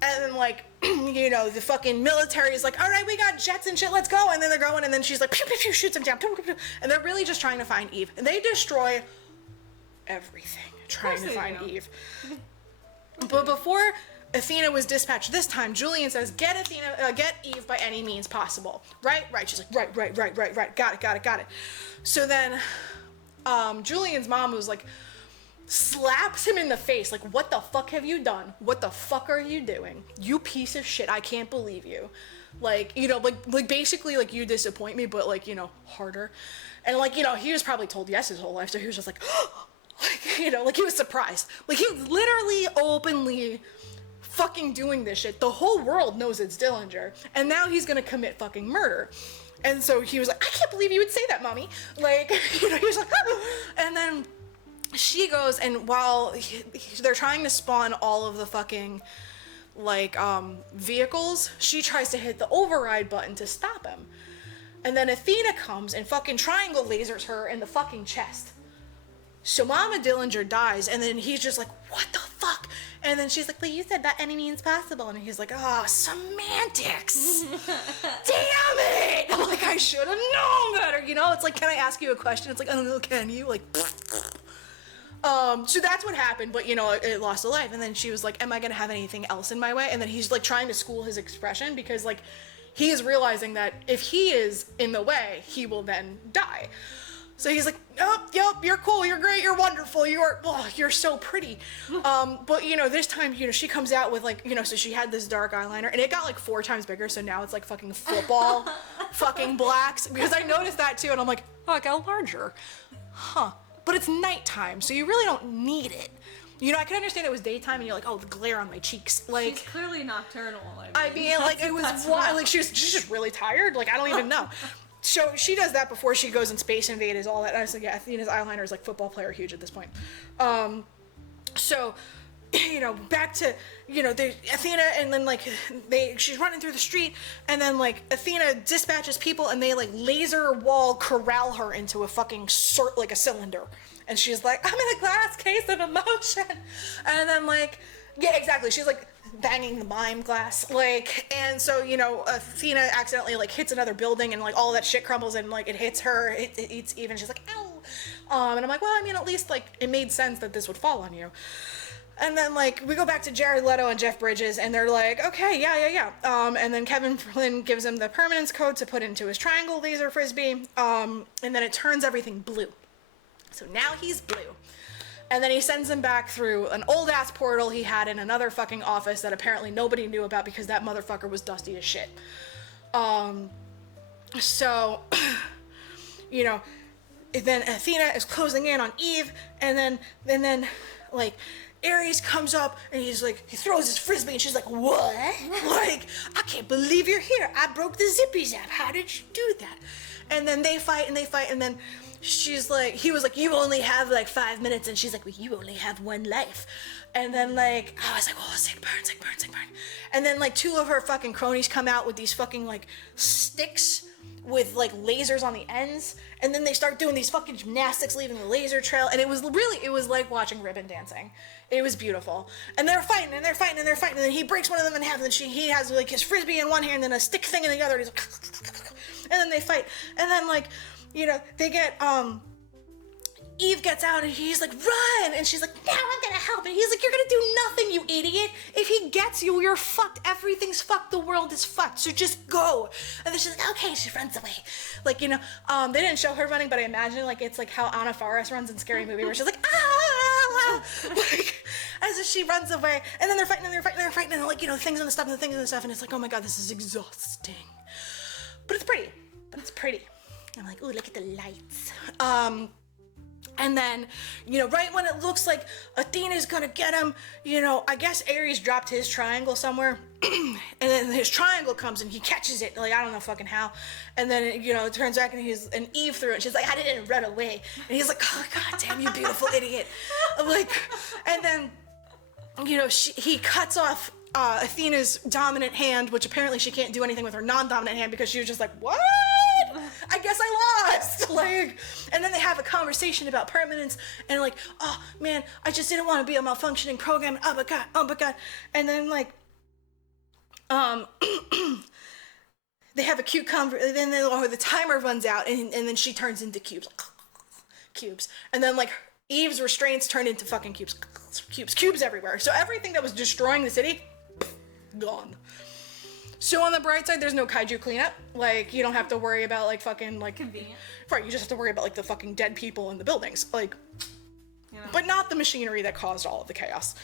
And then like, you know, the fucking military is like, all right, we got jets and shit, let's go. And then they're going, and then she's like, pew, pew, pew, shoots them down. Pew, pew, pew. And they're really just trying to find Eve. And they destroy everything trying to find Eve. But before Athena was dispatched this time, Julian says, get Eve by any means possible. Right? She's like, right. Got it. So then, Julian's mom was like, slaps him in the face, like, what the fuck have you done? What the fuck are you doing? You piece of shit, I can't believe you. Like, you know, like basically, like, you disappoint me, but, like, you know, harder. And, like, you know, he was probably told yes his whole life, so he was just like, like, you know, like, he was surprised. Like, he literally openly fucking doing this shit. The whole world knows it's Dillinger, and now he's gonna commit fucking murder. And so he was like, I can't believe you would say that, mommy. Like, you know, he was like, and then she goes, and while they're trying to spawn all of the fucking, like, vehicles, she tries to hit the override button to stop him. And then Athena comes and fucking triangle lasers her in the fucking chest. So Mama Dillinger dies, and then he's just like, what the fuck? And then she's like, but you said by any means possible. And he's like, oh, semantics. Damn it! I'm like, I should have known better. You know, it's like, can I ask you a question? It's like, I don't know, can you? Like, So that's what happened, but it lost a life. And then she was like, am I gonna have anything else in my way? And then he's like trying to school his expression, because like he is realizing that if he is in the way, he will then die. So he's like, oh, yep, you're cool, you're great, you're wonderful, you're so pretty. But this time, she comes out with like, so she had this dark eyeliner, and it got like 4 times bigger, so now it's like fucking football fucking blacks, because I noticed that too, and I'm like, oh, it got larger. Huh. But it's nighttime, so you really don't need it. I can understand it was daytime, and you're like, oh, the glare on my cheeks. Like, she's clearly nocturnal. I mean, like, it was wild. Like, she's just really tired. Like, I don't even know. So she does that before she goes in Space Invaders, all that. And I was like, yeah, Athena's eyeliner is like football player huge at this point. So, back to, Athena, and then like she's running through the street, and then like Athena dispatches people, and they like laser wall corral her into a fucking like a cylinder. And she's like, I'm in a glass case of emotion. And then like, yeah, exactly. She's like banging the mime glass, like, and so Athena accidentally like hits another building, and like all that shit crumbles, and like it hits her, it eats Eve, and she's like, ow. And I'm like, well, I mean, at least like it made sense that this would fall on you. And then like we go back to Jared Leto and Jeff Bridges, and they're like, okay, yeah. And then Kevin Flynn gives him the permanence code to put into his triangle laser frisbee, and then it turns everything blue. So now he's blue. And then he sends him back through an old ass portal he had in another fucking office that apparently nobody knew about, because that motherfucker was dusty as shit. So, then Athena is closing in on Eve, and then like Ares comes up, and he throws his frisbee, and she's like, what? Like, I can't believe you're here. I broke the zippy zap. How did you do that? And then they fight, and then she's like, he was like, you only have like 5 minutes, and she's like, well, you only have 1 life. And then like, I was like, oh, sick burn. And then like 2 of her fucking cronies come out with these fucking like sticks with like lasers on the ends, and then they start doing these fucking gymnastics, leaving the laser trail, and it was like watching ribbon dancing. It was beautiful. And they're fighting, and then he breaks one of them in half, and then he has like his frisbee in one hand and a stick thing in the other, and he's like, and then they fight, and then like, they get, Eve gets out, and he's like, run! And she's like, now I'm gonna help. And he's like, you're gonna do nothing, you idiot. If he gets you, you're fucked. Everything's fucked. The world is fucked. So just go. And then she's like, okay, she runs away. Like, they didn't show her running, but I imagine, like, it's like how Anna Faris runs in Scary Movie, where she's like, ah! Like, as she runs away. And then they're fighting, and like, things and the stuff, and it's like, oh my god, this is exhausting. But it's pretty. I'm like, ooh, look at the lights. And then, right when it looks like Athena's gonna get him, I guess Ares dropped his triangle somewhere, and then his triangle comes and he catches it, like, I don't know fucking how, and then, it turns back and Eve threw it, and she's like, I didn't run away, and he's like, oh, god damn, you beautiful idiot, like, and then, he cuts off Athena's dominant hand, which apparently she can't do anything with her non-dominant hand, because she was just like, what? I guess I lost. Like, and then they have a conversation about permanence, and like, oh man, I just didn't want to be a malfunctioning program. Oh my god. And then like, they have a cute then the timer runs out, and then she turns into cubes, and then like Eve's restraints turn into fucking cubes everywhere. So everything that was destroying the city, gone. So on the bright side, there's no kaiju cleanup. Like, you don't have to worry about, like, fucking, like... Convenient. Right, you just have to worry about, like, the fucking dead people in the buildings. Like, but not the machinery that caused all of the chaos.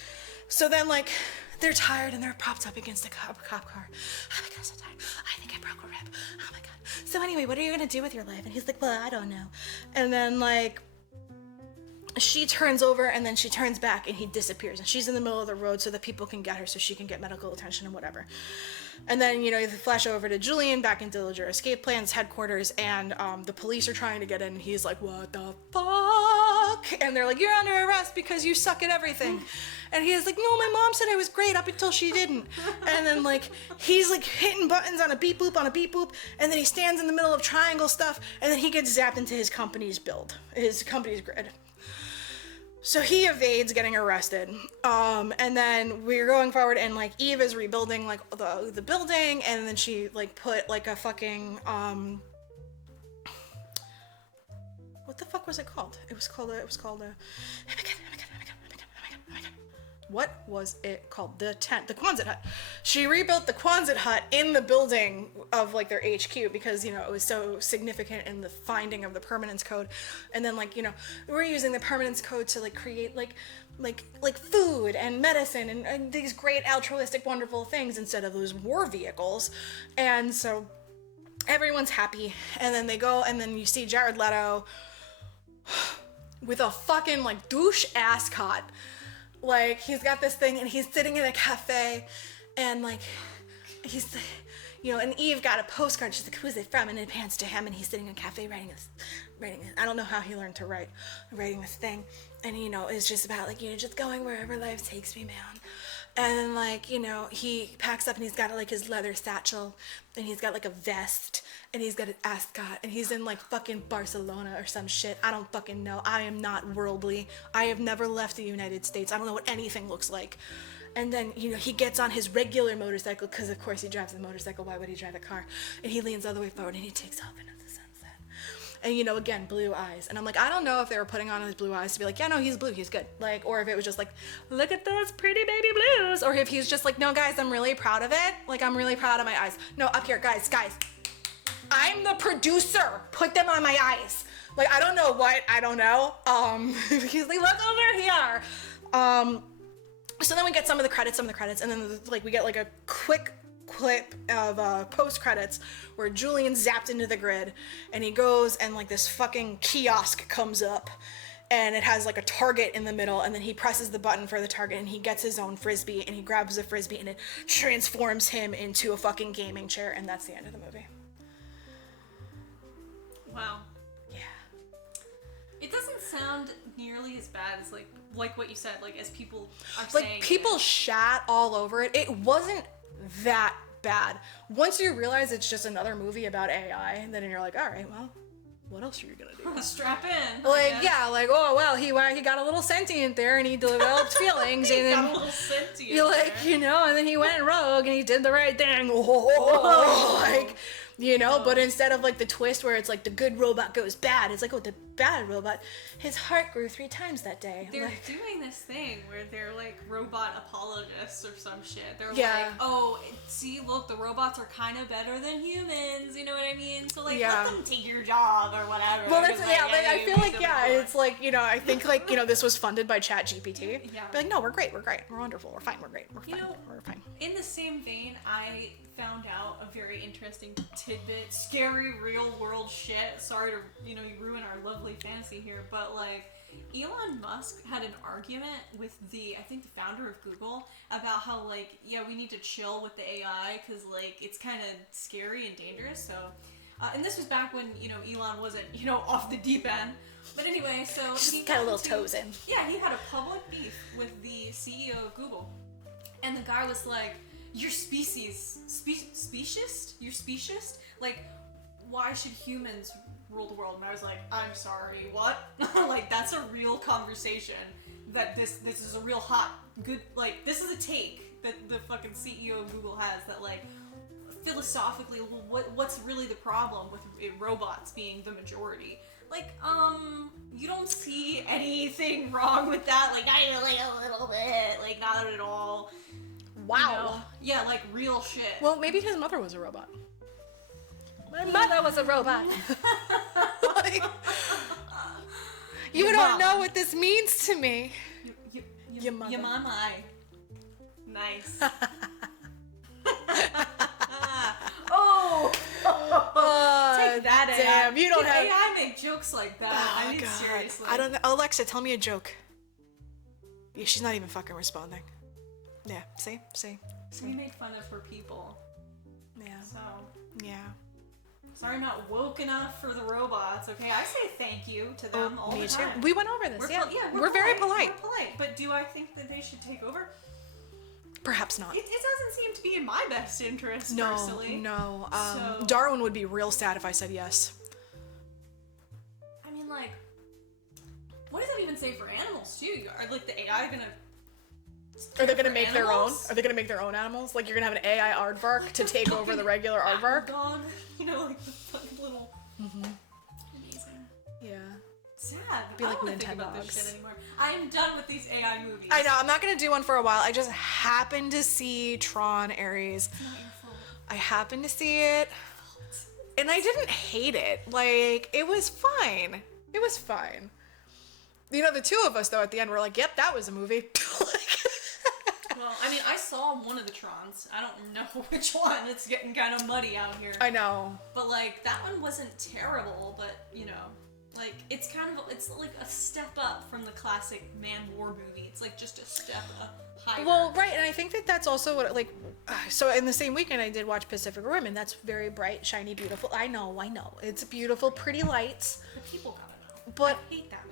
So then, like, they're tired, and they're propped up against a cop car. Oh my god, I'm so tired. I think I broke a rib. Oh my god. So anyway, what are you gonna do with your life? And he's like, well, I don't know. And then, like... she turns over, and then she turns back, and he disappears, and she's in the middle of the road so that people can get her, so she can get medical attention and whatever. And then, you flash over to Julian back in Dillinger Escape Plan's headquarters, and the police are trying to get in, and he's like, what the fuck? And they're like, you're under arrest because you suck at everything. And he's like, no, my mom said I was great up until she didn't. And then, like, he's like hitting buttons on a beep boop, and then he stands in the middle of triangle stuff, and then he gets zapped into his company's grid. So he evades getting arrested, and then we're going forward, and like Eve is rebuilding like the building, and then she like put like a fucking what the fuck was it called? What was it called? The Quonset hut. She rebuilt the Quonset hut in the building of like their HQ because, you know, it was so significant in the finding of the permanence code. And then like, you know, we're using the permanence code to like create like food and medicine and these great altruistic wonderful things instead of those war vehicles. And so everyone's happy. And then they go and then you see Jared Leto with a fucking like douche ascot. Like, he's got this thing, and he's sitting in a cafe, and, like, he's, you know, and Eve got a postcard. She's like, who's it from? And it pans to him, and he's sitting in a cafe writing this. I don't know how he learned to writing this thing. And, you know, it's just about, like, you know, just going wherever life takes me, man. And then, like, you know, he packs up, and he's got, like, his leather satchel, and he's got, like, a vest, and he's got an ascot, and he's in, like, fucking Barcelona or some shit. I don't fucking know. I am not worldly. I have never left the United States. I don't know what anything looks like. And then, you know, he gets on his regular motorcycle, because, of course, he drives a motorcycle. Why would he drive a car? And he leans all the way forward, and he takes off into the sunset. And, you know, again, blue eyes. And I'm like, I don't know if they were putting on his blue eyes to be like, yeah, no, he's blue, he's good. Like, or if it was just like, look at those pretty baby blues. Or if he's just like, no, guys, I'm really proud of it. Like, I'm really proud of my eyes. No, up here, guys. I'm the producer. Put them on my eyes. Like, I don't know what. I don't know. Because they look over here. So then we get some of the credits, and then, like, we get, like, a quick clip of post-credits where Julian zapped into the grid, and he goes, and, like, this fucking kiosk comes up, and it has, like, a target in the middle, and then he presses the button for the target, and he gets his own frisbee, and he grabs the frisbee, and it transforms him into a fucking gaming chair, and that's the end of the movie. Wow. Yeah. It doesn't sound nearly as bad as like what you said, like as people are like, saying. Like, people shat all over it. It wasn't that bad. Once you realize it's just another movie about AI, then you're like, all right, well, what else are you gonna do? Strap in. Like, yeah, like, oh, well, he got a little sentient there, and he developed feelings, and then got a little sentient you're like, there. you know, and then he went rogue, and he did the right thing. Oh, like, you know, but instead of like the twist where it's like the good robot goes bad, it's like, oh, the bad robot, his heart grew 3 times that day. They're like, doing this thing where they're like robot apologists or some shit. They're yeah. like, oh, see, look, the robots are kind of better than humans, you know what I mean? So like, yeah. let them take your job or whatever. Well, that's, yeah, like, I feel like, yeah, before. it's like, you know, I think like, you know, this was funded by ChatGPT. Yeah. Be like, no, we're great, we're wonderful, we're fine, we're great, we're fine, we're fine. In the same vein, I found out a very interesting tidbit, scary real world shit. Sorry to, you know, you ruin our lovely fantasy here, but like Elon Musk had an argument with I think the founder of Google about how like, yeah, we need to chill with the AI because like it's kind of scary and dangerous. So, and this was back when, you know, Elon wasn't, you know, off the deep end. But anyway, so Just he got a little toes in. Yeah, he had a public beef with the CEO of Google. And the guy was like, you're speciesist? You're speciesist? Like, why should humans rule the world? And I was like, I'm sorry, what? Like, that's a real conversation. That this is a real hot, good, like, this is a take that the fucking CEO of Google has that, like, philosophically, what's really the problem with robots being the majority? Like, you don't see anything wrong with that. Like, not even like a little bit. Like, not at all. Wow. You know? Yeah, like real shit. Well, maybe his mother was a robot. My mother was a robot. Like, you don't know what this means to me. Your mother. Your mama. Nice. Oh! Take that, damn, AI. you don't have... AI make jokes like that. Oh, I mean, God. seriously. I don't know. Alexa, tell me a joke. Yeah, she's not even fucking responding. Yeah, see? We make fun of her people. Yeah. So, Yeah. sorry I'm not woke enough for the robots, okay? I say thank you to them all Me the too. time. We went over this, We're very polite. We're polite. But do I think that they should take over? Perhaps not. It doesn't seem to be in my best interest, personally. No. So- Darwin would be real sad if I said yes. I mean, like, what does that even say for animals, too? Are, like, the AI gonna... Are they gonna make their own? animals? Are they gonna make their own animals? Like, you're gonna have an AI aardvark to take over the regular aardvark? Dog, you know, like the fucking little... Amazing. Yeah. Sad. Be like I don't want to Nintendogs. think about this shit anymore. I am done with these AI movies. I know, I'm not gonna do one for a while. I just happened to see Tron Ares. It's not your fault. I happened to see it, and I didn't hate it. Like, it was fine. It was fine. You know, the two of us, though, at the end were like, yep, that was a movie. Well, I mean, I saw one of the Trons. I don't know which one. It's getting kind of muddy out here. I know. But, like, that one wasn't terrible, but, you know, like, it's kind of, it's like a step up from the classic man-war movie. It's like just a step up higher. Well, right, and I think that that's also what, like, so in the same weekend I did watch Pacific Rim, and that's very bright, shiny, beautiful. I know. It's beautiful, pretty lights. But people gotta know. But I hate that movie.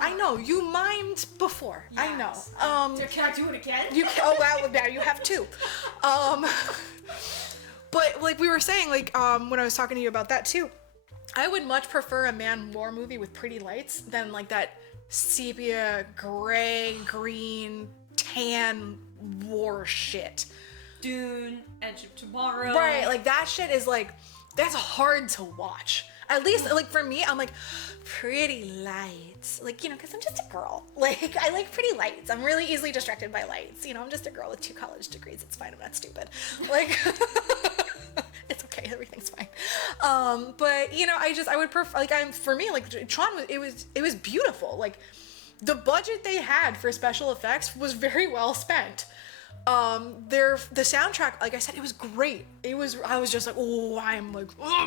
I know. You mimed before. I know. Yes. Can I do it again? You can, oh wow, now you have two. But like we were saying, like when I was talking to you about that too, I would much prefer a man-war movie with pretty lights than like that sepia, gray, green, tan war shit. Dune, Edge of Tomorrow. Right, like that shit is like, that's hard to watch. At least, like, for me, I'm like, pretty lights. Like, you know, because I'm just a girl. Like, I like pretty lights. I'm really easily distracted by lights. You know, I'm just a girl with 2 college degrees. It's fine. I'm not stupid. Like, it's okay. Everything's fine. But, you know, I would prefer, like, for me, like, Tron, it was beautiful. Like, the budget they had for special effects was very well spent. The soundtrack, like I said, it was great. I was just like, oh, I'm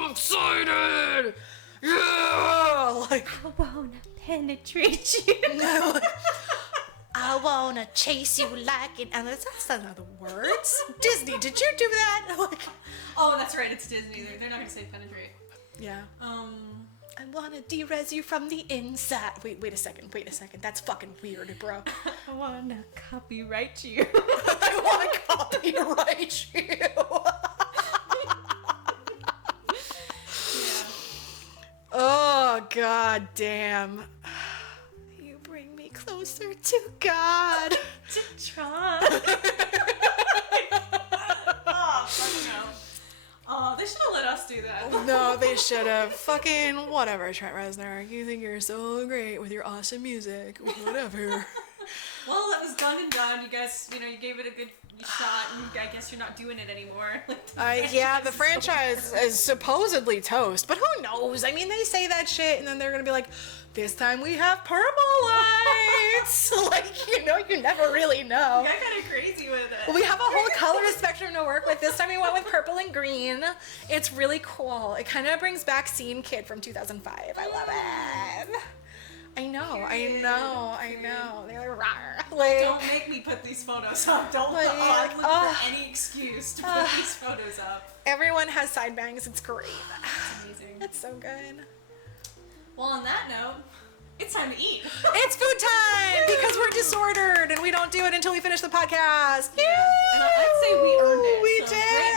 excited. Yeah. Like, I wanna penetrate you. I wanna chase you like it. And that's not the words. Disney, did you do that? Like, oh, that's right. It's Disney. They're not gonna say penetrate. yeah. I wanna de-res you from the inside. Wait a second. That's fucking weird, bro. I wanna copyright you. I wanna copyright you. Yeah. Oh, god damn. You bring me closer to God. To Tron. Oh, fuck no. Oh, they should have let us do that. No, they should have. Fucking whatever, Trent Reznor. You think you're so great with your awesome music. Whatever. Well, that was done and done. You guys, you know, you gave it a good shot, and I guess you're not doing it anymore. Yeah, the franchise is supposedly toast, but who knows? I mean, they say that shit, and then they're gonna be like, this time we have purple lights. Like, you know, you never really know. I got kind of crazy with it. We have a whole color spectrum to work with. This time we went with purple and green. It's really cool. It kind of brings back Scene Kid from 2005. I love it. I know. They're rawr. Like, Don't make me put these photos up. Don't Like, I'm looking for any excuse to put these photos up. everyone has side bangs. It's great. It's amazing. It's so good. Well, on that note, it's time to eat. It's food time because we're disordered and we don't do it until we finish the podcast. Yeah. And I'd say we earned it. We So did. great